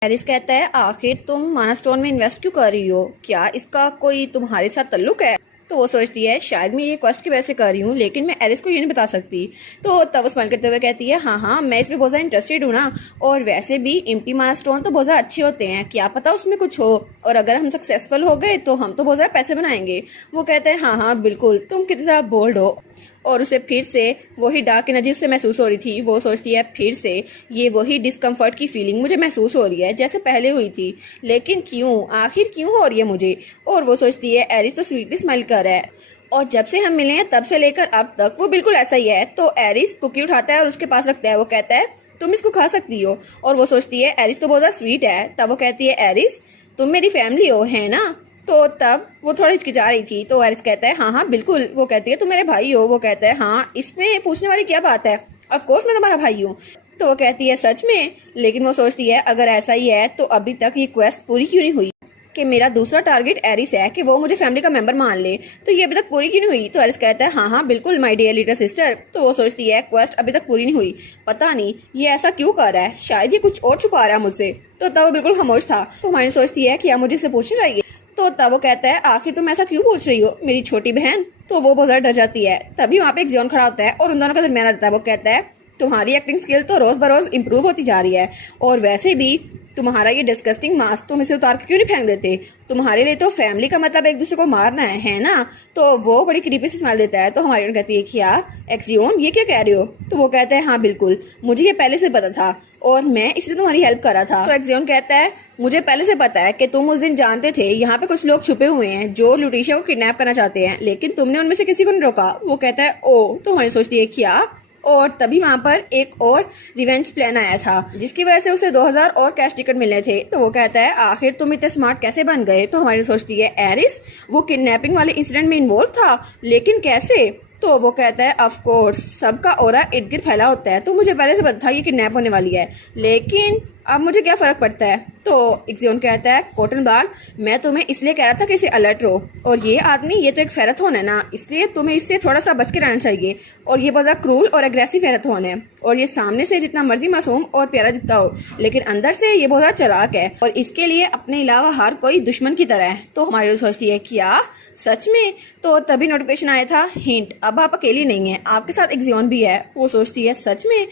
एरिस कहता है आखिर तुम माना स्टोन में इन्वेस्ट क्यों कर रही हो, क्या इसका कोई तुम्हारे साथ ताल्लुक है। तो वो सोचती है शायद मैं ये क्वेस्ट की वजह से कर रही हूँ, लेकिन मैं एरिस को ये नहीं बता सकती। तो तब वो स्माइल करते हुए कहती है हाँ हाँ मैं इसमें बहुत ज़्यादा इंटरेस्टेड हूँ ना, और वैसे भी एम्प्टी माना स्टोन तो बहुत ज़्यादा अच्छे होते हैं, क्या पता उसमें कुछ हो, और अगर हम सक्सेसफुल हो गए तो हम तो बहुत ज़्यादा पैसे बनाएंगे। वो कहते हैं हाँ हाँ बिल्कुल तुम कितने ज़्यादा बोल्ड हो। और उसे फिर से वही डार्क एनर्जी उससे महसूस हो रही थी। वो सोचती है फिर से ये वही डिस्कम्फर्ट की फीलिंग मुझे महसूस हो रही है जैसे पहले हुई थी, लेकिन क्यों, आखिर क्यों हो रही है मुझे। और वो सोचती है एरिस तो स्वीटली स्माइल कर रहा है, और जब से हम मिले हैं तब से लेकर अब तक वो बिल्कुल ऐसा ही है। तो एरिस कुकी उठाता है और उसके पास रखता है। वो कहता है तुम इसको खा सकती हो। और वो सोचती है एरिस तो बहुत ज्यादा स्वीट है। तब वो कहती है एरिस तुम मेरी फैमिली हो, है ना। तो तब वो थोड़ा हिचकिचा रही थी। तो एरिस कहता है हाँ हाँ बिल्कुल। वो कहती है तुम मेरे भाई हो। वो कहता है हाँ इसमें पूछने वाली क्या बात है, ऑफ कोर्स मैं तुम्हारा भाई हूँ। तो वो कहती है सच में, लेकिन वो सोचती है अगर ऐसा ही है तो अभी तक ये क्वेस्ट पूरी क्यों नहीं हुई, कि मेरा दूसरा टारगेट एरिस है कि वो मुझे फैमिली का मेंबर मान ले, तो ये अभी तक पूरी क्यों नहीं हुई। तो एरिस कहता है हाँ हाँ बिल्कुल माय डियर लिटिल सिस्टर। तो वो सोचती है क्वेस्ट अभी तक पूरी नहीं हुई, पता नहीं ये ऐसा क्यों कर रहा है, शायद ये कुछ और छुपा रहा है मुझसे। तो तब वो बिल्कुल खामोश था। तो हमारी सोचती है कि आप मुझे इससे पूछना चाहिए। तो तब वो कहता है आखिर तुम ऐसा क्यों पूछ रही हो मेरी छोटी बहन। तो वो बहुत ज्यादा डर जाती है। तभी वहाँ पे एक जियोन खड़ा होता है और उन दोनों का दरमियान रहता है। वो कहता है तुम्हारी एक्टिंग स्किल तो रोज बरोज इम्प्रूव होती जा रही है, और वैसे भी तुम्हारा ये डिस्गस्टिंग मास्क तुम इसे उतार के क्यों नहीं फेंक देते, तुम्हारे लिए तो फैमिली का मतलब एक दूसरे को मारना है ना। तो वो बड़ी क्रीपी से स्माइल देता है। तो हमारी कहती है क्या एक्सियोन ये क्या कह रहे हो। तो वो कहता है हाँ बिल्कुल मुझे ये पहले से पता था और मैं इसलिए तुम्हारी हेल्प कर रहा था। तो एक्सियोन कहता है मुझे पहले से पता है कि तुम उस दिन जानते थे यहाँ पे कुछ लोग छुपे हुए हैं जो लुटीशिया को किडनैप करना चाहते हैं, लेकिन तुमने उनमें से किसी को नहीं रोका। वो कहता है ओ। तो हमारी सोचती है क्या। और तभी वहां पर एक और रिवेंज प्लान आया था जिसकी वजह से उसे 2000 और कैश टिकट मिलने थे। तो वो कहता है आखिर तुम इतने स्मार्ट कैसे बन गए। तो हमारी सोचती है एरिस वो किडनैपिंग वाले इंसिडेंट में इन्वॉल्व था, लेकिन कैसे। तो वो कहता है ऑफ कोर्स सबका ओरा इर्द गिर्द फैला होता है, तो मुझे पहले से पता था ये किडनैप होने वाली है, लेकिन अब मुझे क्या फर्क पड़ता है। तो इक्सियोन कहता है कॉटन बाल मैं तुम्हें इसलिए कह रहा था कि इसे अलर्ट रहो, और ये आदमी ये तो एक फेराथन है ना, इसलिए तुम्हें इससे थोड़ा सा बच के रहना चाहिए, और ये बहुत ज्यादा क्रूल और एग्रेसिव फेराथन है, और ये सामने से जितना मर्जी मासूम और प्यारा दिखता हो लेकिन अंदर से ये बहुत ज्यादा चालाक है, और इसके लिए अपने अलावा हर कोई दुश्मन की तरह है। तो हमारी सोचती है क्या सच में। तो तभी नोटिफिकेशन आया था हिंट अब आप अकेली नहीं है, आपके साथ इक्सियोन भी है। वो सोचती है सच में।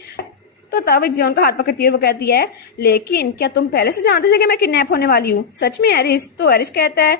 तो तब एक्जियोन का हाथ पकड़ती है और वो कहती है लेकिन क्या तुम पहले से जानते थे कि मैं किडनैप होने वाली हूँ? सच में एरिस? तो एरिस कहता है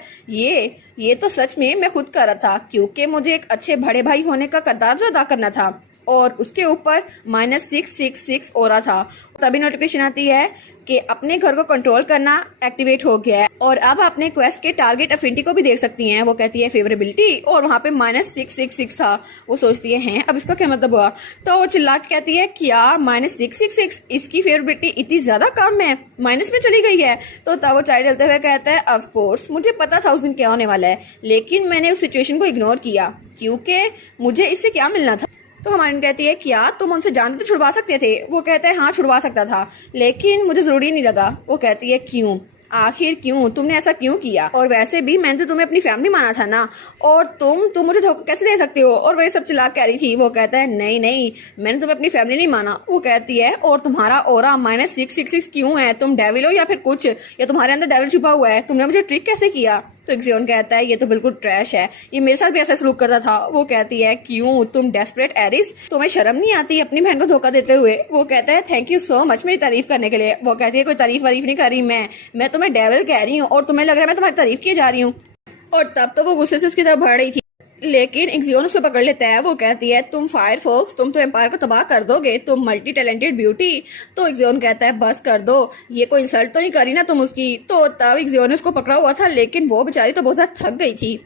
ये तो सच में मैं खुद कर रहा था, क्योंकि मुझे एक अच्छे बड़े भाई होने का किरदार जो अदा करना था, और उसके ऊपर -666 हो रहा था। तभी नोटिफिकेशन आती है कि अपने घर को कंट्रोल करना एक्टिवेट हो गया है और अब अपने क्वेस्ट के टारगेट अफिनिटी को भी देख सकती हैं। वो कहती है फेवरेबिलिटी, और वहाँ पे -666 था। वो सोचती है अब इसका क्या मतलब हुआ? तो वो चिल्ला के कहती है क्या -666? इसकी फेवरेबिलिटी इतनी ज्यादा कम है, माइनस में चली गई है? तो तब वो चाय डलते हुए कहता है ऑफ कोर्स मुझे पता था उस दिन क्या होने वाला है, लेकिन मैंने उस सिचुएशन को इग्नोर किया क्योंकि मुझे इससे क्या मिलना था। तो हमारी कहती है क्या तुम उनसे जान तो छुड़वा सकते थे? वो कहता है हाँ छुड़वा सकता था, लेकिन मुझे जरूरी नहीं लगा। वो कहती है क्यों? आखिर क्यों? तुमने ऐसा क्यों किया? और वैसे भी मैंने तो तुम्हें अपनी फैमिली माना था ना, और तुम मुझे धोखा कैसे दे सकते हो? और वही सब चिल्ला कह रही थी। वो कहता है नहीं नहीं, मैंने तुम्हें अपनी फैमिली नहीं माना। वो कहती है और तुम्हारा ऑरा -666 क्यों है? तुम डेविल हो या फिर कुछ, या तुम्हारे अंदर डेविल छुपा हुआ है? तुमने मुझे ट्रिक कैसे किया? तो एक्जियोन कहता है ये तो बिल्कुल ट्रैश है, ये मेरे साथ भी ऐसा सलूक करता था। वो कहती है क्यों? तुम डेस्परेट एरिस, तुम्हें शर्म नहीं आती अपनी बहन को धोखा देते हुए? वो कहता है थैंक यू सो मच मेरी तारीफ करने के लिए। वो कहती है कोई तारीफ वारीफ नहीं कर रही मैं तुम्हें डेविल कह रही हूँ और तुम्हें लग रहा है मैं तुम्हारी तारीफ किए जा रही हूँ। और तब तो वो गुस्से से उसकी तरफ बढ़ रही थी, लेकिन एक्जियोन उसे पकड़ लेता है। वो कहती है तुम फायर फोक्स, तुम तो एम्पायर को तबाह कर दोगे, तुम मल्टी टैलेंटेड ब्यूटी। तो एक्जियोन कहता है बस कर दो, ये कोई इंसल्ट तो नहीं करी ना तुम उसकी? तो तब एक्जियोन ने उसको पकड़ा हुआ था, लेकिन वो बेचारी तो बहुत ज्यादा थक गई थी।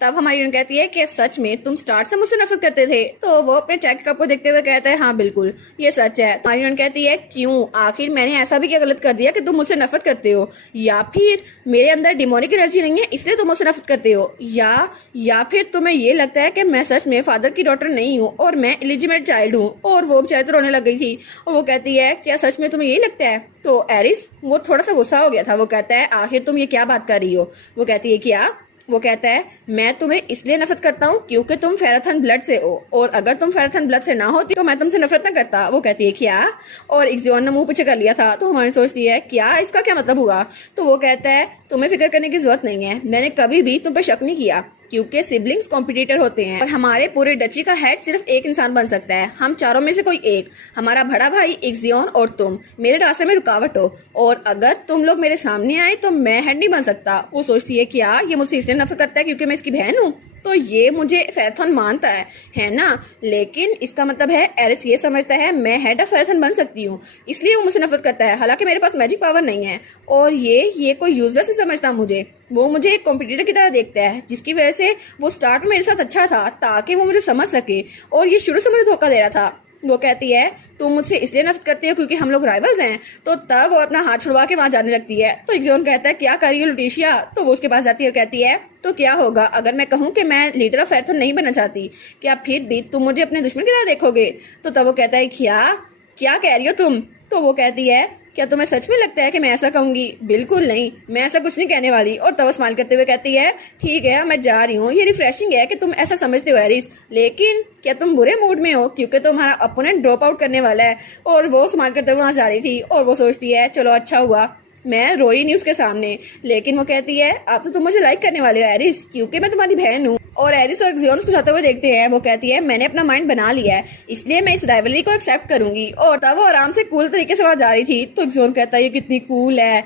तब हमारी यून कहती है कि सच में तुम स्टार्ट से मुझसे नफरत करते थे? तो वो अपने चाय के कप को देखते हुए कहता है हाँ बिल्कुल ये सच है। हमारी यून कहती है क्यों? आखिर मैंने ऐसा भी क्या गलत कर दिया कि तुम मुझसे नफरत करते हो? या फिर मेरे अंदर डिमोनिक एनर्जी नहीं है इसलिए तुम मुझसे नफरत करते हो? या फिर तुम्हें ये लगता है कि मैं सच में फादर की डॉटर नहीं हूँ और मैं इलिजिमेट चाइल्ड हूँ? और वो बेचारी तो रोने लग गई थी। और वो कहती है क्या सच में तुम्हें यही लगता है? तो एरिस वो थोड़ा सा गुस्सा हो गया था। वो कहता है आखिर तुम ये क्या बात कर रही हो? वो कहती है क्या? वो कहता है मैं तुम्हें इसलिए नफरत करता हूँ क्योंकि तुम फेराथन ब्लड से हो, और अगर तुम फेराथन ब्लड से ना होती तो मैं तुमसे नफरत न करता। वो कहती है क्या? और एक्जियोन ने मुंह पीछे कर लिया था। तो हमारी सोचती है क्या इसका क्या मतलब हुआ? तो वो कहता है तुम्हें फिक्र करने की जरूरत नहीं है, मैंने कभी भी तुम पे शक नहीं किया क्योंकि सिबलिंग्स कॉम्पिटिटर होते हैं और हमारे पूरे डची का हेड सिर्फ एक इंसान बन सकता है, हम चारों में से कोई एक, हमारा बड़ा भाई एक्जियोन और तुम मेरे रास्ते में रुकावट हो, और अगर तुम लोग मेरे सामने आए तो मैं हेड नहीं बन सकता। वो सोचती है क्या ये मुझसे इसलिए नफरत करता है क्योंकि मैं इसकी बहन हूँ? तो ये मुझे फेराथन मानता है ना? लेकिन इसका मतलब है एरिस ये समझता है मैं हेड ऑफ फेराथन बन सकती हूँ, इसलिए वो मुझसे नफरत करता है, हालांकि मेरे पास मैजिक पावर नहीं है। और ये कोई यूजर से समझता मुझे, वो मुझे एक कॉम्पिटिटर की तरह देखता है, जिसकी वजह से वो स्टार्ट में मेरे साथ अच्छा था ताकि वो मुझे समझ सके, और ये शुरू से मुझे धोखा दे रहा था। वो कहती है तुम मुझसे इसलिए नफरत करती हो क्योंकि हम लोग राइवल्स हैं। तो तब वो अपना हाथ छुड़वा के वहां जाने लगती है। तो एक्जियोन कहता है क्या कर रही हो लुटिशिया? तो वो उसके पास जाती है और कहती है तो क्या होगा अगर मैं कहूँ कि मैं लीडर ऑफ फेराथन नहीं बनना चाहती, क्या फिर भी तुम मुझे अपने दुश्मन की तरह देखोगे? तो तब वो कहता है क्या क्या कह रही हो तुम? तो वो कहती है क्या तुम्हें सच में लगता है कि मैं ऐसा कहूंगी? बिल्कुल नहीं, मैं ऐसा कुछ नहीं कहने वाली। और तब स्माइल करते हुए कहती है ठीक है मैं जा रही हूँ, ये रिफ्रेशिंग है कि तुम ऐसा समझते हो एरिस, लेकिन क्या तुम बुरे मूड में हो क्योंकि तुम्हारा अपोनेंट ड्रॉप आउट करने वाला है? और वो स्माइल करते हुए वहां जा रही थी और वो सोचती है चलो अच्छा हुआ मैं रोई नहीं उसके सामने, लेकिन वो कहती है अब तो तुम मुझे लाइक करने वाले हो एरिस क्योंकि मैं तुम्हारी बहन हूँ। और एरिस और एक्जियोन उसको जाते हुए देखते हैं। वो कहती है मैंने अपना माइंड बना लिया है, इसलिए मैं इस राइवलरी को एक्सेप्ट करूंगी। और तब वो आराम से कूल तरीके से वहां जा रही थी। तो एक्जियोन कहता है ये कितनी कूल है,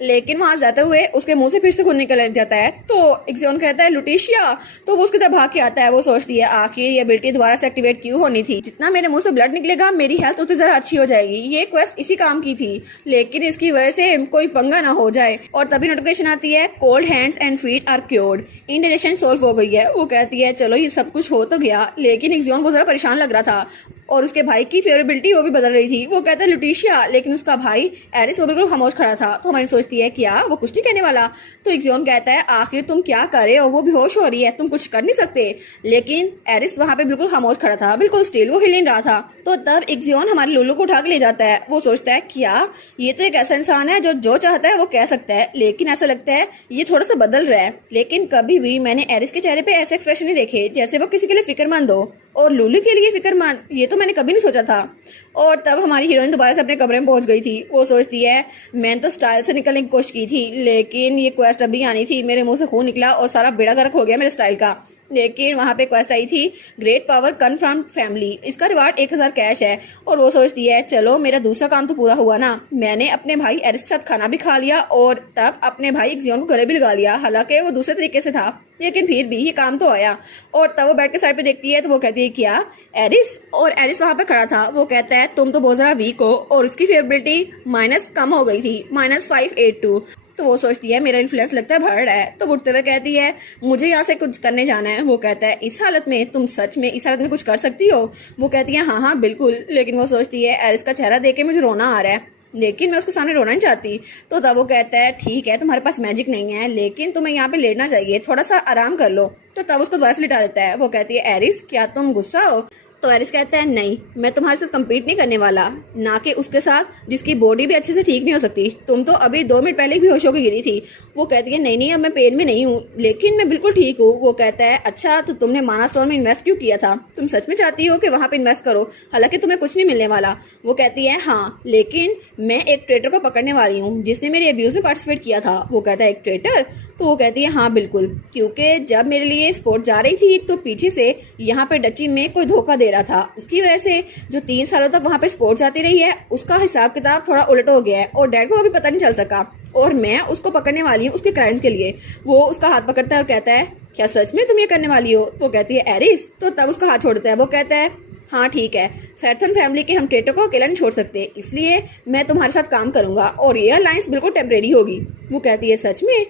लेकिन वहां जाते हुए उसके मुंह से फिर से खून निकल जाता है। तो एक्जियोन कहता है लुटिशिया, तो वो उसकी तरफ भाग के आता है। वो सोचती है आखिर ये एबिलिटी दोबारा से एक्टिवेट क्यों होनी थी? जितना मेरे मुंह से ब्लड निकलेगा मेरी हेल्थ उतनी जरा अच्छी हो जाएगी, ये क्वेस्ट इसी काम की थी, लेकिन इसकी वजह से कोई पंगा ना हो जाए। और तभी नोटिफिकेशन आती है cold hands and feet are cured, indigestion solve हो गई है। वो कहती है चलो ये सब कुछ हो तो गया, लेकिन एक्जियोन बहुत जरा परेशान लग रहा था और उसके भाई की फेवरेबिलिटी वो भी बदल रही थी। वो कहता है लुटिशिया, लेकिन उसका भाई एरिस वो बिल्कुल खामोश खड़ा था। तो हमारी सोचती है क्या वो कुछ नहीं कहने वाला? तो एक्जियोन कहता है आखिर तुम क्या करे हो? वो बेहोश हो रही है, तुम कुछ कर नहीं सकते। लेकिन एरिस वहां पे बिल्कुल खामोश खड़ा था, बिल्कुल स्टिल, वो हिल नहीं रहा था। तो तब एक्जियोन हमारे लुलू को उठा के ले जाता है। वो सोचता है क्या ये तो एक ऐसा इंसान है जो चाहता है वो कह सकता है, लेकिन ऐसा लगता है ये थोड़ा सा बदल रहा है। लेकिन कभी भी मैंने एरिस के चेहरे पे ऐसे एक्सप्रेशन नहीं देखे जैसे वो किसी के लिए फिक्रमंद हो, और लुलू के लिए फिक्रमंद, ये तो मैंने कभी नहीं सोचा था। और तब हमारी हीरोइन दोबारा से अपने कमरे में पहुंच गई थी। वो सोचती है मैंने तो स्टाइल से निकलने की कोशिश की थी, लेकिन ये क्वेस्ट अभी आनी थी, मेरे मुंह से खून निकला और सारा बेड़ा गर्क हो गया मेरे स्टाइल का। लेकिन वहाँ पे क्वेस्ट आई थी ग्रेट पावर कन फ्रॉम फैमिली, इसका रिवार्ड 1000 कैश है। और वो सोचती है चलो मेरा दूसरा काम तो पूरा हुआ ना, मैंने अपने भाई एरिस के साथ खाना भी खा लिया और तब अपने भाई एक्सियोन को गले भी लगा लिया, हालांकि वो दूसरे तरीके से था लेकिन फिर भी ये काम तो आया। और तब वो बेड के साइड पे देखती है तो वो कहती है क्या एरिस, और एरिस वहाँ पे खड़ा था। वो कहता है तुम तो बहुत ज़्यादा वीक हो, और उसकी फेवरेबिलिटी माइनस कम हो गई थी, -582। तो वो सोचती है मेरा इन्फ्लुएंस लगता है बढ़ रहा है, तो उठते हुए कहती है मुझे यहाँ से कुछ करने जाना है। वो कहता है इस हालत में तुम सच में इस हालत में कुछ कर सकती हो? वो कहती है हाँ हाँ बिल्कुल, लेकिन वो सोचती है एरिस का चेहरा देख के मुझे रोना आ रहा है, लेकिन मैं उसके सामने रोना नहीं चाहती। तो तब वो कहता है ठीक है तुम्हारे पास मैजिक नहीं है, लेकिन तुम्हें यहाँ पे लेटना चाहिए, थोड़ा सा आराम कर लो। तो तब उसको दोबारा से लिटा देता है। वो कहती है एरिस क्या तुम गुस्सा हो? तो एरिस कहता है नहीं, मैं तुम्हारे साथ कम्पीट नहीं करने वाला, ना कि उसके साथ जिसकी बॉडी भी अच्छे से ठीक नहीं हो सकती, तुम तो अभी 2 मिनट पहले ही बेहोश होकर गिरी थी। वो कहती है नहीं नहीं अब मैं पेन में नहीं हूँ, लेकिन मैं बिल्कुल ठीक हूँ। वो कहता है अच्छा तो तुमने माना स्टोर में इन्वेस्ट क्यों किया था? तुम सच में चाहती हो कि वहाँ पे इन्वेस्ट करो हालांकि तुम्हें कुछ नहीं मिलने वाला? वो कहती है हाँ, लेकिन मैं एक ट्रेटर को पकड़ने वाली हूँ जिसने मेरे अब्यूज में पार्टिसिपेट किया था। वो कहता है एक ट्रेटर? तो वो कहती है हाँ बिल्कुल, क्योंकि जब मेरे लिए स्पोर्ट जा रही थी तो पीछे से यहाँ पे डची में कोई धोखा दे रहा था, उसकी वजह से जो 3 सालों तक वहाँ पे स्पोर्ट जाती रही है उसका हिसाब किताब थोड़ा उलट हो गया है और डैड को अभी पता नहीं चल सका, और मैं उसको पकड़ने वाली हूँ उसके क्राइम्स के लिए। वो उसका हाथ पकड़ता है और कहता है क्या सच में तुम ये करने वाली हो? तो कहती है एरिस, तो तब उसका हाथ छोड़ता है। वो कहता है हाँ ठीक है, फैर्थन फैमिली के हम ट्रेटर को अकेला नहीं छोड़ सकते, इसलिए मैं तुम्हारे साथ काम करूंगा और ये अलायंस बिल्कुल टेम्परेरी होगी। वो कहती है सच में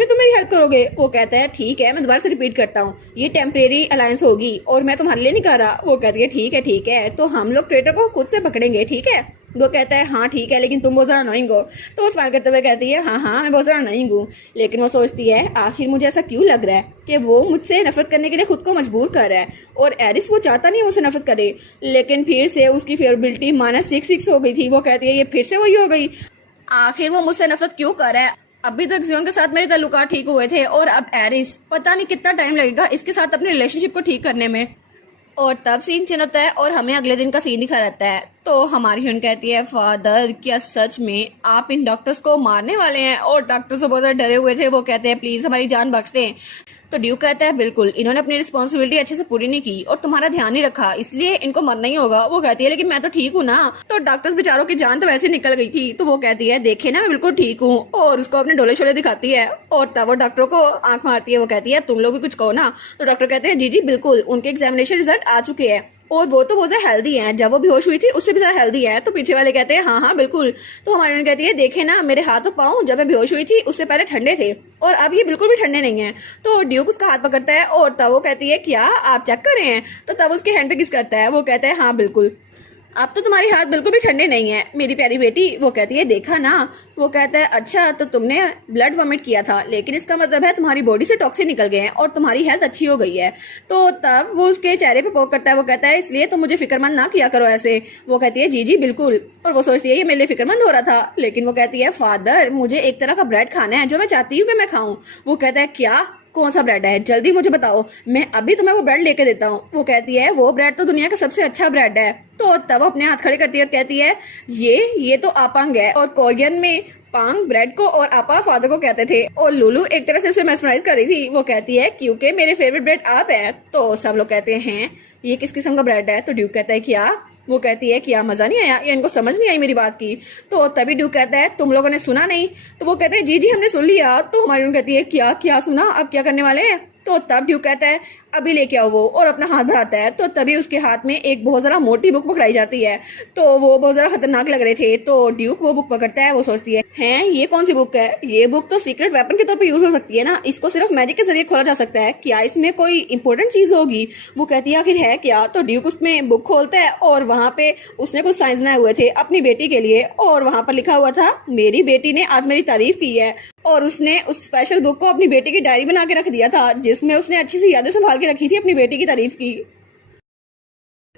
तुम मेरी हेल्प करोगे? वो कहता है ठीक है मैं दोबारा से रिपीट करता हूँ, ये टेम्परेरी अलायंस होगी और मैं तुम्हारे लिए नहीं कर रहा। वो कहती है ठीक है तो हम लोग ट्रेटर को खुद से पकड़ेंगे, ठीक है? वो कहता है हाँ ठीक है, लेकिन तुम बहुत ज़्यादा अनोइंग हो। तो वो स्माइल करते हुए कहती है हाँ मैं बहुत ज़्यादा अनोइंग हूँ, लेकिन वो सोचती है आखिर मुझे ऐसा क्यों लग रहा है कि वो मुझसे नफरत करने के लिए खुद को मजबूर कर रहा है, और एरिस वो चाहता नहीं मुझसे नफरत करे, लेकिन फिर से उसकी फेवरेबिलिटी -66 हो गई थी। वो कहती है ये फिर से वही हो गई, आखिर वो मुझसे नफरत क्यों कर रहा है? अभी तक जियोन के साथ मेरे ताल्लुकात ठीक हुए थे और अब एरिस, पता नहीं कितना टाइम लगेगा इसके साथ अपने रिलेशनशिप को ठीक करने में। और तब सीन चेंज होता है और हमें अगले दिन का सीन दिखा रहता है। तो हमारी हीरोइन कहती है फादर क्या सच में आप इन डॉक्टर्स को मारने वाले हैं? और डॉक्टर्स बहुत ज़्यादा डरे हुए थे। वो कहते हैं प्लीज़ हमारी जान बख्श दें। तो ड्यूक कहता है बिल्कुल, इन्होंने अपनी रिस्पॉन्सिबिलिटी अच्छे से पूरी नहीं की और तुम्हारा ध्यान नहीं रखा, इसलिए इनको मरना ही होगा। वो कहती है लेकिन मैं तो ठीक हूँ ना। तो डॉक्टर्स बेचारों की जान तो वैसे निकल गई थी। तो वो कहती है देखे ना मैं बिल्कुल ठीक हूँ, और उसको अपने डोले शोले दिखाती है और तब वो डॉक्टरों को आंख मारती है। वो कहती है तुम लोग भी कुछ कहो ना। तो डॉक्टर कहते हैं जी बिल्कुल, उनके एग्जामिनेशन रिजल्ट आ चुके हैं और वो तो बहुत ज़्यादा हेल्दी है, जब वो बेहोश हुई थी उससे भी ज़्यादा हेल्दी है। तो पीछे वाले कहते हैं हाँ बिल्कुल। तो हमारी उन्हें कहती है देखे ना मेरे हाथ और पाँव जब मैं बेहोश हुई थी उससे पहले ठंडे थे और अब ये बिल्कुल भी ठंडे नहीं है। तो ड्यूक उसका हाथ पकड़ता है और तब वो कहती है क्या आप चेक कर रहे हैं? तो तब उसके हैंड पे किस करता है। वो कहता है हाँ बिल्कुल, अब तो तुम्हारे हाथ बिल्कुल भी ठंडे नहीं है मेरी प्यारी बेटी। वो कहती है देखा ना। वो कहता है अच्छा तो तुमने ब्लड वॉमिट किया था, लेकिन इसका मतलब है तुम्हारी बॉडी से टॉक्सिन निकल गए हैं और तुम्हारी हेल्थ अच्छी हो गई है। तो तब वो उसके चेहरे पे पोक करता है। वो कहता है इसलिए तो मुझे फिक्रमंद ना किया करो ऐसे। वो कहती है जी बिल्कुल, और वो सोचती है ये मेरे लिए फिक्रमंद हो रहा था, लेकिन वो कहती है फादर मुझे एक तरह का ब्रेड खाना है जो मैं चाहती हूँ कि मैं खाऊं। वो कहता है क्या, कौन सा ब्रेड है, जल्दी मुझे बताओ, मैं अभी तुम्हें वो ब्रेड लेके देता हूँ। वो कहती है वो ब्रेड तो दुनिया का सबसे अच्छा ब्रेड है। तो तब अपने हाथ खड़े करती है और कहती है ये तो आपांग है, और कोरियन में पांग ब्रेड को और आपा फादर को कहते थे, और लुलू एक तरह से उसे मेस्मराइज कर रही थी। वो कहती है क्योंकि मेरे फेवरेट ब्रेड आप है। तो सब लोग कहते हैं ये किस किस्म का ब्रेड है? तो ड्यूक कहता है क्या? वो कहती है क्या मजा नहीं आया या इनको समझ नहीं आई मेरी बात की? तो तभी ड्यूक कहता है तुम लोगों ने सुना नहीं? तो वो कहते हैं जी हमने सुन लिया। तो हमारी उन कहती है क्या क्या सुना, अब क्या करने वाले हैं? तो तब ड्यूक कहता है अभी लेके आओ वो, और अपना हाथ बढ़ाता है। तो तभी उसके हाथ में एक बहुत ज़्यादा मोटी बुक पकड़ाई जाती है। तो वो बहुत ज़्यादा खतरनाक लग रहे थे। तो ड्यूक वो बुक पकड़ता है। वो सोचती है हैं ये कौन सी बुक है? ये बुक तो सीक्रेट वेपन के तौर पे यूज हो सकती है ना, इसको सिर्फ मैजिक के जरिए खोला जा सकता है, क्या इसमें कोई इंपॉर्टेंट चीज होगी? वो कहती है आखिर है क्या? तो ड्यूक उसमें बुक खोलता है और वहाँ पे उसने कुछ साइंस बनाए हुए थे अपनी बेटी के लिए, और वहाँ पर लिखा हुआ था मेरी बेटी ने आज मेरी तारीफ की है, और उसने उस स्पेशल बुक को अपनी बेटी की डायरी बना के रख दिया था जिसमें उसने अच्छी सी यादें संभाल के रखी थी अपनी बेटी की तारीफ की।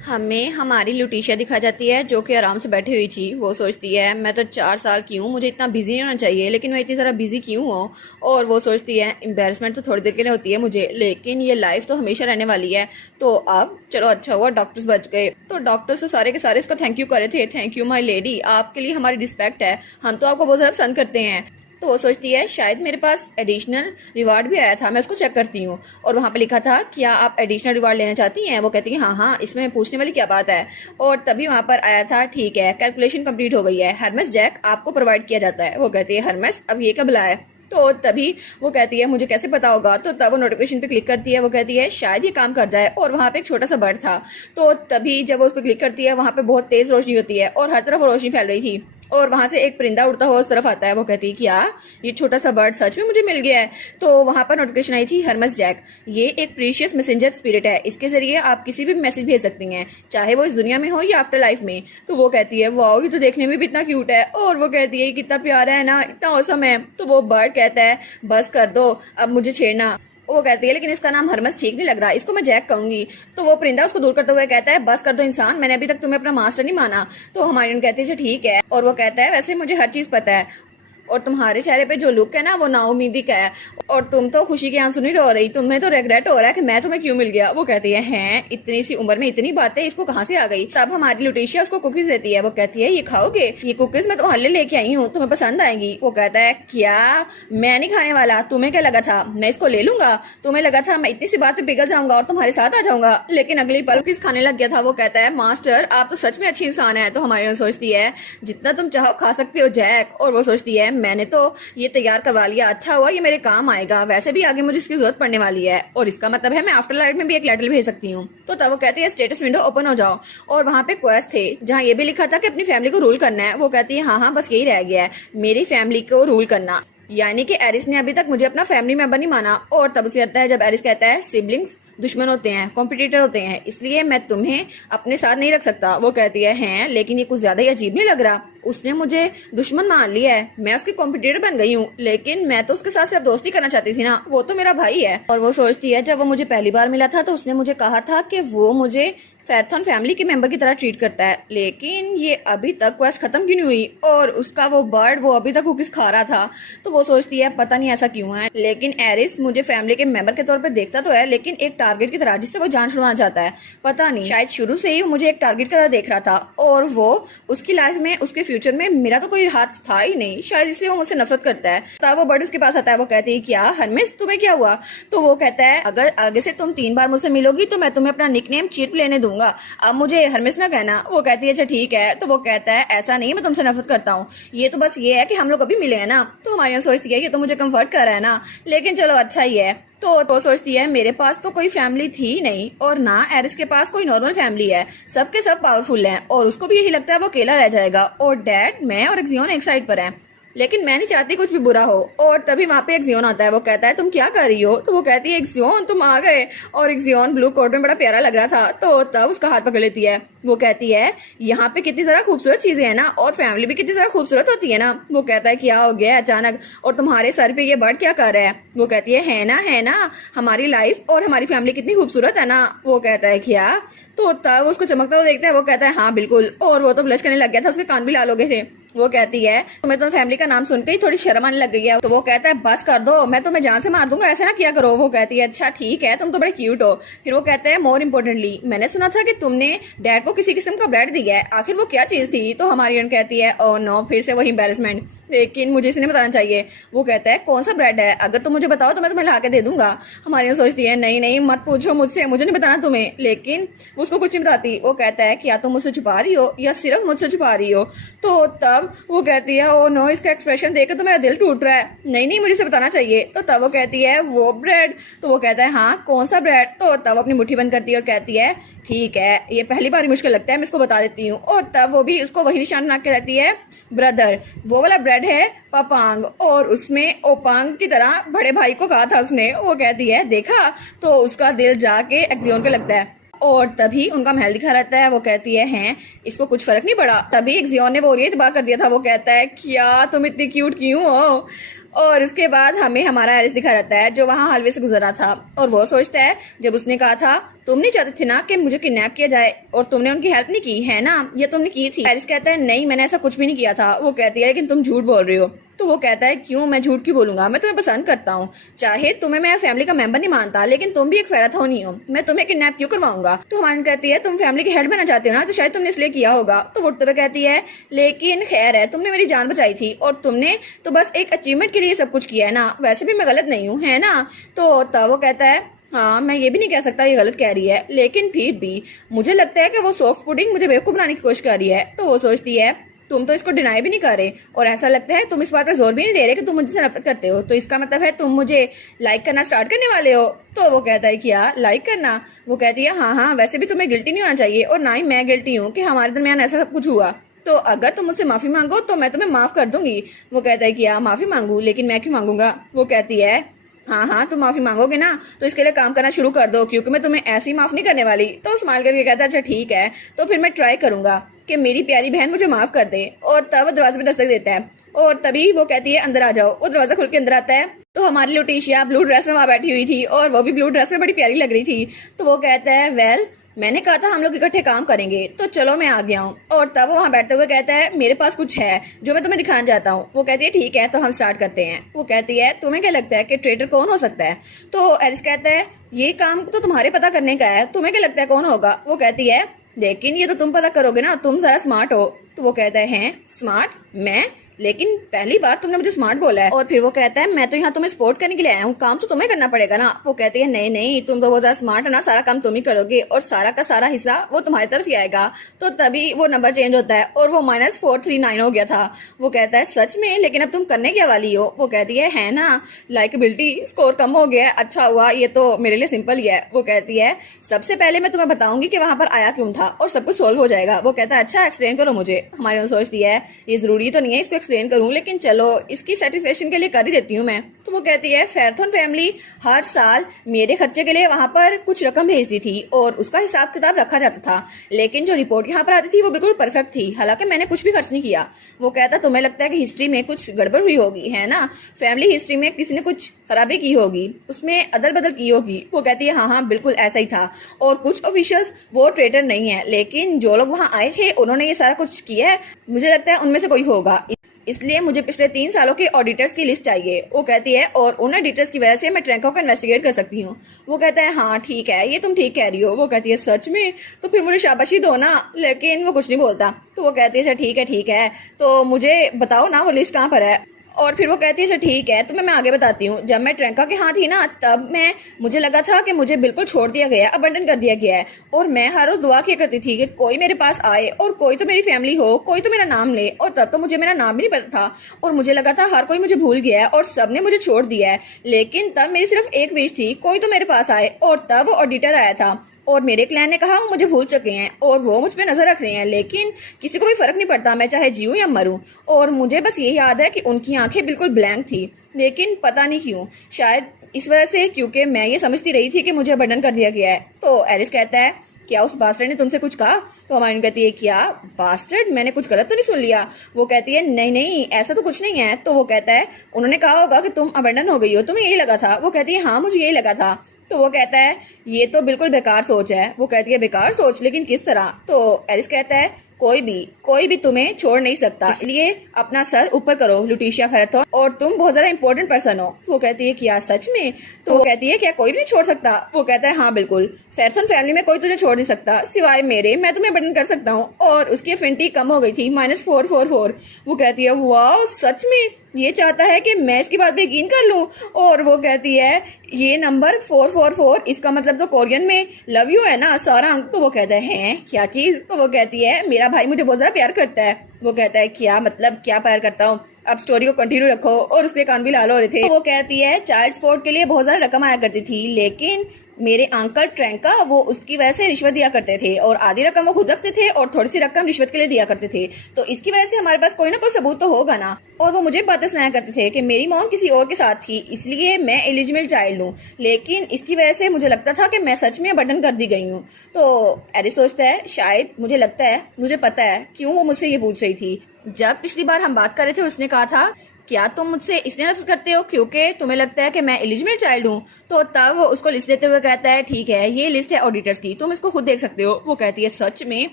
हमें हमारी लुटीशिया दिखा जाती है जो कि आराम से बैठी हुई थी। वो सोचती है मैं तो 4 साल की हूँ, मुझे इतना बिजी नहीं होना चाहिए, लेकिन मैं इतनी ज़्यादा बिजी क्यों हूँ? और वो सोचती है एम्बेरसमेंट तो थोड़ी देर के लिए होती है मुझे, लेकिन ये लाइफ तो हमेशा रहने वाली है। तो अब चलो अच्छा हुआ डॉक्टर्स बच गए। तो डॉक्टर्स तो सारे के सारे इसका थैंक यू कर रहे थे। थैंक यू माई लेडी, आपके लिए हमारी रिस्पेक्ट है, हम तो आपको बहुत ज़्यादा पसंद करते हैं। तो वो सोचती है शायद मेरे पास एडिशनल रिवार्ड भी आया था, मैं उसको चेक करती हूँ। और वहाँ पे लिखा था क्या आप एडिशनल रिवार्ड लेना चाहती हैं? वो कहती है हाँ हाँ, इसमें पूछने वाली क्या बात है। और तभी वहाँ पर आया था ठीक है कैलकुलेशन कंप्लीट हो गई है, हरमेस जैक आपको प्रोवाइड किया जाता है। वो कहती है हरमेस अब ये कब लाया? तो तभी वो कहती है मुझे कैसे पता होगा। तो तब वो नोटिफिकेशन पे क्लिक करती है, वो कहती है शायद ये काम कर जाए। और वहाँ पे एक छोटा सा बर्ड था। तो तभी जब वो उस पर क्लिक करती है वहाँ पे बहुत तेज रोशनी होती है और हर तरफ वो रोशनी फैल रही थी। और वहां से एक परिंदा उड़ता हुआ उस तरफ आता है। वो कहती है क्या ये छोटा सा बर्ड सच में मुझे मिल गया है? तो वहां पर नोटिफिकेशन आई थी हरमस जैक, ये एक प्रीशियस मैसेंजर स्पिरिट है, इसके जरिए आप किसी भी मैसेज भेज सकती हैं, चाहे वो इस दुनिया में हो या आफ्टर लाइफ में। तो वो कहती है वाओ ये तो देखने में भी इतना क्यूट है। और वो कहती है कितना प्यारा है ना, इतना औसम है। तो वो बर्ड कहता है बस कर दो अब मुझे छेड़ना। वो कहती है लेकिन इसका नाम हरमस ठीक नहीं लग रहा, इसको मैं जैक कहूंगी। तो वो परिंदा उसको दूर करते हुए कहता है बस कर दो इंसान, मैंने अभी तक तुम्हें अपना मास्टर नहीं माना। तो हमारी कहती है ठीक है। और वो कहता है वैसे मुझे हर चीज पता है और तुम्हारे चेहरे पे जो लुक है ना वो नाउमीदी का है, और तुम तो खुशी के आंसू नहीं रो रही, तुम्हें तो रिग्रेट हो रहा है कि मैं तुम्हें क्यों मिल गया। वो कहती है हैं इतनी सी उम्र में इतनी बातें इसको कहाँ से आ गई। तब हमारी लुटेशिया उसको कुकीज देती है। वो कहती है ये खाओगे, ये कुकीज मैं तुम्हारे लिए लेके आई हूँ, तुम्हें पसंद आएंगी। वो कहता है क्या मैं नहीं खाने वाला, तुम्हें क्या लगा था मैं इसको ले लूंगा? तुम्हें लगा था मैं इतनी सी बात पे पिघल जाऊंगा और तुम्हारे साथ आ जाऊंगा? लेकिन अगली पल कुकीज खाने लग गया था। वो कहता है मास्टर आप तो सच में अच्छी इंसान है। तो हमारी सोचती है जितना तुम चाहो खा सकते हो जैक। और वो सोचती है मैंने तो ये तैयार करवा लिया, अच्छा हुआ ये मेरे काम आएगा, वैसे भी आगे मुझे इसकी जरूरत पड़ने वाली है, और इसका मतलब है मैं आफ्टर लाइफ में भी एक लेटर भेज सकती हूँ। तो तब वो कहती है स्टेटस विंडो ओपन हो जाओ। और वहाँ पे क्वेस्ट थे जहाँ ये भी लिखा था कि अपनी फैमिली को रूल करना है। वो कहती है हाँ हाँ बस यही रह गया है, मेरी फैमिली को रूल करना। यानी कि एरिस ने अभी तक मुझे अपना फैमिली मेंबर नहीं माना। और तब उसे आता है जब एरिस कहता है सिबलिंग्स दुश्मन होते हैं, कॉम्पिटिटर होते हैं, इसलिए मैं तुम्हें अपने साथ नहीं रख सकता। वो कहती है हैं लेकिन ये कुछ ज्यादा ही अजीब नहीं लग रहा, उसने मुझे दुश्मन मान लिया है, मैं उसकी कॉम्पिटिटर बन गई हूँ, लेकिन मैं तो उसके साथ सिर्फ दोस्ती करना चाहती थी ना, वो तो मेरा भाई है। और वो सोचती है जब वो मुझे पहली बार मिला था तो उसने मुझे कहा था कि वो मुझे फैरथॉन फैमिली के मेंबर की तरह ट्रीट करता है, लेकिन ये अभी तक क्वेस्ट खत्म क्यों नहीं हुई और उसका वो बर्ड वो अभी तक कुकीज खा रहा था। तो वो सोचती है पता नहीं ऐसा क्यों है, लेकिन एरिस मुझे फैमिली के मेंबर के तौर पे देखता तो है लेकिन एक टारगेट की तरह जिससे वो जान छुड़वाना चाहता है। पता नहीं शायद शुरू से ही मुझे एक टारगेट की तरह देख रहा था और वो उसकी लाइफ में उसके फ्यूचर में मेरा तो कोई हाथ था ही नहीं, शायद इसलिए वो मुझसे नफरत करता है। तब वो बर्ड उसके पास आता है। वो कहती है क्या हरमेस तुम्हें क्या हुआ? तो वो कहता है अगर आगे से तुम 3 बार मुझसे मिलोगी तो मैं तुम्हें अपना निकनेम चिर्प लेने दूंगा, अब मुझे हरमेस ना कहना। वो कहती है अच्छा ठीक है। तो वो कहता है ऐसा नहीं मैं तुमसे नफरत करता हूँ, ये तो बस ये है कि हम लोग अभी मिले हैं ना। तो हमारे यहाँ सोचती है ये तो मुझे कंफर्ट कर रहा है ना, लेकिन चलो अच्छा ही है। तो सोचती है मेरे पास तो कोई फैमिली थी नहीं और ना एरिस के पास कोई नॉर्मल फैमिली है, सबके सब पावरफुल हैं और उसको भी यही लगता है वो अकेला रह जाएगा और डैड मैं और एक्सियोन एक साइड पर हैं, लेकिन मैं नहीं चाहती कुछ भी बुरा हो। और तभी वहाँ पे एक्सियोन आता है। वो कहता है तुम क्या कर रही हो? तो वो कहती है एक्सियोन तुम आ गए। और एक्सियोन ब्लू कोट में बड़ा प्यारा लग रहा था। तो तब उसका हाथ पकड़ लेती है। वो कहती है यहाँ पे कितनी सारा खूबसूरत चीजें हैं ना, और फैमिली भी कितनी सारा खूबसूरत होती है ना। वो कहता है क्या हो गया अचानक, और तुम्हारे सर पे ये बर्ड क्या कर रहा है? वो कहती है ना हमारी लाइफ और हमारी फैमिली कितनी खूबसूरत है ना। वो कहता है क्या? तो तब उसको चमकता हुआ देखता है। वो कहता है हाँ बिल्कुल, और वो तो ब्लश करने लग गया था, उसके कान भी लाल हो गए थे। वो कहती है तुम्हें तो फैमिली का नाम सुनकर ही थोड़ी शर्म आने लग गई है। तो वो कहता है बस कर दो, मैं तुम्हें जान से मार दूंगा, ऐसे ना किया करो। वो कहती है अच्छा ठीक है तुम तो बड़े क्यूट हो। फिर वो कहता है मोर इम्पोर्टेंटली मैंने सुना था कि तुमने डैड को किसी किस्म का ब्रेड दिया है, आखिर वो क्या चीज थी? तो हमारी कहती है ओ नो फिर से वही एम्बेरसमेंट, लेकिन मुझे इसे नहीं बताना चाहिए। वो कहता है कौन सा ब्रेड है, अगर तुम मुझे बताओ तो मैं तुम्हें ला के दे दूंगा। हमारी सोचती है नहीं नहीं मत पूछो मुझसे, मुझे नहीं बताना तुम्हें, लेकिन उसको कुछ नहीं बताती। वो कहता है क्या तुम मुझसे छुपा रही हो या सिर्फ मुझसे छुपा रही हो? तो तब वो कहती है ओ नो इसका एक्सप्रेशन देखकर तो मेरा दिल टूट रहा है, नहीं नहीं मुझे इसे बताना चाहिए। तो तब वो कहती है वो ब्रेड। तो वो कहता है हाँ कौन सा ब्रेड? तो तब अपनी मुट्ठी बंद करती है और कहती है ठीक है ये पहली बार मुश्किल लगता है, मैं इसको बता देती हूँ। और तब वो भी उसको वही निशान बना के रहती है ब्रदर, वो वाला ब्रेड है पपांग, और उसमें ओपांग की तरह बड़े भाई को कहा था उसने। वो कहती है देखा, तो उसका दिल जाके एक्सियोन के लगता है और तभी उनका महल दिखा रहता है। वो कहती है हैं इसको कुछ फर्क नहीं पड़ा, तभी एक्सियोन ने वो ये तबाह कर दिया था। वो कहता है क्या तुम इतनी क्यूट क्यों हो? और उसके बाद हमें हमारा एरिस दिखा रहता है जो वहाँ हलवे से गुजरा था, और वो सोचता है जब उसने कहा था तुम नहीं चाहते थे ना कि मुझे किडनैप किया जाए और तुमने उनकी हेल्प नहीं की है ना, ये तुमने की थी। एरिस कहता है नहीं मैंने ऐसा कुछ भी नहीं किया था। वो कहती है लेकिन तुम झूठ बोल रही हो। तो वो कहता है क्यों, मैं झूठ क्यों बोलूंगा, मैं तुम्हें पसंद करता हूँ। चाहे तुम्हें मैं फैमिली का मेंबर नहीं मानता, लेकिन तुम भी एक फेराथोन ही हो, मैं तुम्हें किडनैप क्यों करवाऊंगा। तो हमारी कहती है तुम फैमिली के हेड बनना चाहते हो ना, तो शायद तुमने इसलिए किया होगा। तो वो उठते हुए कहती है लेकिन खैर है, तुमने मेरी जान बचाई थी और तुमने तो बस एक अचीवमेंट के लिए सब कुछ किया है ना, वैसे भी मैं गलत नहीं हूँ, है ना। तो तब वो कहता है हाँ, मैं ये भी नहीं कह सकता ये गलत कह रही है, लेकिन फिर भी मुझे लगता है कि वो सॉफ्ट पुडिंग मुझे बेवकूफ बनाने की कोशिश कर रही है। तो वो सोचती है तुम तो इसको डिनाई भी नहीं कर रहे और ऐसा लगता है तुम इस बात पर जोर भी नहीं दे रहे कि तुम मुझसे नफरत करते हो, तो इसका मतलब है तुम मुझे लाइक करना स्टार्ट करने वाले हो। तो वो कहता है क्या लाइक करना। वो कहती है हाँ हाँ, वैसे भी तुम्हें गिल्टी नहीं होना चाहिए और ना ही मैं गिल्टी हूँ कि हमारे दरमियान ऐसा सब कुछ हुआ। तो अगर तुम मुझसे माफी मांगो तो मैं तुम्हें माफ कर दूंगी। वो कहता है क्या माफी मांगू, लेकिन मैं क्यों मांगूंगा। वो कहती है हाँ हाँ, तुम माफी मांगोगे ना तो इसके लिए काम करना शुरू कर दो, क्योंकि मैं तुम्हें ऐसे ही माफ नहीं करने वाली। तो स्माइल करके कहता है अच्छा ठीक है, तो फिर मैं ट्राई करूंगा कि मेरी प्यारी बहन मुझे माफ कर दे। और तब वो दरवाजे पे दस्तक देता है और तभी वो कहती है अंदर आ जाओ। वो दरवाजा खुल के अंदर आता है तो हमारी लुटीशिया ब्लू ड्रेस में वहां बैठी हुई थी और वो भी ब्लू ड्रेस में बड़ी प्यारी लग रही थी। तो वो कहता है वेल, मैंने कहा था हम लोग इकट्ठे काम करेंगे, तो चलो मैं आ गया हूँ। और तब वो वहाँ बैठते हुए कहता है मेरे पास कुछ है जो मैं तुम्हें दिखाना चाहता हूँ। वो कहती है ठीक है, तो हम स्टार्ट करते हैं। वो कहती है तुम्हें क्या लगता है कि ट्रेटर कौन हो सकता है। तो एरिस कहता है ये काम तो तुम्हारे पता करने का है, तुम्हें क्या लगता है कौन होगा। वो कहती है लेकिन ये तो तुम पता करोगे ना, तुम जरा स्मार्ट हो। तो वो कहता है स्मार्ट मैं, लेकिन पहली बार तुमने मुझे स्मार्ट बोला है। और फिर वो कहता है मैं तो यहाँ तुम्हें सपोर्ट करने के लिए आया हूँ, काम तो तुम्हें करना पड़ेगा ना। वो कहती है नहीं नहीं, तुम तो बहुत ज्यादा स्मार्ट हो ना, सारा काम तुम ही करोगे और सारा का सारा हिस्सा वो तुम्हारी तरफ ही आएगा। तो तभी वो नंबर चेंज होता है और वो -439 हो गया था। वो कहता है सच में, लेकिन अब तुम करने क्या वाली हो। वो कहती है ना, लाइकेबिलिटी स्कोर कम हो गया है, अच्छा हुआ, ये तो मेरे लिए सिंपल ही है। वो कहती है सबसे पहले मैं तुम्हें बताऊंगी कि वहां पर आया क्यों था और सब कुछ सोल्व हो जाएगा। वो कहता है अच्छा एक्सप्लेन करो मुझे। हमारी सोचती है ये जरूरी तो नहीं है इसको एक्सप्लेन करूं, लेकिन चलो इसकी सेटिस्फेक्शन के लिए कर ही देती हूँ मैं। तो वो कहती है फेराथोन फैमिली हर साल मेरे खर्चे के लिए वहां पर कुछ रकम भेजती थी और उसका हिसाब किताब रखा जाता था, लेकिन जो रिपोर्ट यहाँ पर आती थी वो बिल्कुल परफेक्ट थी, हालांकि मैंने कुछ भी खर्च नहीं किया। वो कहता तुम्हें लगता है कि हिस्ट्री में कुछ गड़बड़ हुई होगी, है ना, फैमिली हिस्ट्री में किसी ने कुछ खराबी की होगी, उसमें अदल बदल की होगी। वो कहती है हाँ हाँ बिल्कुल ऐसा ही था और कुछ ऑफिशियल्स वो ट्रेडर नहीं है, लेकिन जो लोग वहाँ आए थे उन्होंने ये सारा कुछ किया है, मुझे लगता है उनमें से कोई होगा, इसलिए मुझे पिछले 3 सालों के ऑडिटर्स की लिस्ट चाहिए। वो कहती है और उन ऑडिटर्स की वजह से मैं ट्रैंको को इन्वेस्टिगेट कर सकती हूँ। वो कहता है हाँ ठीक है, ये तुम ठीक कह रही हो। वो कहती है सच में, तो फिर मुझे शाबाशी दो ना, लेकिन वो कुछ नहीं बोलता। तो वो कहती है अच्छा ठीक है, तो मुझे बताओ ना वो लिस्ट कहाँ पर है। और फिर वो कहती है अच्छा ठीक है, तो मैं आगे बताती हूँ। जब मैं ट्रैंका के हाथ थी ना, तब मुझे लगा था कि मुझे बिल्कुल छोड़ दिया गया, अबंडन कर दिया गया है, और मैं हर रोज दुआ किया करती थी कि कोई मेरे पास आए और कोई तो मेरी फैमिली हो, कोई तो मेरा नाम ले। और तब तो मुझे मेरा नाम भी नहीं पता था और मुझे लगा था हर कोई मुझे भूल गया है और सबने मुझे छोड़ दिया है, लेकिन तब मेरी सिर्फ एक विश थी, कोई तो मेरे पास आए। और तब वो ऑडिटर आया था और मेरे क्लैन ने कहा वो मुझे भूल चुके हैं और वो मुझ पे नजर रख रहे हैं, लेकिन किसी को भी फर्क नहीं पड़ता, मैं चाहे जीऊं या मरूं। और मुझे बस ये याद है कि उनकी आंखें बिल्कुल ब्लैंक थी, लेकिन पता नहीं क्यों, शायद इस वजह से क्योंकि मैं ये समझती रही थी कि मुझे अबंडन कर दिया गया है। तो एरिस कहता है क्या उस बास्टर्ड ने तुमसे कुछ कहा। तो हमारी कहती है क्या बास्टर्ड, मैंने कुछ गलत तो नहीं सुन लिया। वो कहती है नहीं नहीं ऐसा तो कुछ नहीं है। तो वो कहता है उन्होंने कहा होगा कि तुम अबंडन हो गई हो, तुम्हें यही लगा था। वो कहती है हाँ मुझे यही लगा था। तो वो कहता है ये तो बिल्कुल बेकार सोच है। वो कहती है बेकार सोच, लेकिन किस तरह। तो एरिस कहता है कोई भी तुम्हें छोड़ नहीं सकता, इसलिए अपना सर ऊपर करो लुटीशिया फेराथोन, और तुम बहुत ज्यादा इंपॉर्टेंट पर्सन हो। वो कहती है क्या सच में। तो वो कहती है क्या कोई भी नहीं छोड़ सकता। वो कहता है हाँ बिल्कुल, फेराथोन फैमिली में कोई तुझे छोड़ नहीं सकता सिवाय मेरे, मैं तुम्हें बटन कर सकता हूँ। और उसकी अफिनिटी कम हो गई थी -444। वो कहती है वाह सच में, ये चाहता है कि मैं इसकी बात पे यकीन कर लूं। और वो कहती है ये नंबर 444, इसका मतलब तो कोरियन में लव यू है ना सारंग। तो वो कहता है क्या चीज। तो वो कहती है मेरा भाई मुझे बहुत ज्यादा प्यार करता है। वो कहता है क्या मतलब, क्या प्यार करता हूँ। अब स्टोरी को कंटिन्यू रखो। और उसके कान भी लाल हो रहे थे। तो वो कहती है चाइल्ड सपोर्ट के लिए बहुत ज्यादा रकम आया करती थी, लेकिन मेरे अंकल ट्रैंका वो उसकी वजह से रिश्वत दिया करते थे और आधी रकम वो खुद रखते थे और थोड़ी सी रकम रिश्वत के लिए दिया करते थे। तो इसकी वजह से हमारे पास कोई ना कोई सबूत तो होगा ना। और वो मुझे बातें सुनाया करते थे कि मेरी मॉम किसी और के साथ थी, इसलिए मैं एलिजिबल चाइल्ड हूँ, लेकिन इसकी वजह से मुझे लगता था कि मैं सच में बटन कर दी गई हूँ। तो एरिस सोचता है शायद मुझे लगता है मुझे पता है क्यों वो मुझसे ये पूछ रही थी। जब पिछली बार हम बात कर रहे थे उसने कहा था क्या तुम मुझसे इसलिए नफरत करते हो क्योंकि तुम्हें लगता है कि मैं एलिजिबल चाइल्ड हूँ। तो तब वो उसको लिस्ट देते हुए कहता है ठीक है ये लिस्ट है ऑडिटर्स की, तुम इसको खुद देख सकते हो। वो कहती है सच में,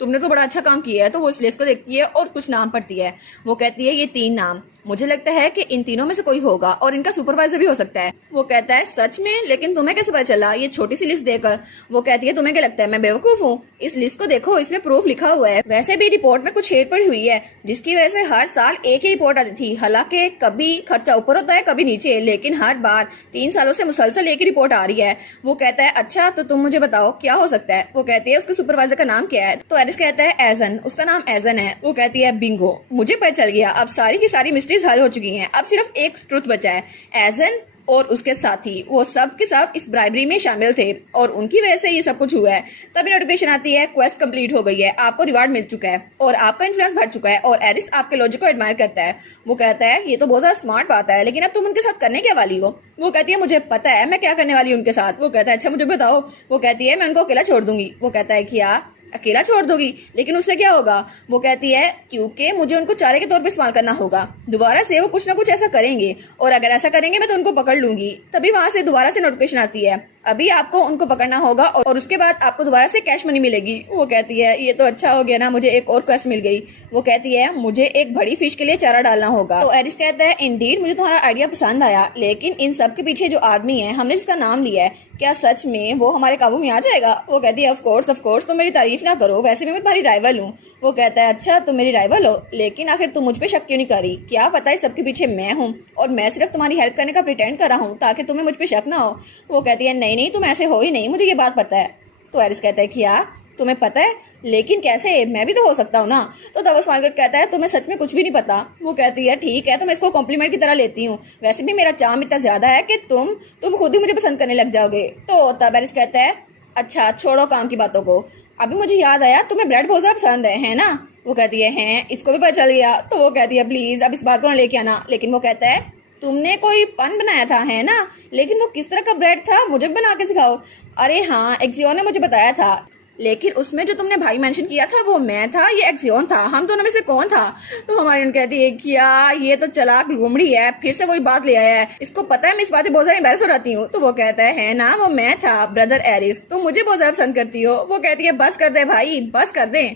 तुमने तो बड़ा अच्छा काम किया है। तो वो इस लिस्ट को देखती है और कुछ नाम पढ़ती है। वो कहती है ये 3 नाम मुझे लगता है कि इन तीनों में से कोई होगा और इनका सुपरवाइजर भी हो सकता है। वो कहता है सच में? लेकिन तुम्हें कैसे पता चला ये छोटी सी लिस्ट देकर? वो कहती है तुम्हें क्या लगता है मैं बेवकूफ हूँ? इस लिस्ट को देखो, इसमें प्रूफ लिखा हुआ है। वैसे भी रिपोर्ट में कुछ हेरफेर हुई है जिसकी वजह से हर साल एक ही रिपोर्ट आती थी। हालांकि कभी खर्चा ऊपर होता है कभी नीचे, लेकिन हर बार 3 सालों से मुसलसल एक ही रिपोर्ट आ रही है। वो कहता है अच्छा तो तुम मुझे बताओ क्या हो सकता है? वो कहती है उसके सुपरवाइजर का नाम क्या है? तो एरिस कहता है एजन, उसका नाम एजन है। वो कहती है बिंगो, मुझे पता चल गया, अब सारी की सारी मिस्ट्रीज हल हो चुकी हैं। अब सिर्फ एक ट्रुथ बचा है, एजन और उसके साथी वो सब के सब इस ब्राइबरी में शामिल थे और उनकी वजह से ये सब कुछ हुआ है। तभी नोटिफिकेशन आती है क्वेस्ट कंप्लीट हो गई है, आपको रिवार्ड मिल चुका है और आपका इन्फ्लुएंस बढ़ चुका है और एरिस आपके लॉजिक को एडमायर करता है। वो कहता है ये तो बहुत ज्यादा स्मार्ट बात है, लेकिन अब तुम उनके साथ करने क्या वाली हो? वो कहती है मुझे पता है मैं क्या करने वाली हूँ उनके साथ। वो कहता है अच्छा मुझे बताओ। वो कहती है मैं उनको अकेला छोड़ दूंगी। वो कहता है क्या अकेला छोड़ दोगी? लेकिन उससे क्या होगा? वो कहती है क्योंकि मुझे उनको चारे के तौर पे इस्तेमाल करना होगा। दोबारा से वो कुछ ना कुछ ऐसा करेंगे और अगर ऐसा करेंगे मैं तो उनको पकड़ लूंगी। तभी वहां से दोबारा से नोटिफिकेशन आती है अभी आपको उनको पकड़ना होगा और उसके बाद आपको दोबारा से कैश मनी मिलेगी। वो कहती है ये तो अच्छा हो गया ना, मुझे एक और क्वेस्ट मिल गई। वो कहती है मुझे एक बड़ी फिश के लिए चारा डालना होगा। तो एरिस कहता है इंडीड मुझे तुम्हारा आइडिया पसंद आया, लेकिन इन सब के पीछे जो आदमी है हमने जिसका नाम लिया है क्या सच में वो हमारे काबू में आ जाएगा? वो कहती है ऑफ कोर्स तुम मेरी तारीफ ना करो, वैसे भी मैं तुम्हारी राइवल हूँ। वो कहता है अच्छा तुम मेरी राइवल हो, लेकिन आखिर तुम मुझ पे शक क्यों नहीं करी? क्या पता है सबके पीछे मैं हूँ और मैं सिर्फ तुम्हारी हेल्प करने का प्रिटेंड कर रहा हूँ ताकि तुम्हें मुझ पे शक ना हो। वो कहती है नहीं तुम ऐसे हो ही नहीं, मुझे ये बात पता है। तो एरिस कहता है क्या तुम्हें पता है? लेकिन कैसे? मैं भी तो हो सकता हूँ ना। तो तब स्माइल करके कहता है तुम्हें सच में कुछ भी नहीं पता। वो कहती है ठीक है तो मैं इसको कॉम्प्लीमेंट की तरह लेती हूँ, वैसे भी मेरा चार्म इतना ज्यादा है कि तुम खुद ही मुझे पसंद करने लग जाओगे। तो तब एरिस कहता है अच्छा छोड़ो काम की बातों को, अभी मुझे याद आया तुम्हें ब्रेड बहुत ज्यादा पसंद है ना? वो कहती है हैं, इसको भी पता चल गया। तो वो कहती है प्लीज अब इस बात को ना लेके आना। लेकिन वो कहता है तुमने कोई पन बनाया था है ना, लेकिन वो किस तरह का ब्रेड था मुझे बना के सिखाओ। अरे हाँ एक्सियोन ने मुझे बताया था, लेकिन उसमें जो तुमने भाई मेंशन किया था वो मैं था ये एक्सियोन था, हम दोनों में से कौन था? तो हमारी उन कहती है क्या ये तो चालाक लुमड़ी है, फिर से वही बात ले आया है, इसको पता है मैं इस बात से बहुत ज्यादा एम्बैरस हो जाती हूँ। तो वो कहता है ना वो मैं था ब्रदर एरिस, तुम मुझे बहुत ज्यादा पसंद करती हो। वो कहती है बस कर दे भाई बस कर दे।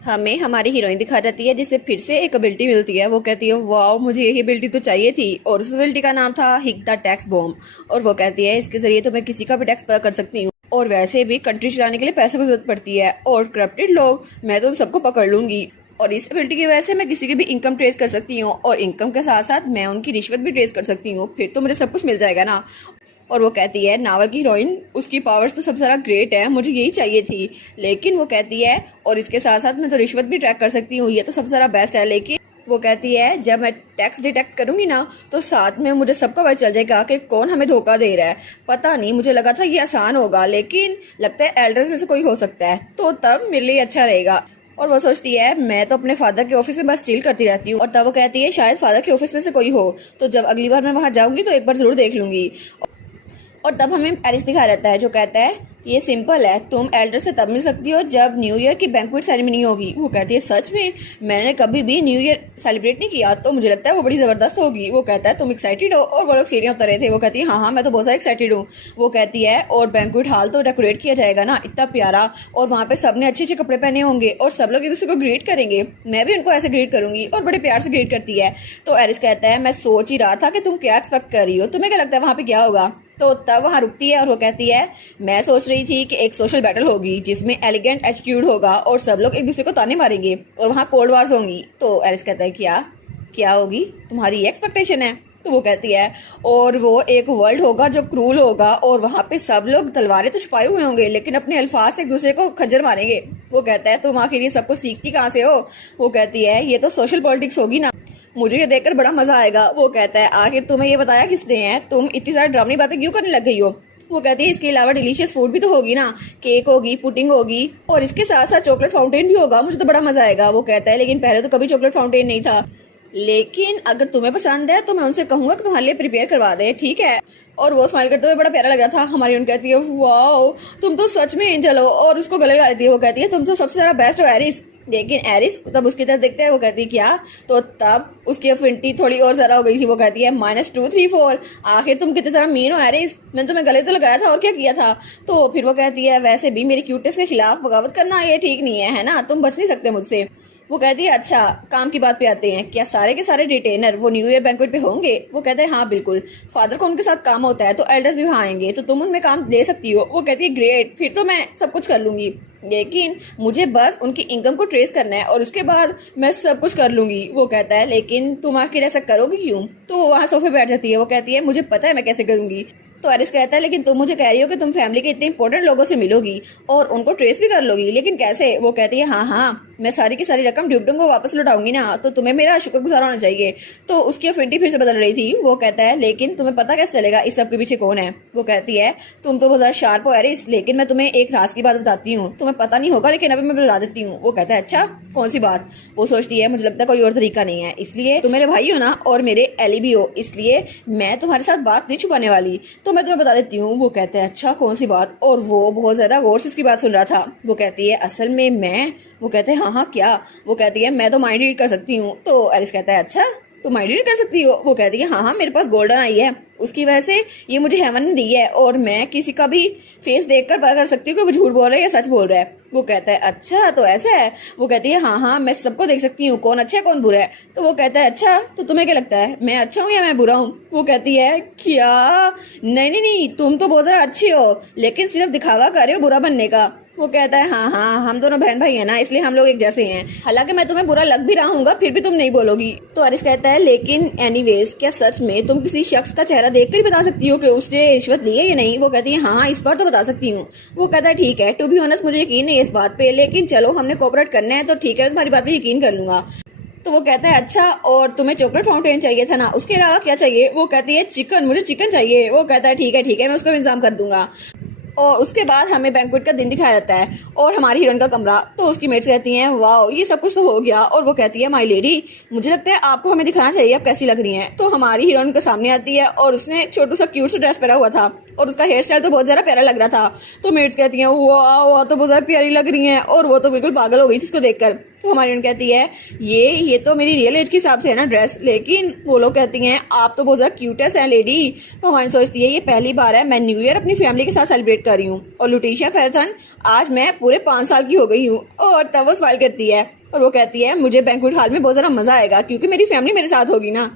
हमें हमारी हीरोइन दिखा जाती है जिससे फिर से एक एबिलिटी मिलती है। वो कहती है वाओ मुझे यही एबिलिटी तो चाहिए थी और उस एबिलिटी का नाम था हिक द टैक्स बॉम्ब। और वो कहती है इसके जरिए तो मैं किसी का भी टैक्स पता कर सकती हूँ और वैसे भी कंट्री चलाने के लिए पैसे की जरूरत पड़ती है और करप्टेड लोग मैं तो उन सबको पकड़ लूंगी और इस एबिलिटी की वजह से मैं किसी की भी इनकम ट्रेस कर सकती हूँ और इनकम के साथ साथ मैं उनकी रिश्वत भी ट्रेस कर सकती हूँ, फिर तो मुझे सब कुछ मिल जाएगा ना। और वो कहती है नावल की हीरोइन उसकी पावर्स तो सबसे ज्यादा ग्रेट है, मुझे यही चाहिए थी। लेकिन वो कहती है और इसके साथ साथ मैं तो रिश्वत भी ट्रैक कर सकती हूँ, ये तो सबसे ज्यादा बेस्ट है। लेकिन वो कहती है जब मैं टैक्स डिटेक्ट करूंगी ना तो साथ में मुझे सबका पता चल जाएगा कि कौन हमें धोखा दे रहा है। पता नहीं मुझे लगा था ये आसान होगा, लेकिन लगता है एल्डर्स में से कोई हो सकता है, तो तब मेरे लिए अच्छा रहेगा। और वो सोचती है मैं तो अपने फादर के ऑफिस में बस चिल करती रहती हूँ। और तब वो कहती है शायद फादर के ऑफिस में से कोई हो, तो जब अगली बार मैं वहां जाऊंगी तो एक बार जरूर देख लूंगी। और तब हमें एरिस दिखा रहता है जो कहता है ये सिंपल है, तुम एल्डर से तब मिल सकती हो जब न्यू ईयर की बैंक्वेट सेरेमनी होगी। वो कहती है सच में? मैंने कभी भी न्यू ईयर सेलिब्रेट नहीं किया, तो मुझे लगता है वो बड़ी जबरदस्त होगी। वो कहता है तुम एक्साइटेड हो? और वो लोग सीढ़ियां उतर रहे थे। वो कहती है हाँ मैं तो बहुत ज्यादा एक्साइटेड हूँ। वो कहती है और बैंक्वेट हॉल तो डेकोरेट किया जाएगा ना इतना प्यारा, और वहाँ पे सबने अच्छे अच्छे कपड़े पहने होंगे और सब लोग एक दूसरे को ग्रीट करेंगे, मैं भी उनको ऐसे ग्रीट करूंगी। और बड़े प्यार से ग्रीट करती है। तो एरिस कहता है मैं सोच ही रहा था कि तुम क्या एक्सपेक्ट कर रही हो, तुम्हें क्या लगता है वहाँ पे क्या होगा? तो तब वहां रुकती है और वो कहती है मैं सोच रही थी कि एक सोशल बैटल होगी जिसमें एलिगेंट एटीट्यूड होगा और सब लोग एक दूसरे को ताने मारेंगे और वहां कोल्ड वार्स होंगी। तो एरिस कहता है क्या क्या होगी, तुम्हारी एक्सपेक्टेशन है? तो वो कहती है और वो एक वर्ल्ड होगा जो क्रूल होगा और वहां पे सब लोग तलवारें तो छुपाए हुए होंगे लेकिन अपने अल्फाज से एक दूसरे को खंजर मारेंगे। वो कहता है तुम आखिर ये सब कुछ सीखती कहाँ से हो? वो कहती है ये तो सोशल पॉलिटिक्स होगी ना, मुझे ये देखकर बड़ा मजा आएगा। वो कहता है आखिर तुम्हें ये बताया किसने है, तुम इतनी सारी ड्रामनी बातें क्यों करने लग गई हो? वो कहती है इसके अलावा डिलीशियस फूड भी तो होगी ना, केक होगी, पुडिंग होगी और इसके साथ साथ चॉकलेट फाउंटेन भी होगा, मुझे तो बड़ा मजा आएगा। वो कहता है लेकिन पहले तो कभी चॉकलेट फाउंटेन नहीं था, लेकिन अगर तुम्हें पसंद है तो मैं उनसे कहूंगा कि तुम्हारे लिए प्रिपेयर करवा दे, ठीक है? और वो स्माइल करते हुए बड़ा प्यारा लग रहा था। हमारी उन कहती है वाओ तुम तो सच में एंजल हो, और उसको गले लगा देती है। वो कहती है तुम तो सबसे ज्यादा बेस्ट हो एरिस। लेकिन एरिस तब उसकी तरफ देखते हैं, वो कहती है क्या? तो तब उसकी अफिनिटी थोड़ी और ज्यादा हो गई थी। वो कहती है -234, आखिर तुम कितने ज्यादा मीन हो एरिस, मैंने तुम्हें गले तो लगाया था और क्या किया था? तो फिर वो कहती है वैसे भी मेरी क्यूटनेस के खिलाफ बगावत करना ये ठीक नहीं है ना, तुम बच नहीं सकते मुझसे। वो कहती है अच्छा काम की बात पे आते हैं, क्या सारे के सारे रिटेनर वो न्यू ईयर बैंक्वेट पे होंगे? वो कहते हैं हाँ बिल्कुल, फादर को उनके साथ काम होता है तो एल्डर्स भी वहाँ आएंगे, तो तुम उनमें काम ले सकती हो। वो कहती है ग्रेट, फिर तो मैं सब कुछ कर लूंगी, लेकिन मुझे बस उनकी इनकम को ट्रेस करना है और उसके बाद मैं सब कुछ कर लूंगी। वो कहता है लेकिन तुम आखिर ऐसा करोगे क्यों? तो वो वहाँ सोफे बैठ जाती है। वो कहती है मुझे पता है मैं कैसे करूंगी। तो एरिस कहता है लेकिन तुम मुझे कह रही हो कि तुम फैमिली के इतने इंपॉर्टेंट लोगों से मिलोगी और उनको ट्रेस भी कर लोगी, लेकिन कैसे? वो कहती है हाँ हाँ, मैं सारी की सारी रकम ड्यूकडम को वापस लौटाऊंगी ना, तो तुम्हें मेरा शुक्रगुजार होना चाहिए। तो उसकी अफिनिटी फिर से बदल रही थी। वो कहता है लेकिन तुम्हें पता कैसे चलेगा इस सब के पीछे कौन है? वो कहती है तुम तो बहुत शार्प हो एरिस, लेकिन मैं तुम्हें एक राज की बात बताती हूँ, तुम्हें पता नहीं होगा लेकिन अभी मैं बता देती हूँ। वो कहता है अच्छा कौन सी बात? वो सोचती है मुझे लगता है कोई और तरीका नहीं है, इसलिए तुम मेरे भाई हो ना और मेरे एली भी हो, इसलिए मैं तुम्हारे साथ बात नहीं छुपाने वाली, तो मैं तुम्हें बता देती हूँ। वो कहते हैं अच्छा कौन सी बात? और वो बहुत ज्यादा गौर से उसकी बात सुन रहा था। वो कहती है असल में मैं। वो कहते हैं हाँ हाँ क्या? वो कहती है मैं तो माइंड रीड कर सकती हूँ। तो एरिस कहता है अच्छा तो माइंड रीड कर सकती हो? वो कहती है हाँ हाँ, मेरे पास गोल्डन आई है, उसकी वजह से ये मुझे हेवन ने दी है और मैं किसी का भी फेस देखकर पता कर सकती हूँ कि वो झूठ बोल रहा है या सच बोल रहा है। वो कहता है अच्छा तो ऐसा है? वो कहती है हाँ हाँ, मैं सबको देख सकती हूँ, कौन अच्छा है कौन बुरा है। तो वो कहता है अच्छा तो तुम्हें क्या लगता है मैं अच्छा हूँ या मैं बुरा हूँ? वो कहती है क्या? नहीं नहीं नहीं, तुम तो बहुत ज्यादा अच्छी हो, लेकिन सिर्फ दिखावा कर रहे हो बुरा बनने का। वो कहता है हाँ हाँ, हम दोनों बहन भाई है ना, इसलिए हम लोग एक जैसे हैं, हालांकि मैं तुम्हें बुरा लग भी रहा हूँ फिर भी तुम नहीं बोलोगी। तो अरिस कहता है लेकिन एनीवेज क्या सच में तुम किसी शख्स का चेहरा देखकर ही बता सकती हो कि उसने रिश्वत ली है या नहीं? वो कहती है हाँ हाँ, इस बार तो बता सकती हूँ। वो कहता है ठीक है, टू बी ऑनेस्ट मुझे यकीन नहीं है इस बात पे, लेकिन चलो हमने कोऑपरेट करना है तो ठीक है, तुम्हारी बात पे यकीन कर लूंगा। तो वो कहता है अच्छा और तुम्हें चॉकलेट फाउंटेन चाहिए था ना, उसके अलावा क्या चाहिए? वो कहती है चिकन, मुझे चिकन चाहिए। वो कहता है ठीक है मैं उसका इंतजाम कर दूंगा। और उसके बाद हमें बैंक्वेट का दिन दिखाया जाता है और हमारी हीरोइन का कमरा। तो उसकी मेट्स कहती हैं वाओ ये सब कुछ तो हो गया, और वो कहती है माय लेडी मुझे लगता है आपको हमें दिखाना चाहिए आप कैसी लग रही हैं। तो हमारी हीरोइन के सामने आती है और उसने छोटू सा क्यूट सा ड्रेस पहना हुआ था और उसका हेयर स्टाइल तो बहुत ज्यादा प्यारा लग रहा था। तो मेट्स कहती हैं वाह तो बहुत ज्यादा प्यारी लग रही हैं, और वो तो बिल्कुल पागल हो गई थी इसको देखकर। तो हमारी हीरोइन कहती है ये तो मेरी रियल एज के हिसाब से है ना ड्रेस, लेकिन वो लोग कहती हैं आप तो बहुत ज्यादा क्यूटेस्ट हैं लेडी। तो हमारी सोचती है ये पहली बार है मैं न्यू ईयर अपनी फैमिली के साथ सेलिब्रेट कर रही हूँ, और लुटिशिया फेरथन आज मैं पूरे 5 साल की हो गई हूँ। और तब वो स्माइल करती है और वो कहती है मुझे बैंक्वेट हॉल में बहुत ज्यादा मजा आएगा क्योंकि मेरी फैमिली मेरे साथ होगी ना।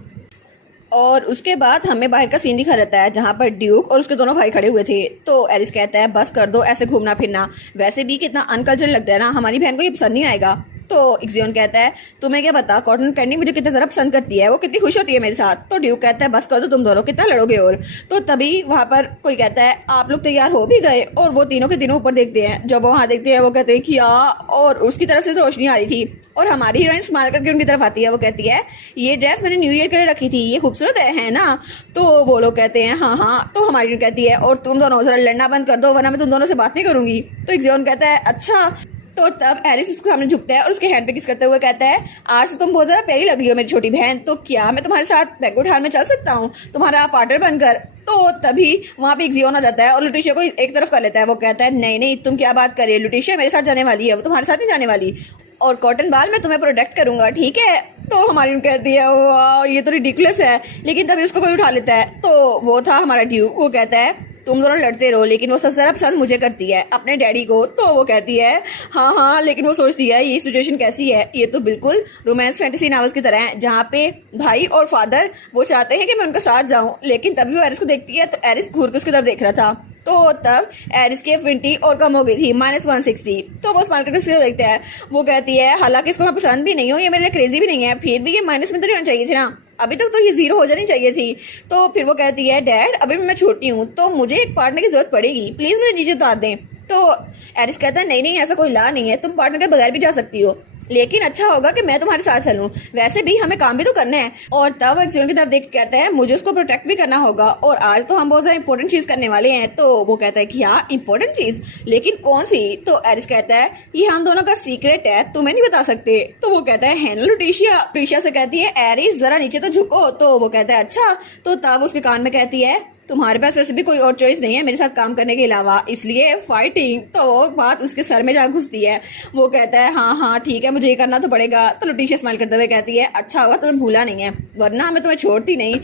और उसके बाद हमें बाहर का सीन दिखा रहता है जहाँ पर ड्यूक और उसके दोनों भाई खड़े हुए थे। तो एरिस कहता है बस कर दो ऐसे घूमना फिरना, वैसे भी कितना अनकल्चर लगता है ना, हमारी बहन को ये पसंद नहीं आएगा। तो इक्सियोन कहता है तुम्हें क्या पता कॉटन कैंडी मुझे कितना ज़रा पसंद करती है, वो कितनी खुश होती है मेरे साथ। तो ड्यूक कहता है बस कर दो तुम दोनों कितना लड़ोगे। और तो तभी वहाँ पर कोई कहता है आप लोग तैयार हो भी गए, और वो तीनों के तीनों ऊपर देखते हैं। जब वो वहाँ देखते हैं वो कहते हैं क्या, और उसकी तरफ से रोशनी आ रही थी और हमारी हीरोइन स्माइल करके उनकी तरफ आती है। वो कहती है ये ड्रेस मैंने न्यू ईयर के लिए रखी थी, ये खूबसूरत है ना? तो वो लोग कहते हैं हाँ हाँ। तो हमारी हीरोइन कहती है और तुम दोनों जरा लड़ना बंद कर दो वरना मैं तुम दोनों से बात नहीं करूंगी। तो इक्सियोन कहता है अच्छा। तो तब एरिस उसके सामने झुकता है और उसके हैंड पे किस करते हुए कहता है आज तो तुम बहुत ज्यादा प्यारी लग रही हो मेरी छोटी बहन, तो क्या मैं तुम्हारे साथ बैंक्वेट हॉल में चल सकता हूँ तुम्हारा पार्टनर बनकर? तो तभी वहाँ पे इक्सियोन आ जाता है और लुटिशिया को एक तरफ कर लेता है। वो कहता है नहीं नहीं तुम क्या बात कर रही है, लुटिशिया मेरे साथ जाने वाली है, वो तुम्हारे साथ नहीं जाने वाली, और कॉटन बाल मैं तुम्हें प्रोटेक्ट करूंगा ठीक है। तो हमारी कहती है वाह ये तो रिडिकुलस है, लेकिन तभी उसको कोई उठा लेता है। तो वो था हमारा ड्यूक। वो कहता है तुम दोनों लड़ते रहो लेकिन वो सबसे ज्यादा पसंद मुझे करती है अपने डैडी को। तो वो कहती है हाँ हाँ, लेकिन वो सोचती है ये सिचुएशन कैसी है, ये तो बिल्कुल रोमांस फैंटेसी नॉवेल्स की तरह है जहाँ पे भाई और फादर वो चाहते हैं कि मैं उनके साथ जाऊं, लेकिन तभी वो एरिस को देखती है तो एरिस घूर के उसकी तरफ देख रहा था। तो तब एरिस की अफिनिटी और कम हो गई थी -160। तो वो स्माइल करके उसको देखता है। वो कहती है हालांकि इसको मैं पसंद भी नहीं हूँ, ये मेरे लिए क्रेजी भी नहीं है, फिर भी ये माइनस में तो नहीं होना चाहिए थी ना, अभी तक तो ये 0 हो जानी चाहिए थी। तो फिर वो कहती है डैड अभी मैं छोटी हूँ तो मुझे एक पार्टनर की जरूरत पड़ेगी, प्लीज मुझे नीचे उतार दें। तो एरिस कहता है नहीं नहीं ऐसा कोई ला नहीं है, तुम पार्टनर के बगैर भी जा सकती हो, लेकिन अच्छा होगा कि मैं तुम्हारे साथ चलूं, वैसे भी हमें काम भी तो करना है। और तब एक्सियोन की तरफ देख के कहता है मुझे उसको प्रोटेक्ट भी करना होगा और आज तो हम बहुत ज्यादा इंपॉर्टेंट चीज करने वाले हैं। तो वो कहता है कि हाँ इंपॉर्टेंट चीज, लेकिन कौन सी? तो एरिस कहता है ये हम दोनों का सीक्रेट है, तुम्हें नहीं बता सकते। तो वो कहता है है ना लुटिशिया से कहती है एरिस जरा नीचे तो झुको। तो वो कहता है अच्छा। तो तब उसके कान में कहती है तुम्हारे पास वैसे भी कोई और चॉइस नहीं है मेरे साथ काम करने के अलावा, इसलिए फाइटिंग। तो वो बात उसके सर में जा घुसती है। वो कहता है हाँ हाँ ठीक है मुझे ये करना तो पड़ेगा। तो लुटिशिया स्माइल करते हुए कहती है अच्छा होगा तुम्हें भूला नहीं है, वरना मैं तुम्हें छोड़ती नहीं।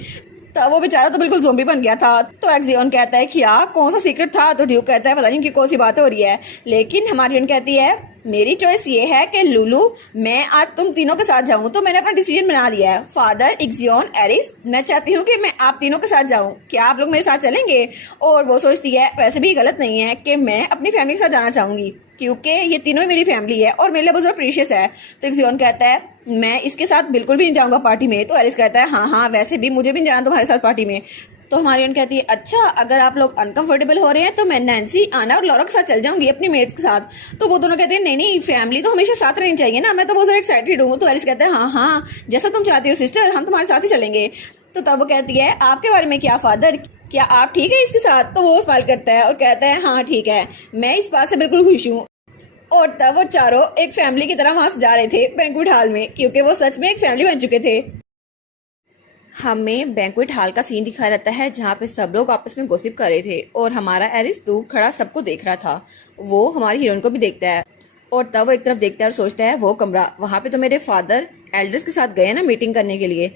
तो वो बेचारा तो बिल्कुल ज़ोंबी बन गया था। तो एक्सियोन कहता है क्या कौन सा सीक्रेट था? तो ड्यूक कहता है पता नहीं कि कौन सी बात हो रही है, लेकिन हमारी कहती है मेरी चॉइस ये है कि लुलू मैं आज तुम तीनों के साथ जाऊं। तो मैंने अपना डिसीजन बना लिया है, फादर, इक्सियोन, एरिस, मैं चाहती हूँ कि मैं आप तीनों के साथ जाऊं। क्या आप लोग मेरे साथ चलेंगे? और वो सोचती है वैसे भी गलत नहीं है कि मैं अपनी फैमिली के साथ जाना चाहूंगी, क्योंकि ये तीनों ही मेरी फैमिली है और मेरे लिए बहुत ज़्यादा प्रीशियस है। तो इक्सियोन कहता है मैं इसके साथ बिल्कुल भी नहीं जाऊंगा पार्टी में। तो एरिस कहता है हाँ हाँ वैसे भी मुझे भी नहीं जाना तुम्हारे साथ पार्टी में। तो हमारी कहती है अच्छा अगर आप लोग अनकंफर्टेबल हो रहे हैं तो मैं नैन्सी, आना और लॉरा के साथ चल जाऊंगी अपनी मेट्स के साथ। तो वो दोनों कहते हैं नहीं नहीं फैमिली तो हमेशा साथ रहनी चाहिए ना, मैं तो बहुत ज़्यादा एक्साइटेड हूँ। तो एरिस कहता है हाँ हाँ जैसा तुम चाहती हो सिस्टर, हम तुम्हारे साथ ही चलेंगे। तो तब वो कहती है आपके बारे में क्या फादर, क्या आप ठीक है इसके साथ? तो वो स्माइल करता है और कहता है हाँ ठीक है, मैं इस बात से बिल्कुल खुश हूँ। और तब वो चारों एक फैमिली की तरह वहां से जा रहे थे बैंक्वेट हॉल में, क्योंकि वो सच में एक फैमिली बन चुके थे। हमें बैंक्वेट हॉल का सीन दिखाया जाता है जहाँ पे सब लोग आपस में गॉसिप कर रहे थे और हमारा एरिस दूर खड़ा सबको देख रहा था। वो हमारी हीरोइन को भी देखता है और तब वो एक तरफ देखता है और सोचता है वो कमरा, वहाँ पे तो मेरे फादर एल्डर्स के साथ गए ना मीटिंग करने के लिए,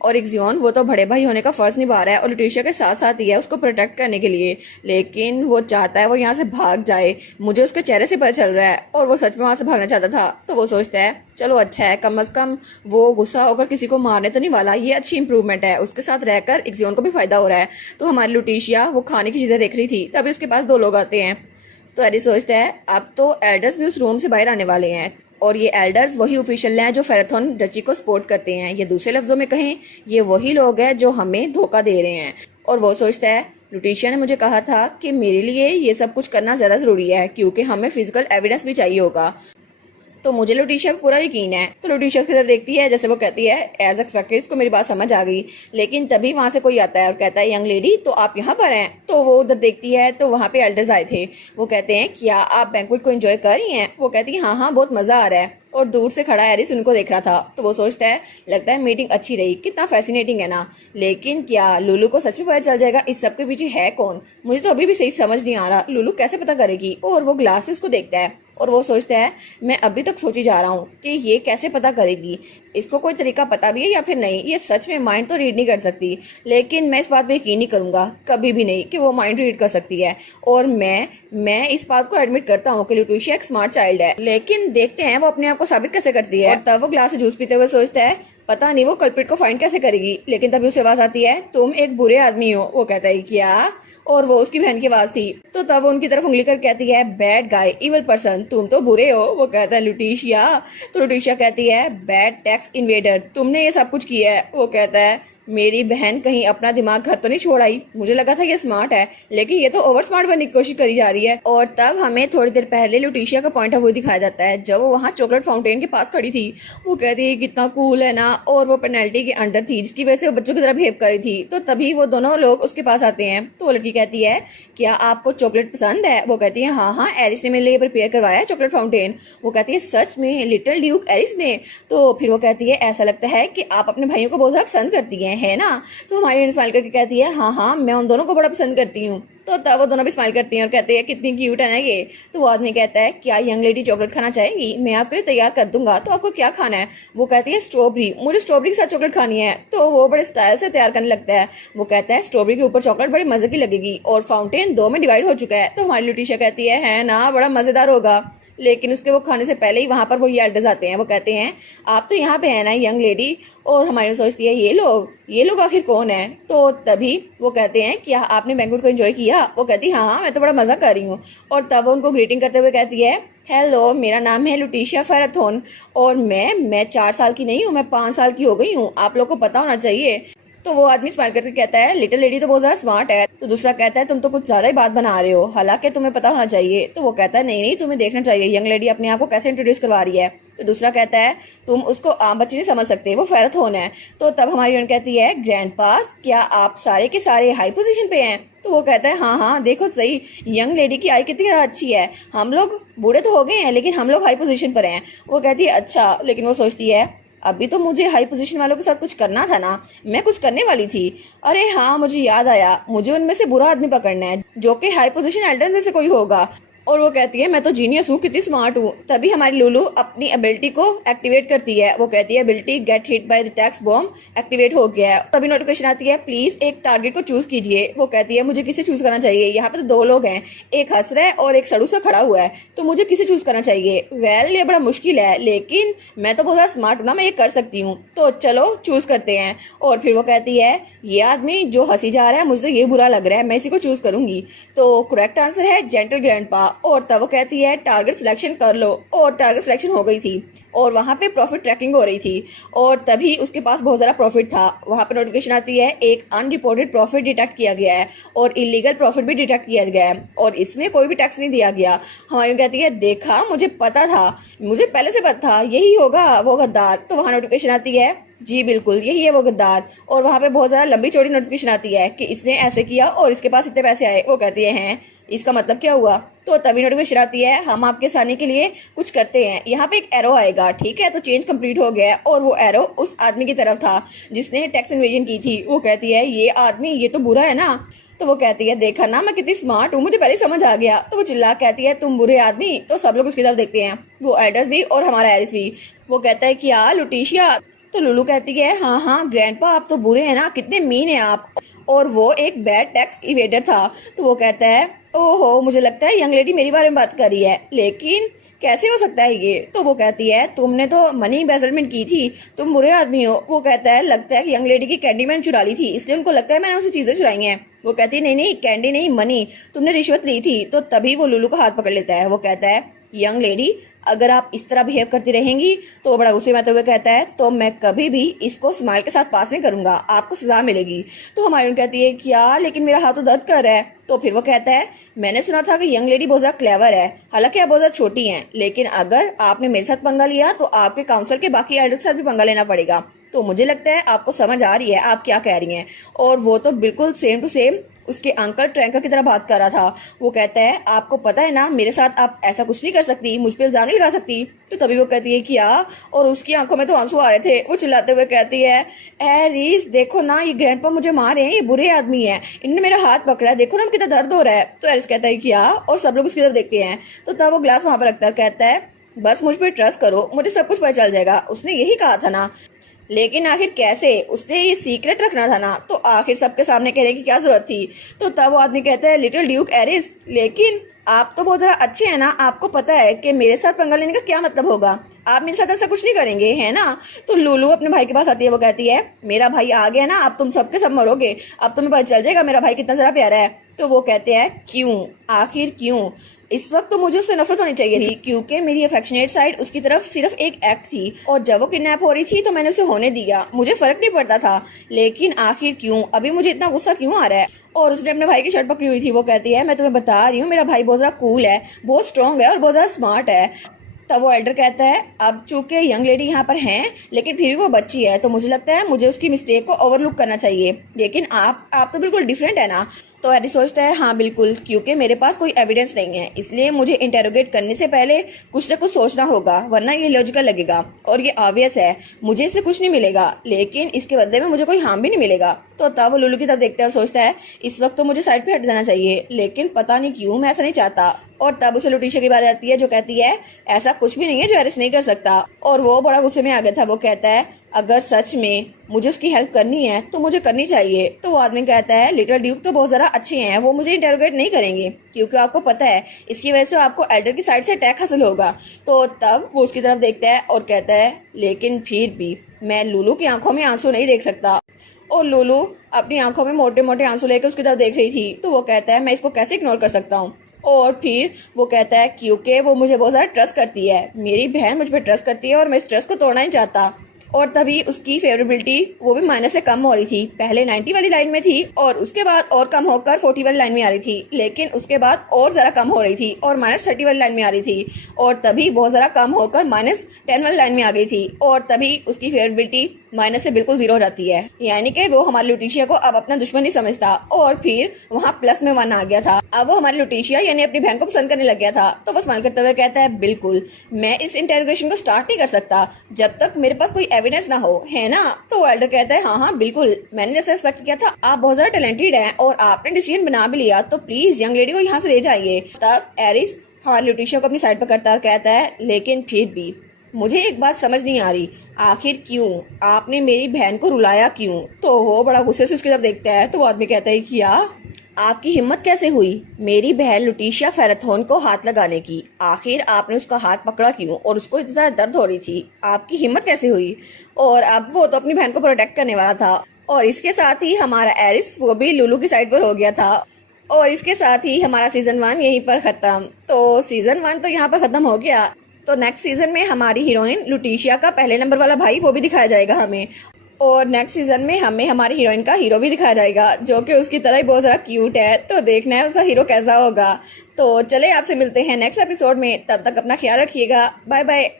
और इक्सियोन वो तो बड़े भाई होने का फर्ज निभा रहा है और लुटिशिया के साथ साथ ही है उसको प्रोटेक्ट करने के लिए, लेकिन वो चाहता है वो यहाँ से भाग जाए। मुझे उसके चेहरे से पता चल रहा है और वो सच में वहाँ से भागना चाहता था। तो वो सोचता है चलो अच्छा है, कम से कम वो गुस्सा होकर किसी को मारने तो नहीं वाला, ये अच्छी इंप्रूवमेंट है, उसके साथ रहकर इक्सियोन को भी फायदा हो रहा है। तो हमारी लुटिशिया वो खाने की चीज़ें देख रही थी, तभी उसके पास 2 लोग आते हैं। तो एरिस सोचता है अब तो एल्डर्स भी उस रूम से बाहर आने वाले हैं और ये एल्डर्स वही ऑफिशियल हैं जो फेराथन डची को सपोर्ट करते हैं, ये दूसरे लफ्जों में कहें ये वही लोग हैं जो हमें धोखा दे रहे हैं। और वो सोचता है लुटिशिया ने मुझे कहा था कि मेरे लिए ये सब कुछ करना ज़्यादा ज़रूरी है क्योंकि हमें फिजिकल एविडेंस भी चाहिए होगा। तो मुझे लुटिशिया पे पूरा यकीन है। तो लुटिशिया की तरफ देखती है, जैसे वो कहती है एज एक्सपेक्टेड इसको मेरी बात समझ आ गई, लेकिन तभी वहाँ से कोई आता है और कहता है यंग लेडी तो आप यहाँ पर हैं। तो वो उधर देखती है तो वहाँ पे एल्डर्स आए थे। वो कहते हैं क्या आप बैंक्वेट को एंजॉय कर रही हैं? वो कहती है हाँ हाँ बहुत मज़ा आ रहा है। और दूर से खड़ा एरिस उनको देख रहा था। तो वो सोचता है लगता है मीटिंग अच्छी रही, कितना फैसिनेटिंग है ना, लेकिन क्या लुलू को सच में पता चल जाएगा इस सब के पीछे है कौन? मुझे तो अभी भी सही समझ नहीं आ रहा, लुलू कैसे पता करेगी? और वो ग्लास से उसको देखता है और वो सोचता है मैं अभी तक सोची जा रहा हूँ कि ये कैसे पता करेगी, इसको कोई तरीका पता भी है या फिर नहीं, ये सच में माइंड तो रीड नहीं कर सकती, लेकिन मैं इस बात पे यकीन नहीं करूँगा कभी भी नहीं कि वो माइंड रीड कर सकती है। और मैं इस बात को एडमिट करता हूँ कि लुटिशिया एक स्मार्ट चाइल्ड है, लेकिन देखते हैं वो अपने आप को साबित कैसे करती है। और तब वो ग्लास से जूस पीते हुए सोचता है पता नहीं वो कल्प्रिट को फाइंड कैसे करेगी, लेकिन तभी उसे आवाज आती है तुम एक बुरे आदमी हो। वो कहता है क्या? और वो उसकी बहन की आवाज थी। तो तब वो उनकी तरफ उंगली कर कहती है बैड गाय, इविल पर्सन, तुम तो बुरे हो। वो कहता है लुटिशिया। तो लुटिशिया कहती है बैड टैक्स इन्वेडर, तुमने ये सब कुछ किया है। वो कहता है मेरी बहन कहीं अपना दिमाग घर तो नहीं छोड़ आई, मुझे लगा था ये स्मार्ट है लेकिन ये तो ओवर स्मार्ट बनने की कोशिश करी जा रही है। और तब हमें थोड़ी देर पहले लुटिशिया का पॉइंट ऑफ व्यू दिखाया जाता है जब वो वहाँ चॉकलेट फाउंटेन के पास खड़ी थी। वो कहती है कितना कूल है ना, और वो पेनल्टी के अंडर थी जिसकी वजह से वो बच्चों की तरह बिहेव कर रही थी। तो तभी वो दोनों लोग उसके पास आते हैं। तो वो लड़की कहती है क्या आपको चॉकलेट पसंद है? वो कहती है हाँ हाँ एरिस ने मेरे लिए प्रिपेयर करवाया है चॉकलेट फाउंटेन। वो कहती है सच में लिटिल ड्यूक एरिस ने? तो फिर वो कहती है ऐसा लगता है कि आप अपने भाइयों को बहुत ज्यादा पसंद करती है ना? तो हमारी स्माइल करके कहती है हाँ हाँ मैं उन दोनों को बड़ा पसंद करती हूँ। तो तब वो दोनों भी स्माइल करती हैं और कहते हैं कितनी क्यूट है ना ये। तो वो आदमी कहता है क्या यंग लेडी चॉकलेट खाना चाहेंगी? मैं आपके लिए तैयार कर दूंगा, तो आपको क्या खाना है? वो कहती है स्ट्रॉबेरी, मुझे स्ट्रॉबेरी के साथ चॉकलेट खानी है। तो वो बड़े स्टाइल से तैयार करने लगता है। वो कहता है स्ट्रॉबेरी के ऊपर चॉकलेट बड़ी मजे की लगेगी और फाउंटेन 2 में डिवाइड हो चुका है। तो हमारी लुटिशिया कहती है ना बड़ा मजेदार होगा, लेकिन उसके वो खाने से पहले ही वहाँ पर वो ये एल्डर्स आते हैं। वो कहते हैं आप तो यहाँ पे है ना यंग लेडी? और हमारी सोचती है ये लोग आखिर कौन है? तो तभी वो कहते हैं क्या आपने बैंक्वेट को एंजॉय किया? वो कहती है हाँ मैं तो बड़ा मजा कर रही हूँ। और तब वो उनको ग्रीटिंग करते हुए कहती है हेलो मेरा नाम है लुटिशिया फेराथन और मैं 4 साल की नहीं हूँ, मैं 5 साल की हो गई हूँ, आप लोग को पता होना चाहिए। तो वो आदमी स्माइल करके कहता है लिटिल लेडी तो बहुत ज्यादा स्मार्ट है। तो दूसरा कहता है तुम तो कुछ ज्यादा ही बात बना रहे हो, हालांकि तुम्हें पता होना चाहिए। तो वो कहता है नहीं नहीं तुम्हें देखना चाहिए यंग लेडी अपने आप को कैसे इंट्रोड्यूस करवा रही है। तो दूसरा कहता है तुम उसको आम बच्चे नहीं समझ सकते, वो फेराथन है। तो तब हमारी यून कहती है ग्रैंड पास क्या आप सारे के सारे हाई पोजीशन पे हैं? तो वो कहता है हाँ हाँ देखो सही यंग लेडी की आई कितनी ज्यादा अच्छी है, हम लोग बूढ़े तो हो गए हैं लेकिन हम लोग हाई पोजीशन पर हैं। वो कहती है अच्छा, लेकिन वो सोचती है अभी तो मुझे हाई पोजीशन वालों के साथ कुछ करना था ना, मैं कुछ करने वाली थी। अरे हाँ मुझे याद आया, मुझे उनमें से बुरा आदमी पकड़ना है जो कि हाई पोजीशन एल्डर में से कोई होगा। और वो कहती है मैं तो जीनियस हूँ, कितनी स्मार्ट हूँ। तभी हमारी लुलू अपनी एबिलिटी को एक्टिवेट करती है। वो कहती है ability gate hit by the tax bomb activate हो गया है। तभी नोटिफिकेशन आती है प्लीज एक टारगेट को चूज कीजिए। वो कहती है मुझे किसे चूज करना चाहिए, यहाँ पे तो दो लोग हैं, एक हंस रहा है और एक सड़ू सा खड़ा हुआ है, तो मुझे किसे चूज करना चाहिए। वेल ये बड़ा मुश्किल है, लेकिन मैं तो बहुत ज्यादा स्मार्ट हूँ ना, मैं ये कर सकती हूँ, तो चलो चूज करते हैं। और फिर वो कहती है ये आदमी जो हंसी जा रहा है मुझे तो ये बुरा लग रहा है, मैं इसी को चूज करूंगी। तो करेक्ट आंसर है जेंटल ग्रैंडपा। और तब वो कहती है टारगेट सिलेक्शन कर लो। और टारगेट सिलेक्शन हो गई थी और वहां पे प्रॉफिट ट्रैकिंग हो रही थी और तभी उसके पास बहुत ज़्यादा प्रॉफिट था। वहां पे नोटिफिकेशन आती है एक अनरिपोर्टेड प्रॉफिट डिटेक्ट किया गया है और इलीगल प्रॉफिट भी डिटेक्ट किया गया है और इसमें कोई भी टैक्स नहीं दिया गया। हमारी कहती है देखा, मुझे पता था, मुझे पहले से पता था यही होगा वो गद्दार। तो वहां नोटिफिकेशन आती है जी बिल्कुल यही है वो गद्दार। और वहां पे बहुत ज़्यादा लंबी चौड़ी नोटिफिकेशन आती है कि इसने ऐसे किया और इसके पास इतने पैसे आए। वो कहती है इसका मतलब क्या हुआ। तो तभी नोटिफिकेशन आती है हम आपके आसानी के लिए कुछ करते हैं। यहाँ पे एक एरो आएगा, ठीक है। तो चेंज कंप्लीट हो गया और वो एरो उस आदमी की तरफ था जिसने टैक्स इन्वेजन की थी। वो कहती है ये आदमी ये तो बुरा है ना। तो वो कहती है देखा ना मैं कितनी स्मार्ट हूँ, मुझे पहले समझ आ गया। तो वो चिल्ला कहती है तुम बुरे आदमी। तो सब लोग उसकी तरफ देखते हैं, वो एडर्स भी और हमारा एरिस भी। वो कहता है क्या लुटिशिया। तो लुलू कहती है हाँ ग्रैंडपा आप तो बुरे हैं ना, कितने मीन है आप। और वो एक बैड टैक्स इवेडर था। तो वो कहता है ओहो मुझे लगता है यंग लेडी मेरी बारे में बात कर रही है, लेकिन कैसे हो सकता है ये। तो वो कहती है तुमने तो मनी एम्बेसडमेंट की थी, तुम बुरे आदमी हो। वो कहता है लगता है कि यंग लेडी की कैंडी मैंने चुरा ली थी, इसलिए उनको लगता है मैंने उसे चीजें चुराई हैं। वो कहती है नहीं कैंडी नहीं मनी, तुमने रिश्वत ली थी। तो तभी वो लुलू का हाथ पकड़ लेता है। वो कहता है यंग लेडी अगर आप इस तरह बिहेव करती रहेंगी। तो वो बड़ा गुस्से में आते हुए कहता है तो मैं कभी भी इसको स्माइल के साथ पास नहीं करूंगा, आपको सजा मिलेगी। तो हमारी कहती है क्या, लेकिन मेरा हाथ तो दर्द कर रहा है। तो फिर वो कहता है मैंने सुना था कि यंग लेडी बहुत ज्यादा क्लेवर है, हालांकि आप बहुत ज्यादा छोटी हैं, लेकिन अगर आपने मेरे साथ पंगा लिया तो आपके काउंसिल के बाकी एल्डर के साथ भी पंगा लेना पड़ेगा। तो मुझे लगता है आपको समझ आ रही है आप क्या कह रही हैं। और वो तो बिल्कुल सेम टू सेम उसके अंकल ट्रैंकर की तरह बात कर रहा था। वो कहता है आपको पता है ना मेरे साथ आप ऐसा कुछ नहीं कर सकती, मुझ पर इल्जाम नहीं लगा सकती। तो तभी वो कहती है क्या, और उसकी आंखों में तो आंसू आ रहे थे। वो चिल्लाते हुए कहती है एरिस देखो ना ये ग्रैंडपा मुझे मार रहे हैं, ये बुरे आदमी है, इन्होंने मेरा हाथ पकड़ा है, देखो ना कितना दर्द हो रहा है। तो एरिस कहता है क्या, और सब लोग उसकी तरफ देखते हैं। तो तब वो ग्लास वहां पर रखता है, कहता है बस मुझ पर ट्रस्ट करो, मुझे सब कुछ पता चल जाएगा। उसने यही कहा था ना, लेकिन आखिर कैसे, उसने ये सीक्रेट रखना था ना, तो आखिर सबके सामने कहने की क्या जरूरत थी। तो तब वो आदमी कहता है लिटिल ड्यूक एरिस लेकिन आप तो बहुत जरा अच्छे हैं ना, आपको पता है कि मेरे साथ पंगा लेने का क्या मतलब होगा, आप मेरे साथ ऐसा कुछ नहीं करेंगे है ना। तो लुलू अपने भाई के पास आती है। वो कहती है मेरा भाई आ गया ना, अब तुम सबके सब मरोगे, अब तुम्हें पता चल जाएगा मेरा भाई कितना जरा प्यारा है। तो वो कहते हैं क्यों, आखिर क्यों। इस वक्त तो मुझे उससे नफरत होनी चाहिए थी क्योंकि मेरी अफेक्शनेट साइड उसकी तरफ सिर्फ एक एक्ट थी और जब वो किडनैप हो रही थी तो मैंने उसे होने दिया, मुझे फर्क नहीं पड़ता था। लेकिन आखिर क्यों, अभी मुझे इतना गुस्सा क्यों आ रहा है। और उसने अपने भाई की शर्ट पकड़ी हुई थी। वो कहती है मैं तुम्हें बता रही हूँ मेरा भाई बहुत ज्यादा कूल है, बहुत स्ट्रॉन्ग है और बहुत ज्यादा स्मार्ट है। तब वो एल्डर कहता है अब चूंकि यंग लेडी यहाँ पर हैं लेकिन फिर भी वो बच्ची है, तो मुझे लगता है मुझे उसकी मिस्टेक को ओवरलुक करना चाहिए, लेकिन आप तो बिल्कुल डिफरेंट है ना। तो एडी सोचता है हाँ बिल्कुल, क्योंकि मेरे पास कोई एविडेंस नहीं है, इसलिए मुझे इंटेरोगेट करने से पहले कुछ न कुछ सोचना होगा, वरना ये लॉजिकल लगेगा और ये ऑब्वियस है, मुझे इससे कुछ नहीं मिलेगा लेकिन इसके बदले में मुझे कोई हार्म भी नहीं मिलेगा। तो तब वो लुलू की तरफ देखता है और सोचता है इस वक्त तो मुझे साइड पे हट जाना चाहिए, लेकिन पता नहीं क्यों मैं ऐसा नहीं चाहता। और तब उसे लुटिशा की बात आती है जो कहती है ऐसा कुछ भी नहीं है जो एरिस नहीं कर सकता। और वो बड़ा गुस्से में आ गया था। वो कहता है अगर सच में मुझे उसकी हेल्प करनी है तो मुझे करनी चाहिए। तो वो आदमी कहता है लिटिल ड्यूक तो बहुत ज़रा अच्छे हैं, वो मुझे इंटेरोगेट नहीं करेंगे क्योंकि आपको पता है इसकी वजह से आपको एल्डर की साइड से अटैक हासिल होगा। तो तब वो उसकी तरफ देखता है और कहता है लेकिन फिर भी मैं लुलू की आंखों में आंसू नहीं देख सकता। और लुलू अपनी आंखों में मोटे मोटे आंसू लेकर उसकी तरफ देख रही थी। तो वो कहता है मैं इसको कैसे इग्नोर कर सकता हूँ। और फिर वो कहता है क्योंकि वो मुझे बहुत ज़्यादा ट्रस्ट करती है, मेरी बहन मुझ पर ट्रस्ट करती है और मैं इस ट्रस्ट को तोड़ना नहीं चाहता। और तभी उसकी फेवरेबिलिटी वो भी माइनस से कम हो रही थी, पहले 90 वाली लाइन में थी और उसके बाद और कम होकर 40 वाली लाइन में आ रही थी, लेकिन उसके बाद और ज़रा कम हो रही थी और -30 वाली लाइन में आ रही थी और तभी बहुत ज़रा कम होकर -10 वाली लाइन में आ गई थी और तभी उसकी फेवरेबिलिटी माइनस से बिल्कुल 0 हो जाती है, यानी कि वो हमारी लुटिशिया को अब अपना दुश्मन नहीं समझता। और फिर वहाँ प्लस में 1 आ गया था, अब वो हमारी लुटिशिया यानी अपनी बहन को पसंद करने लग गया था। तो वो स्माइल करते हुए कहता है बिल्कुल मैं इस इंटेरोगेशन को स्टार्ट नहीं कर सकता जब तक मेरे पास कोई एविडेंस ना हो, है ना। तो वो एल्डर कहता है हाँ बिल्कुल, मैंने जैसे एक्सपेक्ट किया था, आप बहुत ज्यादा टैलेंटेड हैं और आपने डिसीजन बना भी लिया, तो प्लीज यंग लेडी को यहाँ से ले जाइए। तब एरिस हमारी लुटिशिया को अपनी साइड पर करता कहता है, लेकिन फिर भी मुझे एक बात समझ नहीं आ रही, आखिर क्यों आपने मेरी बहन को रुलाया क्यों? तो वो बड़ा गुस्से से उसकी तरफ देखता है तो वो आदमी कहता है, क्या आपकी हिम्मत कैसे हुई मेरी बहन लुटिशिया फेराथोन को हाथ लगाने की? आखिर आपने उसका हाथ पकड़ा क्यों और उसको इतना ज़्यादा दर्द हो रही थी? आपकी हिम्मत कैसे हुई? और अब वो तो अपनी बहन को प्रोटेक्ट करने वाला था। और इसके साथ ही हमारा एरिस वो भी लुलू की साइड पर हो गया था। और इसके साथ ही हमारा सीजन 1 यहीं पर ख़त्म। तो सीजन 1 तो यहाँ पर ख़त्म हो गया। तो नेक्स्ट सीजन में हमारी हीरोइन लुटिशिया का पहले नंबर वाला भाई वो भी दिखाया जाएगा हमें। और नेक्स्ट सीजन में हमें हमारी हीरोइन का हीरो भी दिखाया जाएगा, जो कि उसकी तरह ही बहुत ज़्यादा क्यूट है। तो देखना है उसका हीरो कैसा होगा। तो चले आपसे मिलते हैं नेक्स्ट एपिसोड में, तब तक अपना ख्याल रखिएगा। Bye bye.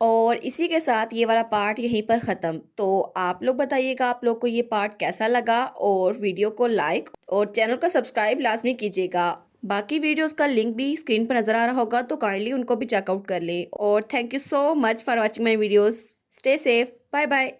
और इसी के साथ ये वाला पार्ट यहीं पर ख़त्म। तो आप लोग बताइएगा आप लोग को ये पार्ट कैसा लगा, और वीडियो को लाइक और चैनल को सब्सक्राइब लाजमी कीजिएगा। बाकी वीडियोस का लिंक भी स्क्रीन पर नज़र आ रहा होगा, तो काइंडली उनको भी चेकआउट कर ले। और thank you so much for watching my videos. Stay safe. Bye bye.